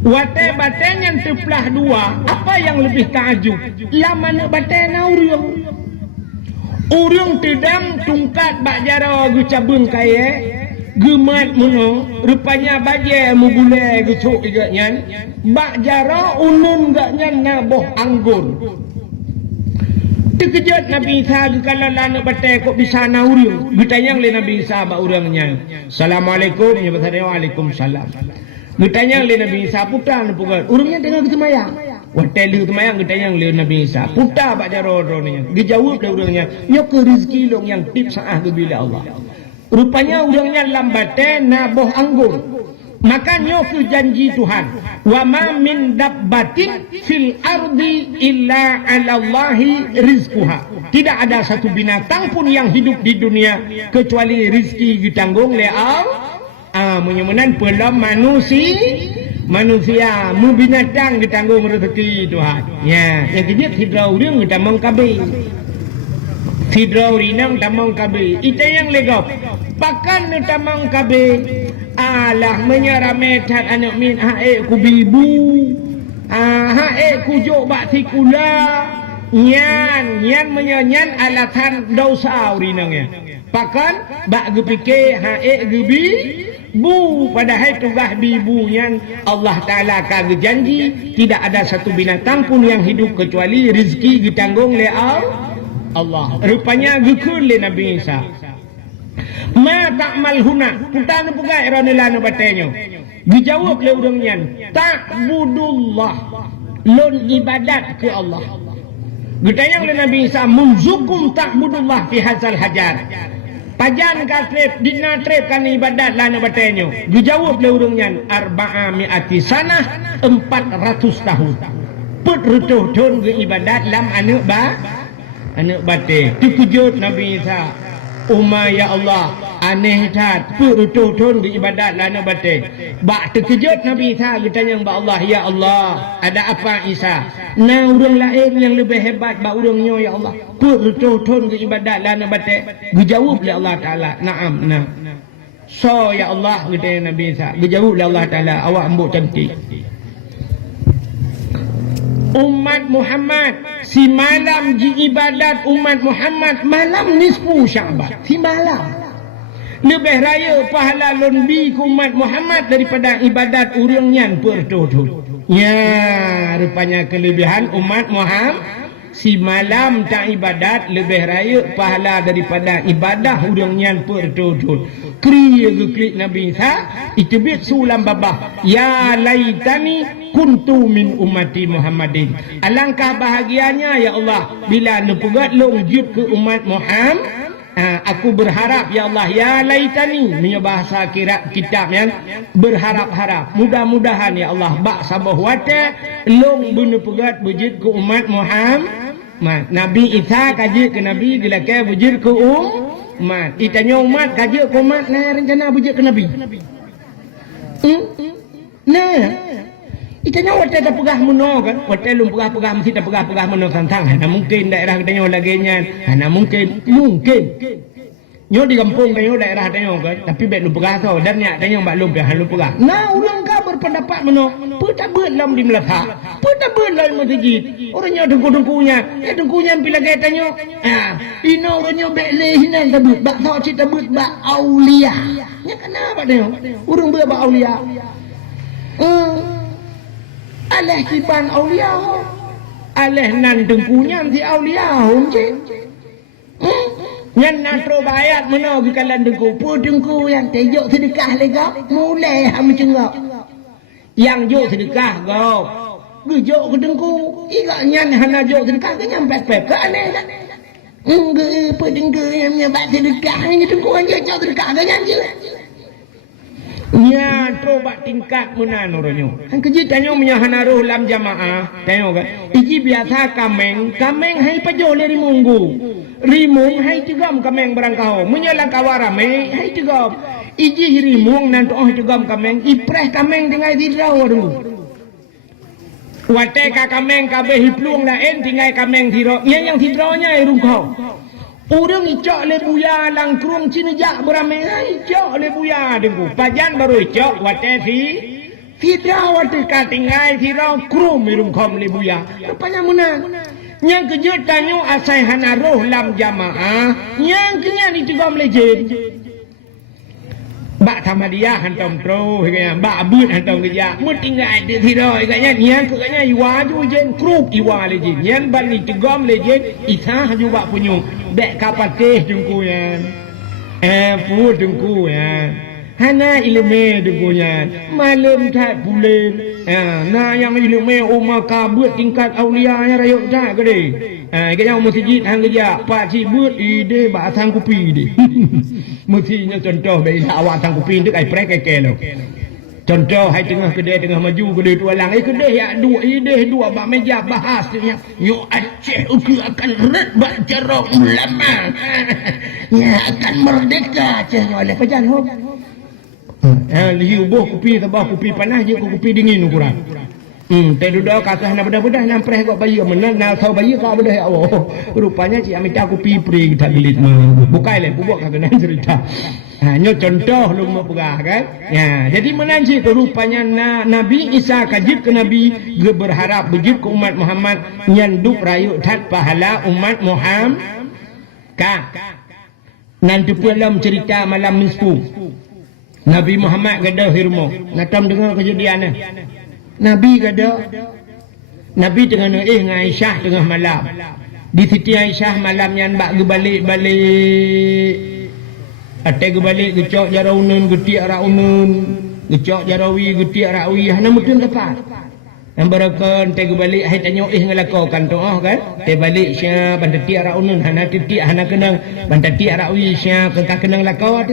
Wate batenya teplah dua, apa yang lebih takjub? Lah mana batena urang. Urang tedang tungkat bak jara ge cabung kaye, gemat mono, rupanya baje mu bule ge cuk iganya. Bak jara unun gaknya naboh anggur. Terkejut Nabi Isa kalau anak batai kok bisa nauriu. Ditanyang le Nabi Isa ba urangnya. Assalamualaikum ya besar waalaikumsalam. Ditanyang le Nabi Isa putra nu pugat. Urangnya tengah kesemayang. Hotel lu kesemayang ditanyang le Nabi Isa. Putra bak jaro-jaroninya. Dijawab le urangnya, "Nyo ke rezeki long yang tip saah ke bila Allah." Rupanya urangnya lambatai naboh anggur. Maka nyoku janji Tuhan, wa ma min dabbatin fil ardi illa 'ala Allahi rizquha. Tidak ada satu binatang pun yang hidup di dunia kecuali rizki ditanggung oleh Allah. Menyemenan pelam manusia mu binatang ditanggung rezeki Tuhan. Ya, yang kedua hidrau ring tamang kabe. Hidrau rinang tamang kabe. Ita yang legap. Pakan tamang kabe. Alah menyarametan anak min hae ku bibu hae ku jok bak tikula nyan menyanyan alatan dosa urinangnya pakan bak gepike hae gebi bu padahal tugas bibu nyan Allah Ta'ala kagak janji tidak ada satu binatang pun yang hidup kecuali rezeki ditanggung oleh Allah. Rupanya gekul le Nabi Isa. Ma ta'mal huna putana pugai ranelana batenyo. Dijawab le urangnya, ta'budullah, lon ibadat ke Allah. Ditanya oleh Nabi Isa, munzukum ta'budullah fi hadzal hajar. Pajan ka trip dina trip kan ibadat lana batenyo. Dijawab le urangnya, arba'a mi'ati sanah, 400 tahun. Put rutuh ton ke ibadat lam anak bate. Tukujud Nabi Isa. Ya Allah, aneh tat perutuh-tuh di ibadat lana batik. Bak terkejut Nabi Isa bertanya kepada Allah, ya Allah, ada apa Isa? Nah orang lain yang lebih hebat bak orangnya ya Allah. Perutuh-tuh di ibadat lana batik. Dijawab oleh Allah Ta'ala, na'am, nah. So ya Allah, bertanya Nabi Isa. Dijawab oleh Allah Ta'ala, awak ambuk cantik. Umat Muhammad si malam di ibadat umat Muhammad malam nisfu Sya'ban si malam lebih raya pahala lonbi ku umat Muhammad daripada ibadat urang yang bertutur. Ya rupanya kelebihan umat si malam tak ibadat lebih raya pahala daripada ibadah urang nyan pertudul. Kriya klik Nabi Isa itu bit sulam babah ya laitani kuntu min ummati Muhammadin. Alangkah bahagianya ya Allah bila nepugat longjut ke umat Muhammad. Aku berharap ya Allah ya laitani punya bahasa kira kitab yang berharap-harap mudah-mudahan ya Allah bak sabah wate long bunu pegat bujit ke umat Muhammad. Nabi Isa kaji ke Nabi bila ke bujit ke umat itanya umat kaji ke umat nah rencana bujit ke Nabi nah itanya wate tak pegah meno kan wate lum pegah mesti tak pegah meno tantang hana mungkin daerah tanya lagi nya hana mungkin nyo di kampung tanya daerah tanya kan tapi bet lum pegah tau dan nya tanya mbak lum dah lum pegah nah urang ka berpendapat meno puta beut lam di melata puta beut lain masjid orangnya dengku-dengkunya dengkunya bila gaya tanya ino orangnya bet lehinan tabut bak tau cerita beut bak aulia nya kenapa tanya urang beut bak aulia aleh kiban aulia aleh nan dengkunya si aulia nyan natro bayat mana gi kalan dengku pu dengku yang tejok sedekah lega mulai ham cengok yang jok sedekah go gejok ke dengku iga nyan hana jok sedekah ke nyam pep ke aneh dak engge pu dengku yang nyebat sedekah ni dengku aja jok sedekah ke nyan je nya tobat tingkat menan oranyo han keji tanyo menyahana roh lam jamaah tanyo kan iji biasa kameng hai pajo le rimung hai tigam kameng barangkau menyala kawarame hai tigam iji rimung nan toh tigam kameng ipreh kameng dengan dirau dulu wate ka kameng kabeh hiplung lain tinggal kameng tiro yang tidronya irungkau orang icok le buya lang krung cinejak berame icok le buya dengku pajan baru icok wate tidak wate ka tinggal tiro krum irung kom le buya rupanya menang yang kejut tanyo asai hana roh lam jamaah yang kenya ditigam lejen bak Tamadia hantam tro kaya bak abut hantam kerja mu tinggal di tiro kaya yang kaya iwa ju jen kruk iwa lejen yang bali tigam lejen itah ju bak punyu dek kapateh dengku yan pu dengku yan hana ilmu dengku yan malam tak bulan nah yang ilmu umma kabut tingkat aulia nya rayuk tak gede kaya masjid hang kerja pak cik but ide bak sang kupi de mestinya contoh bila awak sang kupi dek ai prek ke lo contoh hai tengah kedai tengah maju kedai tualang kedai ya dua ide dua bak meja bahasnya yo Aceh uku akan red bak cerok ulama ya akan merdeka Aceh oleh pejan ho liu boh kupi tabah kupi panas je kupi dingin ukuran teh duduk kasah na bedah-bedah nampreh kok bayi menang na tahu bayi kau bedah ya Allah rupanya cik amita kupi pri kita gelit bukai le bubuk kagak cerita nyo contoh lu mau pegah kan ya jadi menanji tu rupanya Nabi Isa kajib ke Nabi ge berharap bujud ke umat Muhammad nyanduk rayu tat pahala umat Muhammad ka nanti dalam cerita malam nisfu Nabi Muhammad gadah hirmo natam dengar kejadian Nabi gada Nabi tengah dengan Aisyah tengah malam di Siti Aisyah malam yang bak balik ate balik gecok jaraunun getik raunun gecok jarawi getik rawi hana mutun dapat yang barakan te balik hai tanyo ngelakokan tu kan te balik sya bandati raunun hana titik hana kenang bandati rawi sya kenang lakau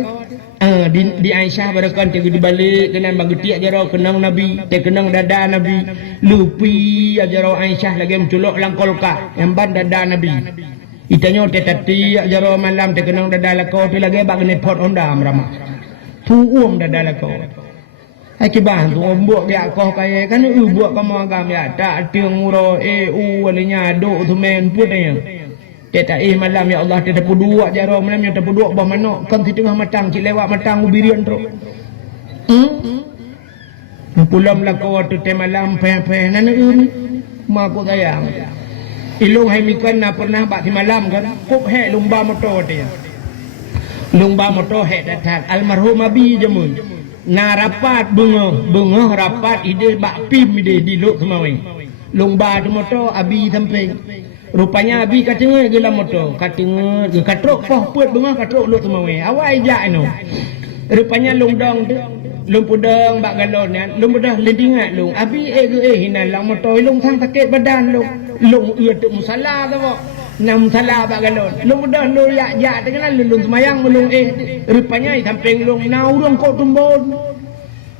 di Aisyah barakan te balik kenan bagetik jaro kenang Nabi te kenang dada Nabi lupi jaro Aisyah lagi menculok langkol ka yang ban dada Nabi itanya te tati jaro malam te kenang dada lakau tu lagi bag ne pot onda ramah tu dada lakau hai kibah tu buat dia koh kaya kan buat kamu agam ya tak tiang muro walinya do tu men putnya Kita malam ya Allah kita dua jaro malam yang kita dua bah mana kan di tengah matang cik lewat matang ubirian tu. Pulam lakau tu te malam pe nana ini mak aku sayang. Ilung hai mikan na pernah bak di malam kan kok he lumba motor dia. Lumba motor he datang almarhum abi jamun. Na rapat bunga rapat ide bak pim ide di lok semawing. Lumba tu motor abi samping. Rupanya abi katengah gelam motor, katengah ge katrok poh peut bengah katrok lu tu mawe. Awai jak anu. Rupanya long dong tu, long pudang bak galon ni, long mudah ledingat long. Abi hina lang motor long sang sakit badan long. Long tu musala tu kok. Nam salah bak galon. Long mudah lu jak tengah long semayang long rupanya samping long nau long kok tumbon.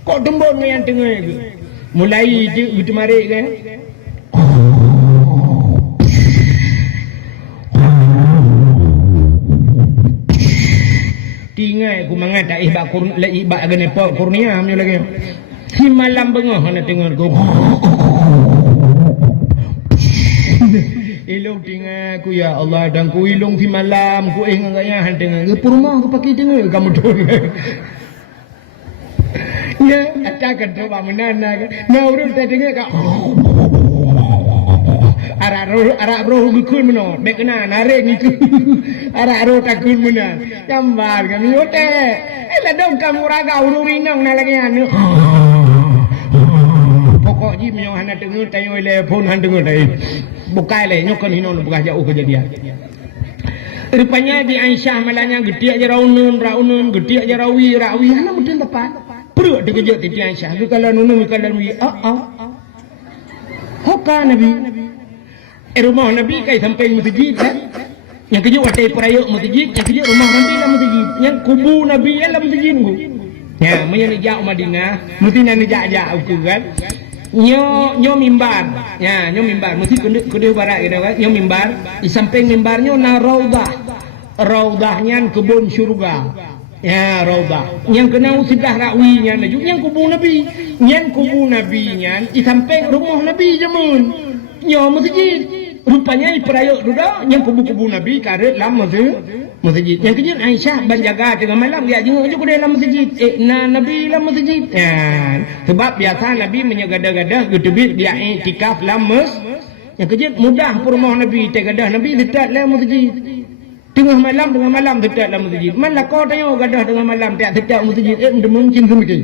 Kok tumbon yang tengah ge. Mulai je gitu marik kan. Tinggal aku mengata ibak genepok kurnia amnya lagi. Si malam bengah nak tengok aku. Ilung tinggal aku ya Allah dan ku ilung si malam ku ngaya han tengok. Ke rumah aku pakai tengok kamu tu. Ya, akan tu bangunan nak. Ngau tak tengok kau. Arak roh gukun meno, bekena nare niku. Arak roh takun mena. Gambar kami ote. Ela dong kamu raga ururinong na lagi anu. Pokok ji menyo hana tengok tayo telefon han tengok tai. Bukai le nyokon hinon buka jauh kejadian. Rupanya di Aisyah malanya gede aja raunun, gede aja rawi hana mudin tepat. Perut dikejut di Aisyah. Kalau nunu Hoka Nabi. Rumah Nabi kai sampai masjid kan. Yang kejut watai perayuk masjid, yang kejut rumah Nabi lah masjid. Yang kubu Nabi lah masjid ku. Ya, menyan jak Madinah, mesti nan jak aku kan. Nyo mimbar. Ya, nyo mimbar. Mesti kudu barat gitu kan. Nyo mimbar, di samping mimbarnya na raudah. Raudahnya kebun syurga. Ya raudah. Yang kena usidah rakwinya naju. Yang kubu Nabi nya di samping rumah Nabi jamun. Nyo masjid. Rupanya perayuk duda yang kubu-kubu Nabi karet lam masjid. Yang kejut Aisyah banjaga tengah malam dia jenguk juga dalam masjid. Nabi dalam masjid. Sebab biasa Nabi menyegada-gada gedebit dia iktikaf lam masjid. Yang kejut mudah rumah Nabi tegadah Nabi dekat dalam masjid. Tengah malam dekat dalam masjid. Malah kau tanya gadah tengah malam tak dekat masjid. Mungkin semikir.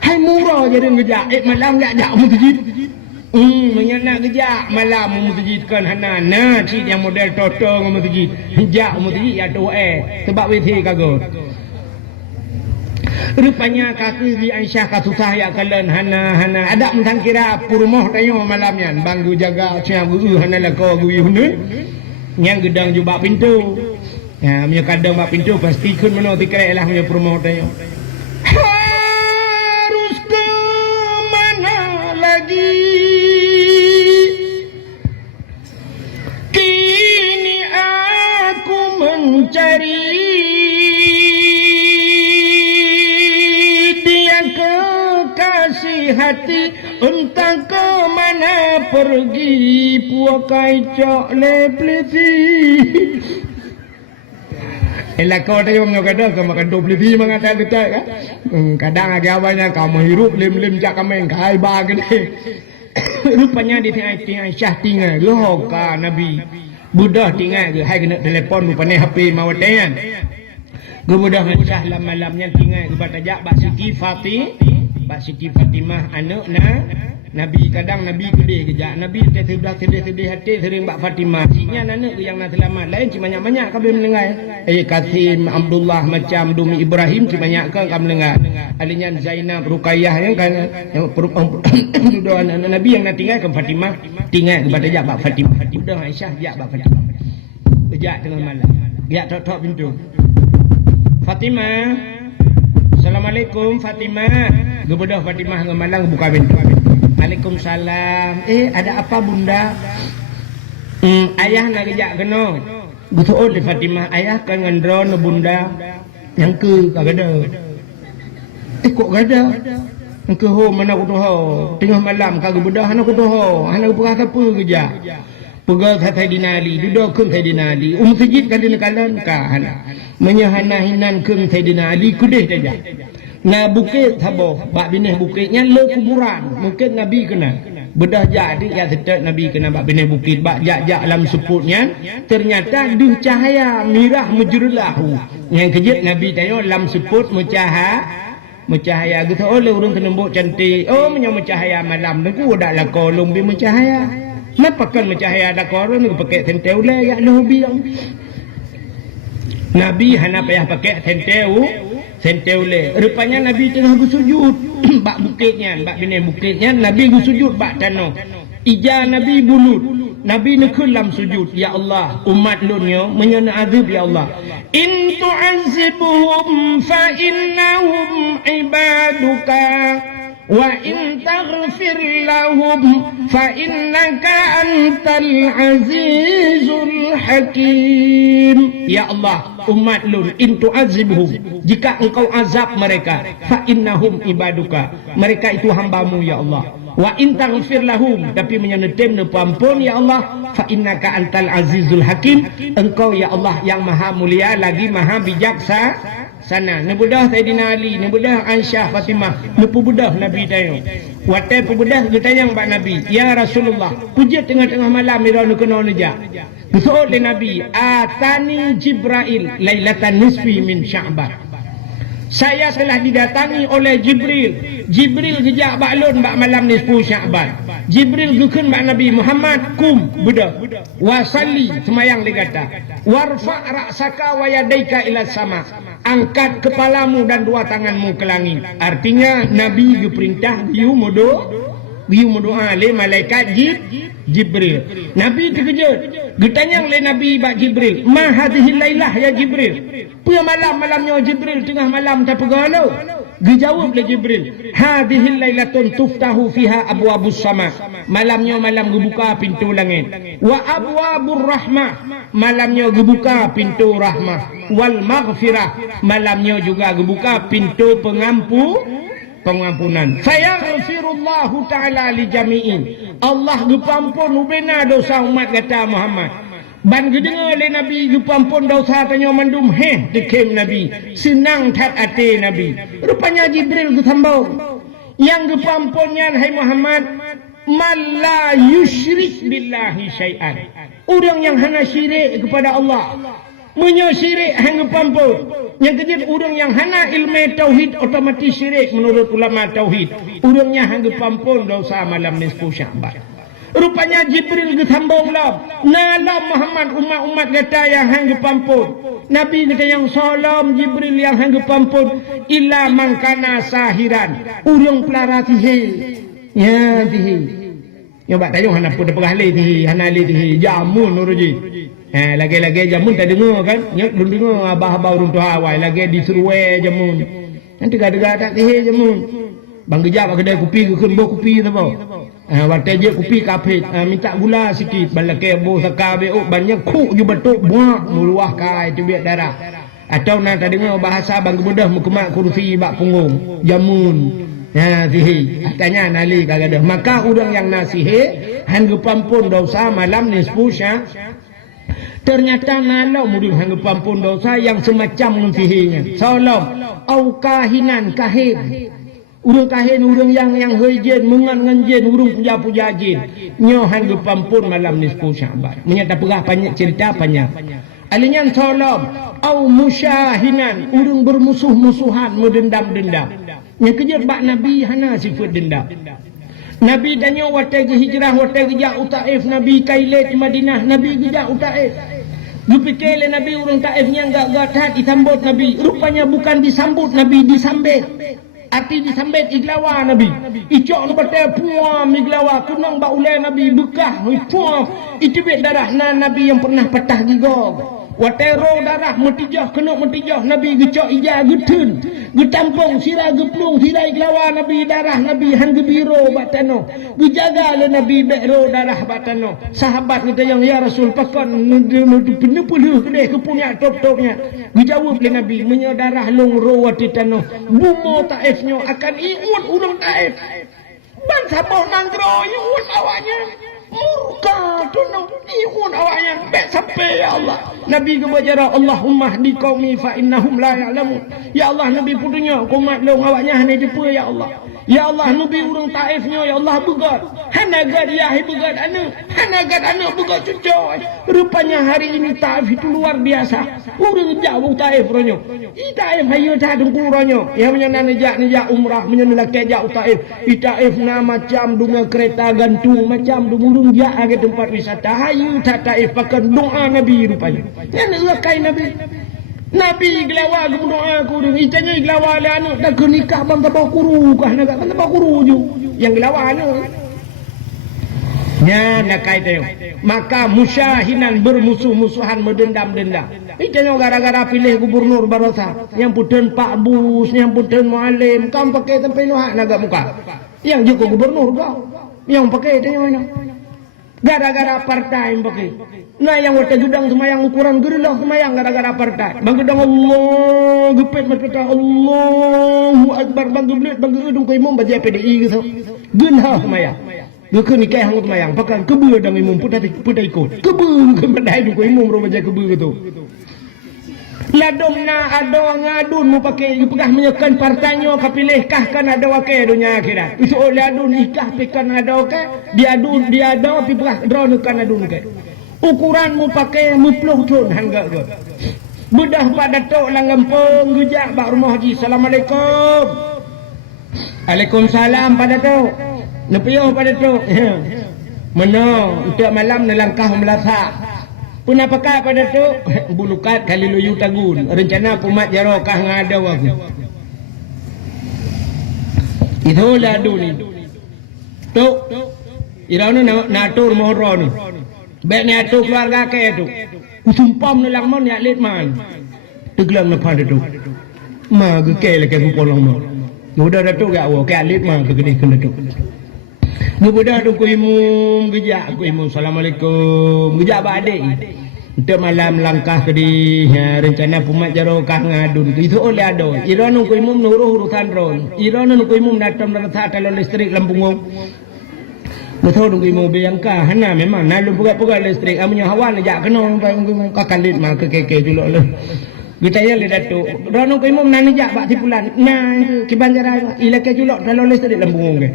Hai murah jadi ngejak. Malam tak jak masjid. Menyak kejak malam masjid kan hana cik yang model toto masjid hijak masjid ya tu sebab witi kagak rupanya kaki di Aisyah kasusah ya kalian hana ada mentang kira purmoh tayo malamnya banggu jaga cia guru hana la ko guru hunun yang gedang jubak pintu ya punya kadang bak pintu pasti kun meno tikrai lah punya purmoh tayo harus ke mana lagi mencari dia kekasih hati entah ke mana pergi puakai cok lepliti elah kau tadi orang kadang kau makan dopliti mengata detak kan kadang agak awalnya kau menghirup lim jak kamen kai bagan rupanya di tengah Aisyah tinggal lohoka Nabi Buddha tinggal ke hai kena telefon rupanya HP mawatan kemudian Aisyah malamnya tinggal ke batajak Pak Siti Fatimah anak Nabi kadang Nabi kedih kejak Nabi sedih hati sering Pak Fatimah sinya anak yang nak selamat lain si banyak-banyak kau boleh mendengar Kasim Abdullah macam Dumi Ibrahim si banyak kau mendengar alinya Zainab Ruqayyah yang kan dua anak Nabi yang nak tinggal ke Fatimah tinggal ke batajak Pak Fatimah udah Aisyah jak Pak Fatimah kejak tengah malam jak tok pintu Fatimah Assalamualaikum Fatimah gebedah Fatimah ngemalang buka pintu Waalaikumsalam ada apa bunda ayah nak kejak kena betul di Fatimah ayah kan ngandron bunda yang ke kagada kok gada ke ho mana aku tahu tengah malam kagak bedah anak aku tahu anak perah apa kejak Pegah kata dinali, duduk kum Sayyidina Ali. Masjid kan dinakalan kan. Menyahana hinan kum Sayyidina Ali kudih saja. Na bukit tabo, bak binih bukitnya le kuburan. Mungkin Nabi kena. Bedah jadi ya tetap Nabi kena bak binih bukit, bak jak alam seputnya. Ternyata duh cahaya mirah mujurlahu. Yang kejut Nabi tanya alam seput mucahaya gitu oleh urang kenembok cantik. Oh menyamuk cahaya malam tu dak lah kolong bi mucahaya. Napa kan mencahaya ada korang ni pakai senteu le ya Nabi. Nabi hana payah pakai senteu le. Rupanya Nabi tengah bersujud bak bukitnya, bak bini bukitnya Nabi bersujud bak tanah. Ija Nabi bulut. Nabi nekul dalam sujud, ya Allah, umat lunyo menyana azab ya Allah. In tu'azzibuhum fa innahum ibaduka wa in taghfir lahum fa innaka antal azizul hakim. Ya Allah, umat lun, in tu'azzibuhum, jika engkau azab mereka, fa innahum ibaduka, mereka itu hambamu ya Allah. Wa in taghfir lahum, tapi menyenetem ampun ya Allah, fa innaka antal azizul hakim, engkau ya Allah yang maha mulia lagi maha bijaksana. Nebudah Sayyidina Ali, nebudah Aisyah Fatimah, nepubudah Nabi tayo. Watai pubudah getayang bak Nabi, ya Rasulullah, puja tengah-tengah malam miranu kena neja. Betul le Nabi, atani Jibril lailatan nisfi min Sya'ban. Saya telah didatangi oleh Jibril. Jibril gejak baklun bak malam nisfu Sya'ban. Jibril gukun bak Nabi Muhammad, kum budak wasalli, semayang dia kata, warfa' ra'saka wa yadaika ila sama, angkat kepalamu dan dua tanganmu ke langit. Artinya Nabi diperintah biu berdoa le malaikat Jibril. Nabi terkejut, getanyang le Nabi bak Jibril, ma hadhihi lailah ya Jibril, punya malamnya Jibril tengah malam tak pegalo. Dijawab le Jibril, hadhihi lailatun tuftahu fiha abwabus sama, malamnya malam gebuka pintu langit. Wa abwabur rahmah, malamnya gebuka pintu rahmah. Wal maghfirah, malamnya juga gebuka pintu pengampunan. Fayaghfirullahu ta'ala li jami'in, Allah gepampun ubena dosa umat kata Muhammad. Ban gedengar le Nabi gepampun dosa tanya mandum dekem Nabi, senang tat ate Nabi. Rupanya Jibril gesambung, yang gepampunnya hai Muhammad, man la yusyrik billahi syai'an, orang yang hana syirik kepada Allah, menyyirik hang gepampun. Yang kedua, orang yang hana ilmu tauhid otomatis syirik menurut ulama tauhid, orangnya hang gepampun dosa malam nisfu Sya'ban. Rupanya Jibril gesambung lah, nalam Muhammad umat-umat kata yang hang gepampun. Nabi kata yang salam Jibril yang hang gepampun, illa mangkana sahiran, urang pelara sihir. Ya sihir. Ya bak tayung hana pun pegah le sihir, hana le sihir jamun uruji. Lagi-lagi jamun tak dengar kan? Nyok belum dengar abah-abah urang tu awal lagi disuruh jamun. Nanti gada-gada tak sihir jamun. Bang gejak kedai kopi ke kembo kopi tu apa? Waktu je kopi kapit, minta gula sikit, balake bo sakabe banyak ku ju betuk buak meluah kai tu biar darah. Atau nak tak dengar bahasa bang budah mukemak kursi bak punggung jamun. Sihir. Tanya nali kagak. Maka orang yang nasihe han gepampun dosa malam nisfu Sya'ban. Ternyata nalau murid hang gepampun dosa yang semacam sihirnya. Salam au kahinan kahin. Urang kahin, urang yang hejin mengan jin, urang puja jin. Nyo hang gepampun malam nisfu Sya'ban. Menyata perah banyak cerita banyak. Alinyan salam au musyahinan, urang bermusuh-musuhan, mendendam-dendam. Yang kejut bak Nabi hana sifat dendam. Nabi danyo watai hijrah, watai gejak Taif, Nabi kailet di Madinah, Nabi gejak Taif. Dipikir le Nabi urang Taifnya enggak taat disambut Nabi. Rupanya bukan disambut Nabi, disambet. Arti disambet iglawa Nabi. Icok nu batai puam iglawa, kunang ba ulai Nabi bekah, puam. Itu bet darah Nabi yang pernah patah gigong. Watai roh darah metijah kena metijah Nabi gecok ija getun. Getampung sirah geplung sirah iglawa Nabi darah Nabi han gebiro batano. Gejaga le Nabi bet roh darah batano. Sahabat kata yang ya Rasul pakon penuh kedai kepunya top-topnya. Dijawab le Nabi menyadarah long roh watitano. Bumo Taifnya akan iun urang Taif. Ban saboh nanggro iun awaknya. Murka tunang iun awaknya bet sampai ya Allah. Nabi kebacara Allahumma hdi qaumi fa innahum la ya'lamun. Ya Allah Nabi putunya umat long awaknya hanya depa ya Allah. Ya Allah nubi urang Taifnya ya Allah begat. Hanagat ya begat anu. Hanagat anu begat cucoy. Rupanya hari ini Taif itu luar biasa. Urang jauh Taif ronyo. I Taif hayo ta dengku ronyo. Ya menyenan nejak umrah menyenan kejak Taif. I Taif na macam dunga kereta gantung macam dumurung ja ke tempat wisata. Hayo ta Taif pakai doa Nabi rupanya. Yang kai Nabi. Nabi gelawa berdoa aku dengan itanya gelawa le anu dah nikah bang tabau kuru kah nak kan tabau kuru ju yang gelawa anu nya nak kai teu maka musyahinan bermusuh-musuhan mendendam-dendam itanya gara-gara pilih gubernur barosa yang puten Pak Bus yang puten Mualim kam pakai tempe noh naga muka yang juga gubernur kau yang pakai tanya gara-gara partai pakai. Nah yang wate gudang semayang ukuran gerilah semayang gara-gara partai. Bang gedang Allah gepet mata Allahu Akbar bang geblet bang gedung ko imam baca PDI gitu. Genah semayang. Geukeun nikah hang semayang pakan kebeu dang imam putai ikut. Kebeu ke badai ko imam ro baca kebeu gitu. Ladomna ado ngadun mu pakai pegah menyekan partainya kapilih kah kan ada wake dunia akhirat. Itu oleh adun nikah pikan ada ke diadun diado pi pegah drone kan adun ke. Ukuran mu pakai mupluh tun hangga ke. Bedah pada tok langampung gejak bak rumah haji. Assalamualaikum. Waalaikumsalam pada tok. Nepioh pada tok. Menang untuk malam nelangkah melasak. Pun apakah pada tu bulukat kali luyu tagun rencana pumat jarokah ngada aku itulah duni tu irana natur mohron beknya tu keluarga ke tu usumpam nelang mon ya lit man teglang na pada tu ma ge ke le ke polong mo udah tu ga wo ke lit man ke gede kena tu Mudah tu kuimum gejak kuimum assalamualaikum gejak bade untuk malam langkah ke di rencana pumat jarokah ngadun itu oleh ado iranu kuimum nuruh urusan ron iranu kuimum datang datang kalau listrik lampung betul tu kuimum biangka hana memang nalu puga listrik amunya hawan jak kena kakalit mak ke keke julok le kita ya le datu ranu kuimum nani jak bak tipulan nah kibanjaran ila ke julok kalau listrik lampung ke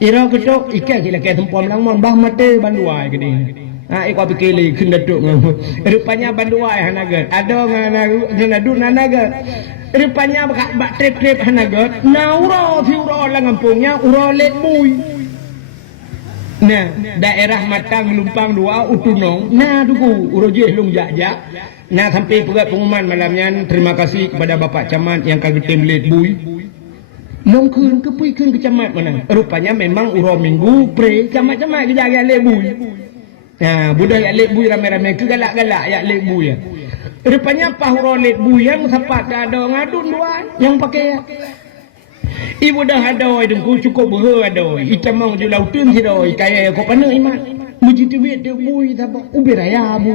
ira ketok ikan sila ke tempom langmon bah mate banduai ke ni ha ikwa pikili kun datuk rupanya banduai hanagat ada nganadu nanagat rupanya bak trip hanagat naura fiura langampungnya ura let bui nah daerah matang lumpang dua utunong nah duku uroje lung jajak nah sampai pegat pengumuman malamnya terima kasih kepada Bapak Camat yang kagetem let bui Longkun ke camat mana? Rupanya memang urau minggu pre camat-camat ke jaga lebui. Nah, budak yang lebui ramai-ramai ke galak-galak yang lebui ya. Rupanya apa urau lebui yang sepat ada ngadun dua yang pakai ya. Ibu dah ada dengku cukup ber ada. Icamang di lautun si doi kaya kau pana iman. Muji tibet lebui tak ubi raya bu.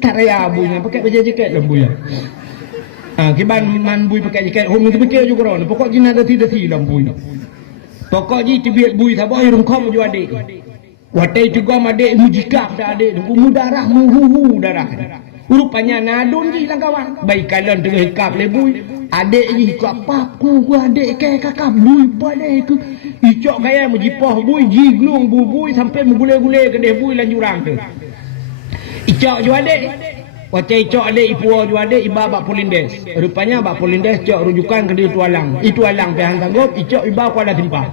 Tak raya bunya pakai baju jaket lebui ya. Kiban man bui pakai jaket hom tu pakai juga ron pokok jina dati lampu ni pokok ji tibet bui tak boy rum khom ju adik watai juga made mujikap dah adik mu darah mu darah rupanya nadun ji langkawan baik kalian tengah hikap le bui adik ji ku apa ku adik ke kakak bui balik ke icok gaya mujipoh bui ji glung bui sampai menggule-gule ke deh bui lan jurang tu icok ju adik Wacai cok ada ipuo juga ada iba bak Polindes. Rupanya bak Polindes cok rujukan ke dia tualang. Itu alang pihang tanggup icok iba Kuala Timpang.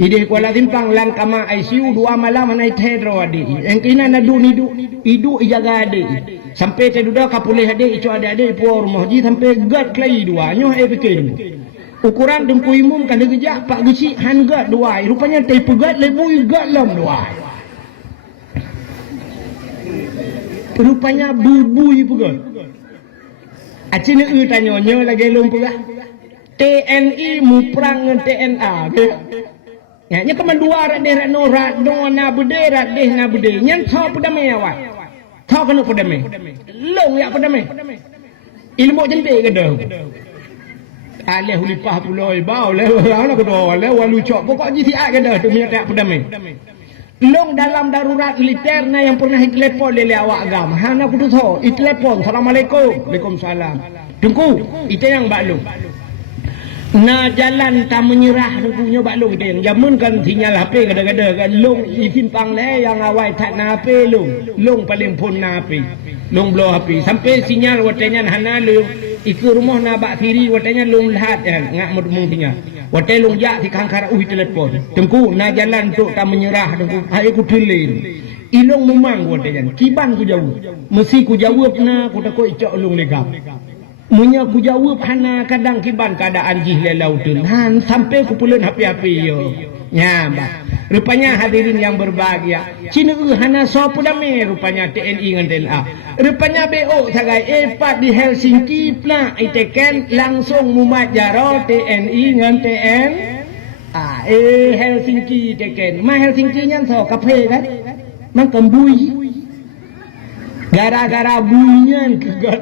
Ide Kuala Timpang lang kama ICU 2 malam anai tedro ade. Yang kina nadu idu ijaga ade. Sampai teduda kapulih ade icok ada ipuo rumah ji sampai gad klai dua nyoh bikin. Ukuran dengku imum kan gejak pak gesi han gad dua. Rupanya tei pegat lebui gad lam dua. Rupanya bubui pugak. Acina tanya nyo lagi lom pugak. TNI mu perang dengan TNA. Ya, nya keman dua rat deh rat no rat no na bude rat deh na bude. Nyan thau pedame awak. Thau kena pedame. Long ya pedame. Ilmu jempe ke dah. Alih hulipah puloi bau le ana ke do le walu cok. Pokok ji siak ke dah tu minyak tak pedame. Long dalam darurat militer na yang pernah telepon lele awak agam. Hana kudu tho, telepon. Assalamualaikum. Waalaikumsalam. Tunggu, itu yang balu. Na jalan tak menyerah punya baklung tu. Jamun kan sinyal HP kadang-kadang kan long isimpang le yang awai tak na HP long paling pun na HP. Long blow HP sampai sinyal watanya hana lu ikut rumah na bak siri watanya long lahat ngak mudmung sinyal. Watai long jak si kangkara telepon. Tengku na jalan tu tak menyerah tengku. Hai ku tulin. Ilong memang watanya. Kiban ku jauh. Mesti ku jawab na ku takut icok long legap. Munya ku jawab hana kadang kiban keadaan jih lelau tu. Han sampai ku pulun hapi-hapi yo. Ya, bah. Rupanya hadirin yang berbahagia. Cina hana so pulame rupanya TNI dengan TNA. Rupanya BO sagai epat di Helsinki pula iteken langsung mumat jaro TNI dengan TN. Helsinki teken. Ma Helsinki nyan so kafe kan. Mang kembui. Gara-gara bunyian kegot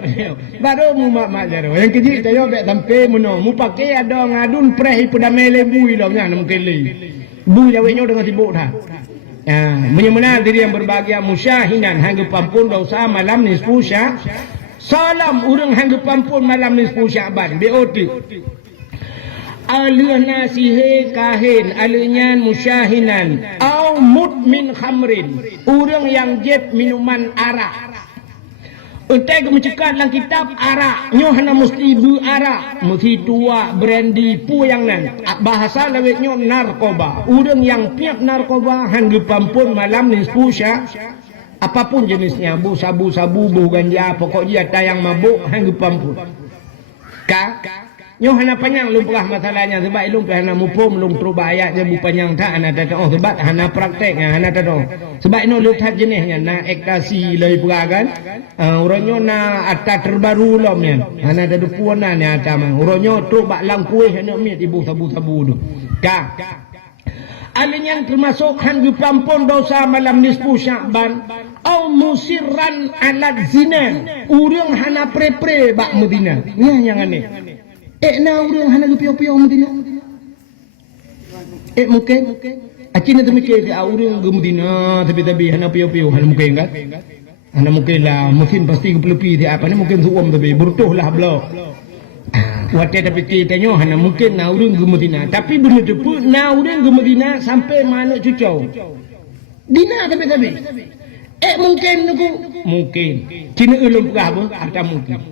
baru mu mak jaro yang kecil tayo bek sampai muno mu pakai ada ngadun preh pada mele bui lo nya mungkin le bui laweknya dengan sibuk dah menyemena diri yang berbahagia musyahinan hanggu pampun dosa malam nisfu sya salam urang hanggu pampun malam nisfu Syaban BOT alih nasihe kahin alihnya musyahinan au mudmin khamrin urang yang jeb minuman arak. Untai mencekat dalam kitab arak nyo hana mesti bu arak mesti tua brandy pu yang nan bahasa lawetnya narkoba urang yang piak narkoba hanggu pampun malam nisfu sya apapun jenisnya bu sabu-sabu bu ganja pokoknya tayang mabuk hanggu pampun nyo hana panjang lumpah masalahnya sebab ilung hana mupum lung terubah ayat je bu panjang tak hana tak sebab hana prakteknya hana tak sebab ino lihat jenisnya na ekstasi lei peragan uronyo na atas terbaru lomnya hana ada puana ni atama uronyo tu bak lang kuih hana miat ibu sabu-sabu tu alinya termasuk hanggu pampun dosa malam nisfu Syaban au musirran alat zina urang hana pre-pre bak Medina nya yang aneh na urang hana gepio-pio Medina mungkin acina tu mikir urang ke Medina tapi hana pio-pio hana mungkin kan hana mungkin lah mungkin pasti kepelupi dia apa ni mungkin suam tapi bertuh lah blok watai tapi ceritanya hana mungkin na urang ke Medina tapi benar tu pun na urang ke Medina sampai mana cucau dina tapi mungkin aku mungkin cina ulum pegah apa mungkin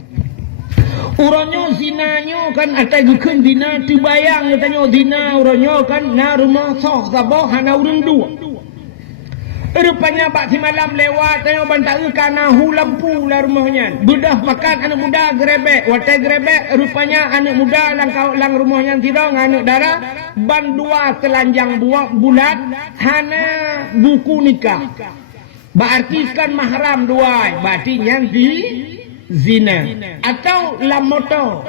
uronyo zinanyo kan atai gukun dina tibayang tanyo dina uronyo kan na rumah sok sabah hana urang dua rupanya bak si malam lewat tanyo bantai kana hu lampu lah rumahnya budah makan anak muda grebek watai grebek rupanya anak muda lang rumahnya tidong anak darah ban dua telanjang bulat hana buku nikah berarti kan mahram dua berarti nyanti zina atau la motor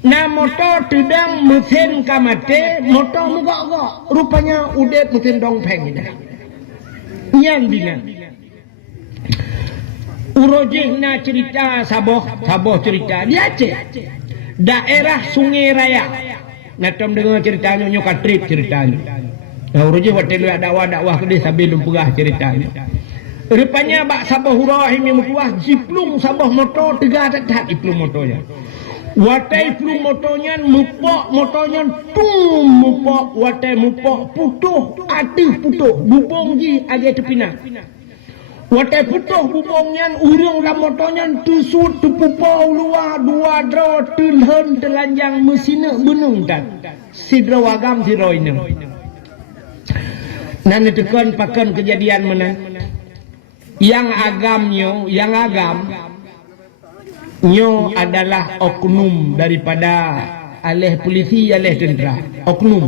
na motor tudang mesin kamate motor mugak-gak rupanya udet mesin dongpeng dah nyan bina urojih na cerita saboh cerita di Aceh daerah Sungai Raya natom dengar ceritanya nyoka trip ceritanya urojih waktu ada dakwah ke dia sambil lumpurah ceritanya rupanya bak sabah hurahim yang kuah jiplung sabah motor tiga tak iplung motornya watai iplung motornya mupok motornya tum mupok watai mupok putuh aduh putuh bubong ji aja tepina watai putuh bubongnya urung lah motornya tusut tupupau luar dua dro tulhen telanjang mesina benung tak sidra wagam siroina nan tekan pakan kejadian mana yang agam nyo adalah oknum daripada alih polisi alih tentera oknum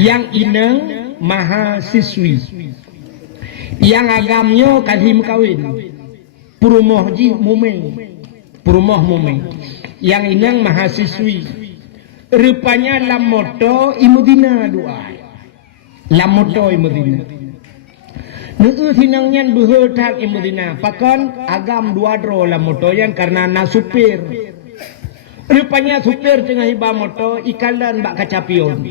yang inang mahasiswi yang agamnya kahim kawin perumoh mumeng yang inang mahasiswi rupanya lamoto imudina dua lamoto imudina Nu'u sinangnya berhutak imudina pakan agam dua dro lah motoyan karena na supir rupanya supir tengah hibah moto ikalan bak kacapion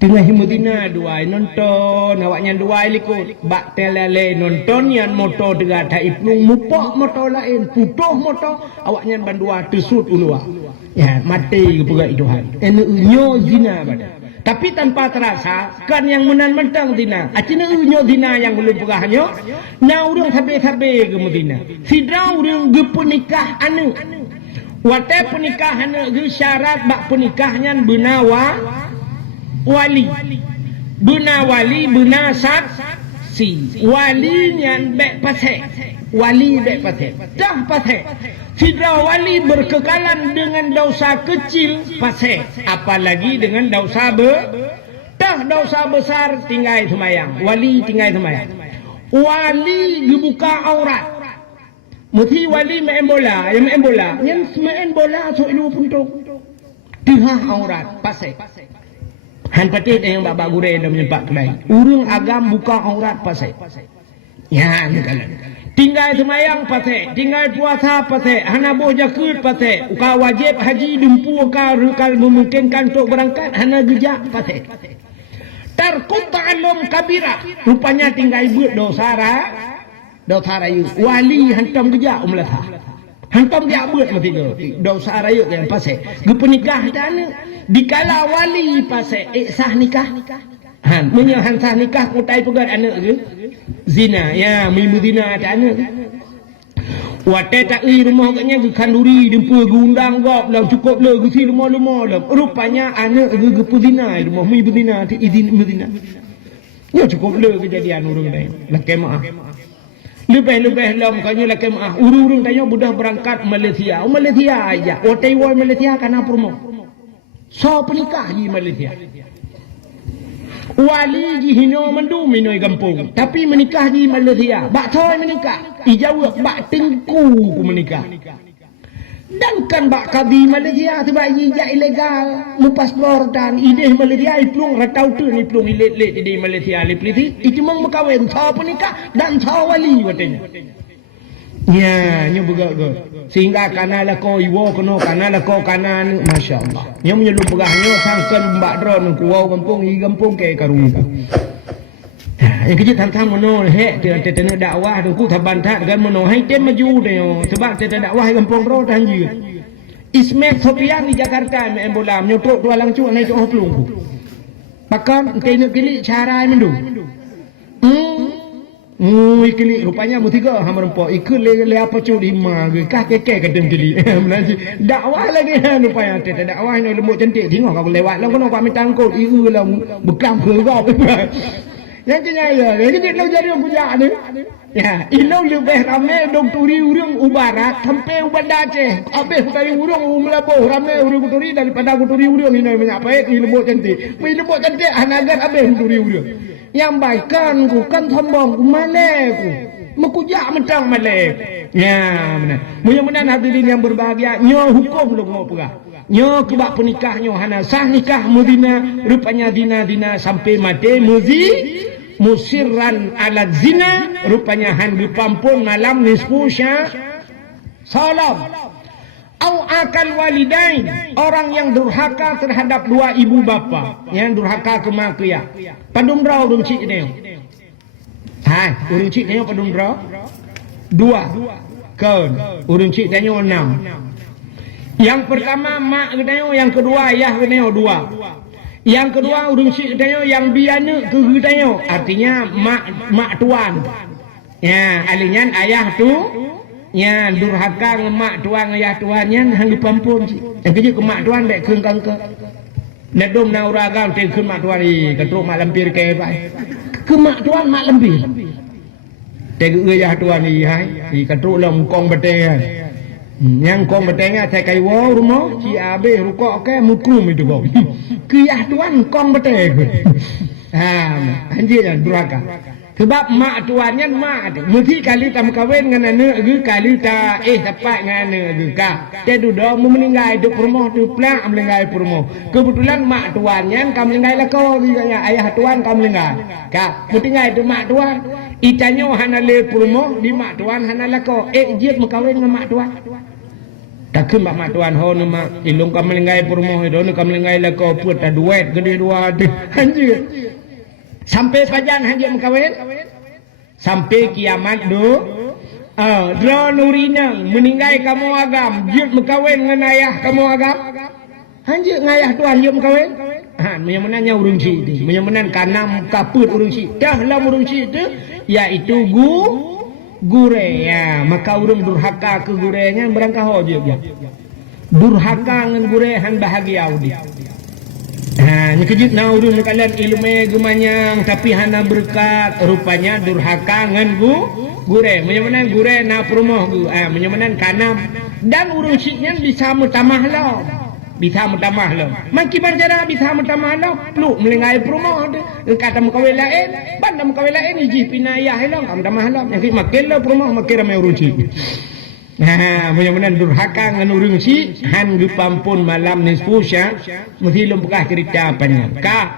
Tengah Madinah duai nonton awaknya duai likut bak telale nonton yang motor dekat tak iplung mupak motor lain putuh motor awaknya bandua tersut ulua ya mati ke pegat itu hai enyo zina pada tapi tanpa terasa kan yang menan mentang zina acina enyo zina yang belum pegahannya na urang sabe-sabe ke Madinah sidra urang gepu nikah anu wate pernikahan ge syarat bak pernikahnya benawa wali bena wali bena saksi wali nyan bek pasek wali bek pasek dah pasek sidra wali berkekalan dengan dosa kecil pasek apalagi dengan dosa dosa besar tinggal semayang wali tinggal semayang wali dibuka aurat mesti wali main bola yang main bola main bola so ilu puntuk tengah aurat pasek Han patit yang baba gure dalam nyempak kelai. Urang agam buka aurat pasai. Ya, nikalan. Tinggal semayang pasai, tinggal puasa pasai, hana boh jakut pasai. Uka wajib haji dumpu uka rukal memungkinkan untuk berangkat hana gejak pasai. Tarkut ta'alum kabira. Rupanya tinggal buat dosa rayu. Wali hantam gejak umlatah. Hantam dia buat mati tu. Dosa rayu yang pasai. Gepenikah dan dikala wali pasai sah nikah han punya han sah nikah kutai pegat anak ke zina ya mimu zina ada anak wate tak rumah katnya ke kanduri dempu gundang gop lam cukup le ke si rumah lam rupanya anak ke zina rumah mimu zina ti izin zina ya cukup le kejadian urang lain lakai maaf lebih lam katnya lakai maaf urang tanya budak berangkat Malaysia aja Taiwan Malaysia kana promo so penikah di Malaysia wali di hino mendu minoi kampung tapi menikah di Malaysia bak toy menikah ijawab bak tengku ku menikah dan kan bak kadi Malaysia sebab ijak ilegal mu paspor dan ide Malaysia iplung ratau tu ni plung ilet di Malaysia lipliti itu mong makawin so penikah dan so wali katanya ya nyo buga go sehingga kanala ko iwo kono kanala ko kanan masyaallah nyo menyelum pegahnya sangkan mbak dron ku wau kampung i kampung ke karung yang kejut tang mono he tena dakwah tu ku thabantat kan mono hai tem maju de sebab tena dakwah kampung ro tanji Ismet Sofian di Jakarta me bola nyotok dua lang cu nai to plung ku pakan kene kili cara mendu ikli rupanya mutiga hamrempo ikut le apa cu di ma ke kah keke kadang kili melanji dakwah lagi rupanya tete dakwah ni lembut cantik tengok kau lewat lah kono kau minta angkut iu lah bekam ke kau yang kena ya jadi lo jadi punya ni ya ilo lebih ramai dong turi urang ubarat sampai ubanda Aceh habis kali urang melabuh ramai urang turi daripada turi urang ni banyak baik lembut cantik lembut cantik anagar habis turi urang yang baikkan ku kan sombong ku malek ku mekujak mentang malek ya benar mudah-mudahan hadirin yang berbahagia nyo hukum lu mau pegah nyo kebak pernikah nyo hana sah nikah mudina rupanya dina sampai mati musirran ala zina rupanya han dipampun malam nisfu salam au akal walidain orang yang durhaka terhadap dua ibu bapa yang durhaka ke makia padum rau urung cik neo hai urung cik neo padum rau dua kan urung cik neo 6 yang pertama mak neo yang kedua ayah neo 2 yang kedua urung cik neo yang biana ke neo artinya mak tuan ya alinyan ayah tu nya durhaka ngemak tuan ayah tuannya hang dipampun yang kerja ke mak tuan dek keung kangke nadom na uragam te keun mak tuan i katruk mak lampir ke bai ke mak tuan mak lampir te ke ayah tuan i hai i katruk long kong bete yang kong bete nya sai kai wo rumah ci abe rukok ke mukum itu kau ke ayah tuan kong bete anjir yang durhaka sebab mak tuannya mak mesti kali tak kawin dengan anak ke kali tak dapat dengan anak ke kah dia duduk meninggal hidup rumah tu pelak meninggal rumah kebetulan mak tuannya kamu meninggal lah kau ayah tuan kamu meninggal kah meninggal itu mak tuan itanya hana le rumah di mak tuan hana lah kau jiat kawin dengan mak tuan takkan mak tuan ho nu mak ilung ka melenggai perumoh do nu ka melenggai la ko put ta duet gede dua de anjir sampai pajan hanje mengkawin sampai kiamat do dro nurinang meninggai kamu agam jut mengkawin dengan ayah kamu agam anjir ngayah tuan jut mengkawin menyemenannya urung si itu menyemenan kanam kaput urung si dah lah urung si itu iaitu gure ya maka urung durhaka ke gurenya berangkah ho dia durhaka ngan gure han bahagia audi ni kejut na urung kalian ilmu gemanyang tapi hana berkat rupanya durhaka ngan gure menyemenan gure na perumoh menyemenan kanam dan urung siknya bisa mutamah lo bisa mutamah lo maki banjara bisa mutamah lo lu melengai perumoh kata mukawil lain banda mukawil lain iji pinayah lo mutamah lo yang makin lo perumoh makin ramai urung si mudah-mudahan durhaka ngan urung si han gupampun malam nisfu sya mesti lumpukah cerita apanya ka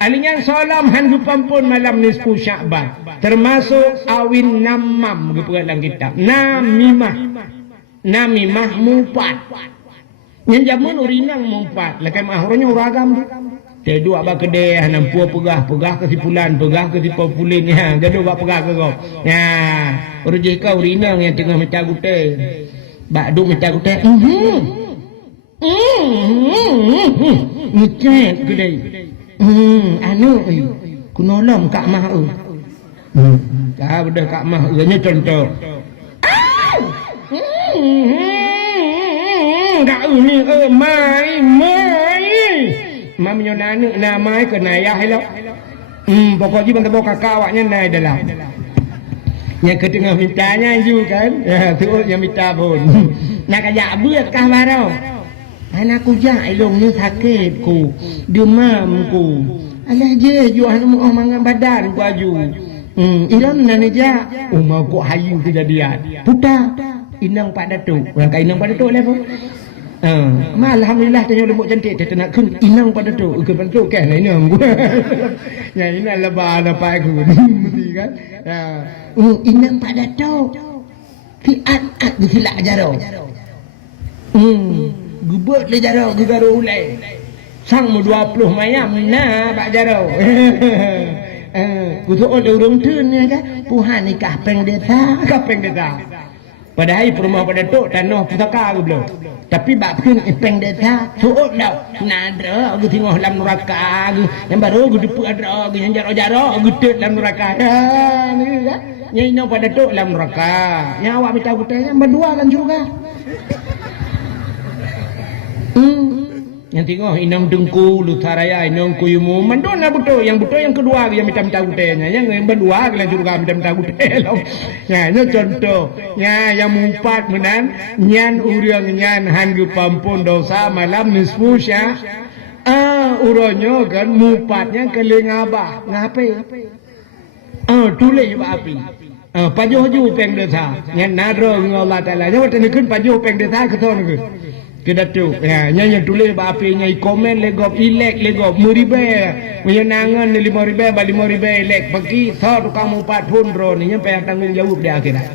alingan salam han gupampun malam nisfu sya'ban termasuk awin namam gupegang kitab namimah mumpat yang jamun urinang mumpat lakai mahronya uragam te dua ba kedeh hanam puah pegah kesipulan pegah kesipopulin ya gaduh ba pegah ke kau ya urujih kau urinang yang tengah mencagut teh bak duk mencagut teh ngecek kedai anu kunolong kak mah dah udah kak mah nya contoh dah ni mai mamnyo nanu namai ke nayah lo pokoknya bang tebo kakak awaknya nai dalam yang ketengah mintanya ju kan tu yang minta pun nak ajak buat kah barau anakku jak ilung ni sakit ku demam ku alah je ju anu mau mangan badan ku aju ilon nani jak mau ku hayu kejadian putar inang pak datuk orang kai inang pak datuk lepo alhamdulillah tanya lembut cantik dia nak kun inang pada tu ke pada tu kan inang ya ini lebah apa aku mesti kan inang pada tu fiat dilak jaro gubut le jaro garo ulai sang mu 20 mayam na bak jaro ku tu oleh urung tun ya kan puhan nikah peng desa padahal perumah pada tu tanah pusaka aku belum tapi bakun ipeng desa suut dah nadra aku tengok dalam neraka yang baru aku dipuk adra yang jaro-jaro aku tet dalam neraka ni kan nyai no pada tu dalam neraka yang awak minta aku tanya berdua kan juga yang tengok inang dengku lutaraya inang kuyumu mandona betul yang kedua yang minta kutenya yang berdua kalian juga minta kutenya ya ini contoh ya yang mumpat menan nyan urang nyan hanggu pampun dosa malam nisfu sya uronyo kan mumpatnya keling abah ngapai tulis api pajuh peng dosa nyan nadro Allah taala nyawa tenekeun pajuh peng dosa keton ke kedatu ya nyanya tulis ba api nyai komen legop ilek legop muribe menyenangan 5.000 ba 5.000 ilek pergi tho tukang mumpat pundro ni nyampe tanggung jawab di akhirat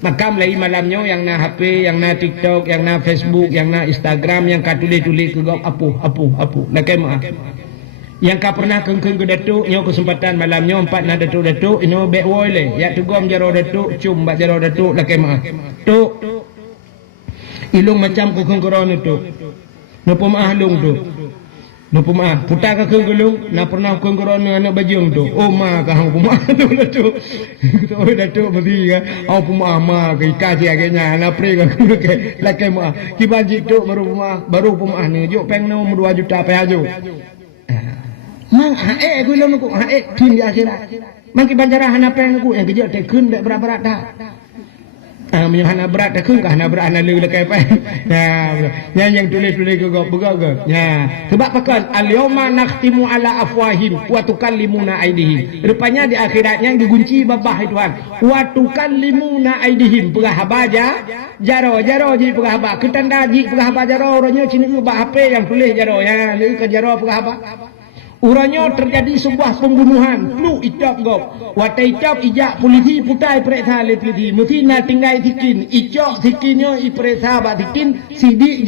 makam lagi malamnya yang na HP yang na TikTok yang na Facebook yang na Instagram yang ka tulis-tulis ke gop apu lakai maaf yang ka pernah kengkeng ke datuk nyo kesempatan malamnya 4 na datuk ino bek wole ya tugom jaro datuk cum ba jaro datuk lakai maaf tu ilung macam kukung koron itu napa maah lung tu napa maah putar ka kenggelung na pernah kukung koron anak bajung tu oh ma ka hang pumah tu oh datuk mesti ka oh pumah ma ka ika sia agaknya na pre ka ke lakai maah ki baji tu baru pumah ni juk peng no 2 juta pe aju mang aku ilung ku tim di akhirat mang ki banjara hana peng ku yang kejak te kun dak berapa dah menyahana berat dah kun hana berat hana lu lekai apa yang tulis ke begak ya sebab pakan al-yawma nakhtimu ala afwahim wa tukallimuna aydihim rupanya di akhiratnya digunci babah Tuhan wa tukallimuna aydihim pegah habaja jaro ji pegah haba ketanda ji pegah haba jaro orangnya sini ubah HP yang tulis jaro ya ke jaro pegah haba Uranya terjadi sebuah pembunuhan, flu icap gop. Wata icap ijak polisi putai periksa le polisi. Mesti nak tinggal tikin. Icap tikinnya iperiksa bak tikin. Sidik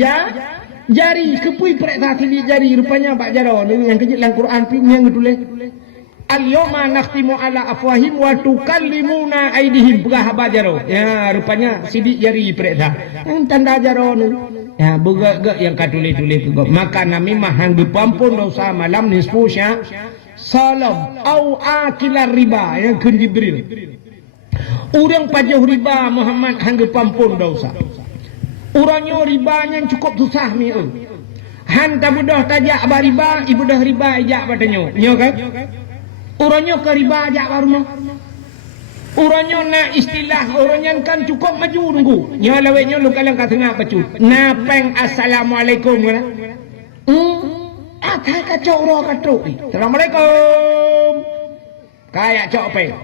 jari kepui periksa sidik jari. Rupanya bak jaro. Yang kejut dalam Quran yang ketulis. Al-yawma nakhtimu ala afwahim wa tukallimuna aydihim. Begah bak jaro. Ya rupanya sidik jari periksa. Yang tanda jaro ni. Ya, buga yang katulis-tulis tu. Maka nami mahang dipampun dosa malam nisfu salam au akilar riba yang kun Jibril. Urang pajuh riba Muhammad hang dipampun dosa. Urangnya ribanya cukup susah ni. Han ta budah tajak ba riba, ibu dah riba ajak badanyo. Nyo kan? Urangnya ke riba ajak baruno. Urangnya nak istilah orangnya kan cukup maju nunggu. Nya laweknya lu kalang kat tengah pacu. Napeng assalamualaikum kan. Atai kacau ro kacau. Assalamualaikum. Kayak cok pe.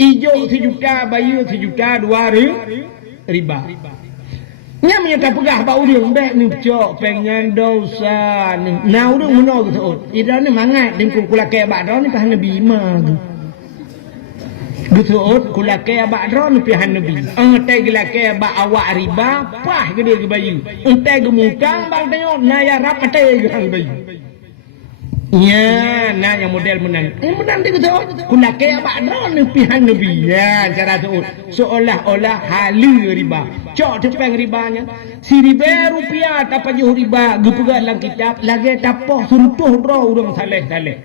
Ijo 1 juta, bayu 1 juta, 2 riba. Nya menyata pegah ba urang bek ni cok pengnya dosa ni. Nah urang meno gitu. Ida ni mangat dengku kula ke bak ro ni pah nabi mah. Betul, kulake abak ron pihan Nabi. Entai gelake abak awak riba, pah gede ke bayi. Entai gemutang bang tengok naya rap atai ke bayi. Ya, nah yang model menang. Menang dia betul. Kulake abak ron pihan Nabi. Ya, cara tu seolah-olah halu riba. Cok tepeng ribanya. Si riba rupiah tak pajuh riba, gepegah dalam kitab lagi tapoh suntuh ro urang saleh-saleh.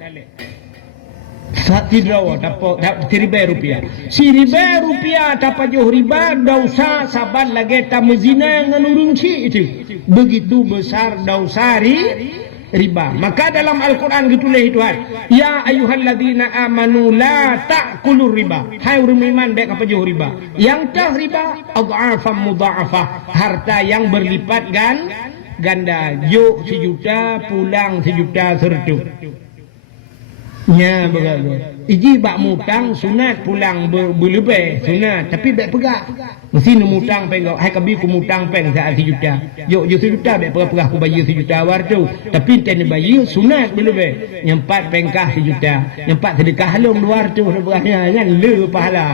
Tidak dapat RM1 RM1 dapat jauh riba dosa sabar lagi tamu zina dengan urung ci itu begitu besar dosa riba. Maka dalam Al-Quran ditulis Tuhan, ya ayyuhalladzina amanu la ta'kulur riba. Hai orang iman baik apa jauh riba. Yang tah riba adhafan mudha'afah, harta yang berlipat ganda. Yuk 1 juta pulang 1 juta sertu. Ya begitu. Iji bak mutang sunat pulang berlebih sunat tapi baik pegak. Mesti nu mutang peng hai kabi ku mutang peng saat 1 juta. Yo 1 juta baik pegak ku bayar 1 juta war tu. Tapi ten bayar sunat berlebih. Nyempat pengkah 1 juta. Nyempat sedekah long luar tu lebihnya kan le pahala.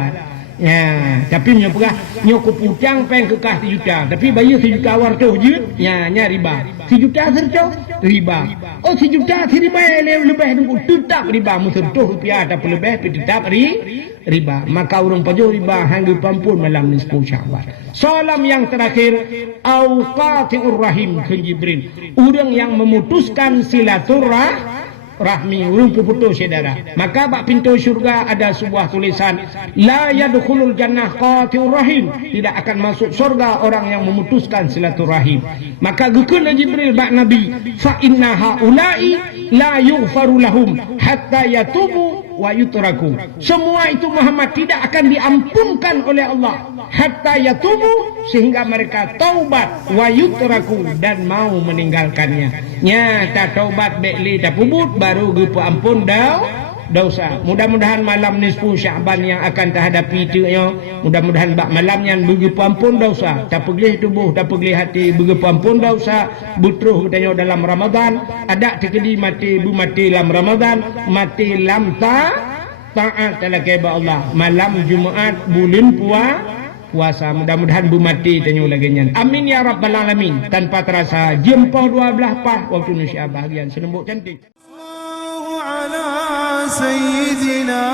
Ya, tapi nyo pegah nyo ku putang peng kekah 1 juta. Tapi bayar 1 juta war tu je. Ya riba. 1 juta serto riba. Oh 1 juta si riba lebih nunggu tetap riba musertuh rupiah tak lebih tetap riba. Maka orang pajuh riba hang dipampun malam nisfu Syawal. Salam yang terakhir auqatiur rahim ke Jibril. Orang yang memutuskan silaturahmi urung putus saudara. Maka bak pintu syurga ada sebuah tulisan la yadkhulul jannah qati'ur rahim, tidak akan masuk surga orang yang memutuskan silaturahim. Maka gekeun Jibril bak Nabi fa inna haula'i la yughfaru lahum hatta yatubu wa yutraku. Semua itu Muhammad tidak akan diampunkan oleh Allah hatta yatubu, sehingga mereka taubat wa yutraku dan mau meninggalkannya. Nya tak taubat bekli tak pubut baru gepu ampun dosa. Mudah-mudahan malam nisfu Sya'ban yang akan terhadapi itu ya. Mudah-mudahan bak malamnya begitu ampun dosa. Tak pergi tubuh, tak pergi hati begitu ampun dosa. Butruh katanya dalam Ramadan. Ada tekedi mati bu mati dalam Ramadan, mati lam taat talakai ba Allah. Malam Jumaat bulan puasa. Mudah-mudahan bu mati tanya lagi nyan. Amin ya rabbal alamin. Tanpa terasa jempol 12 pah waktu Nusia bahagian senembuk cantik. على سيدنا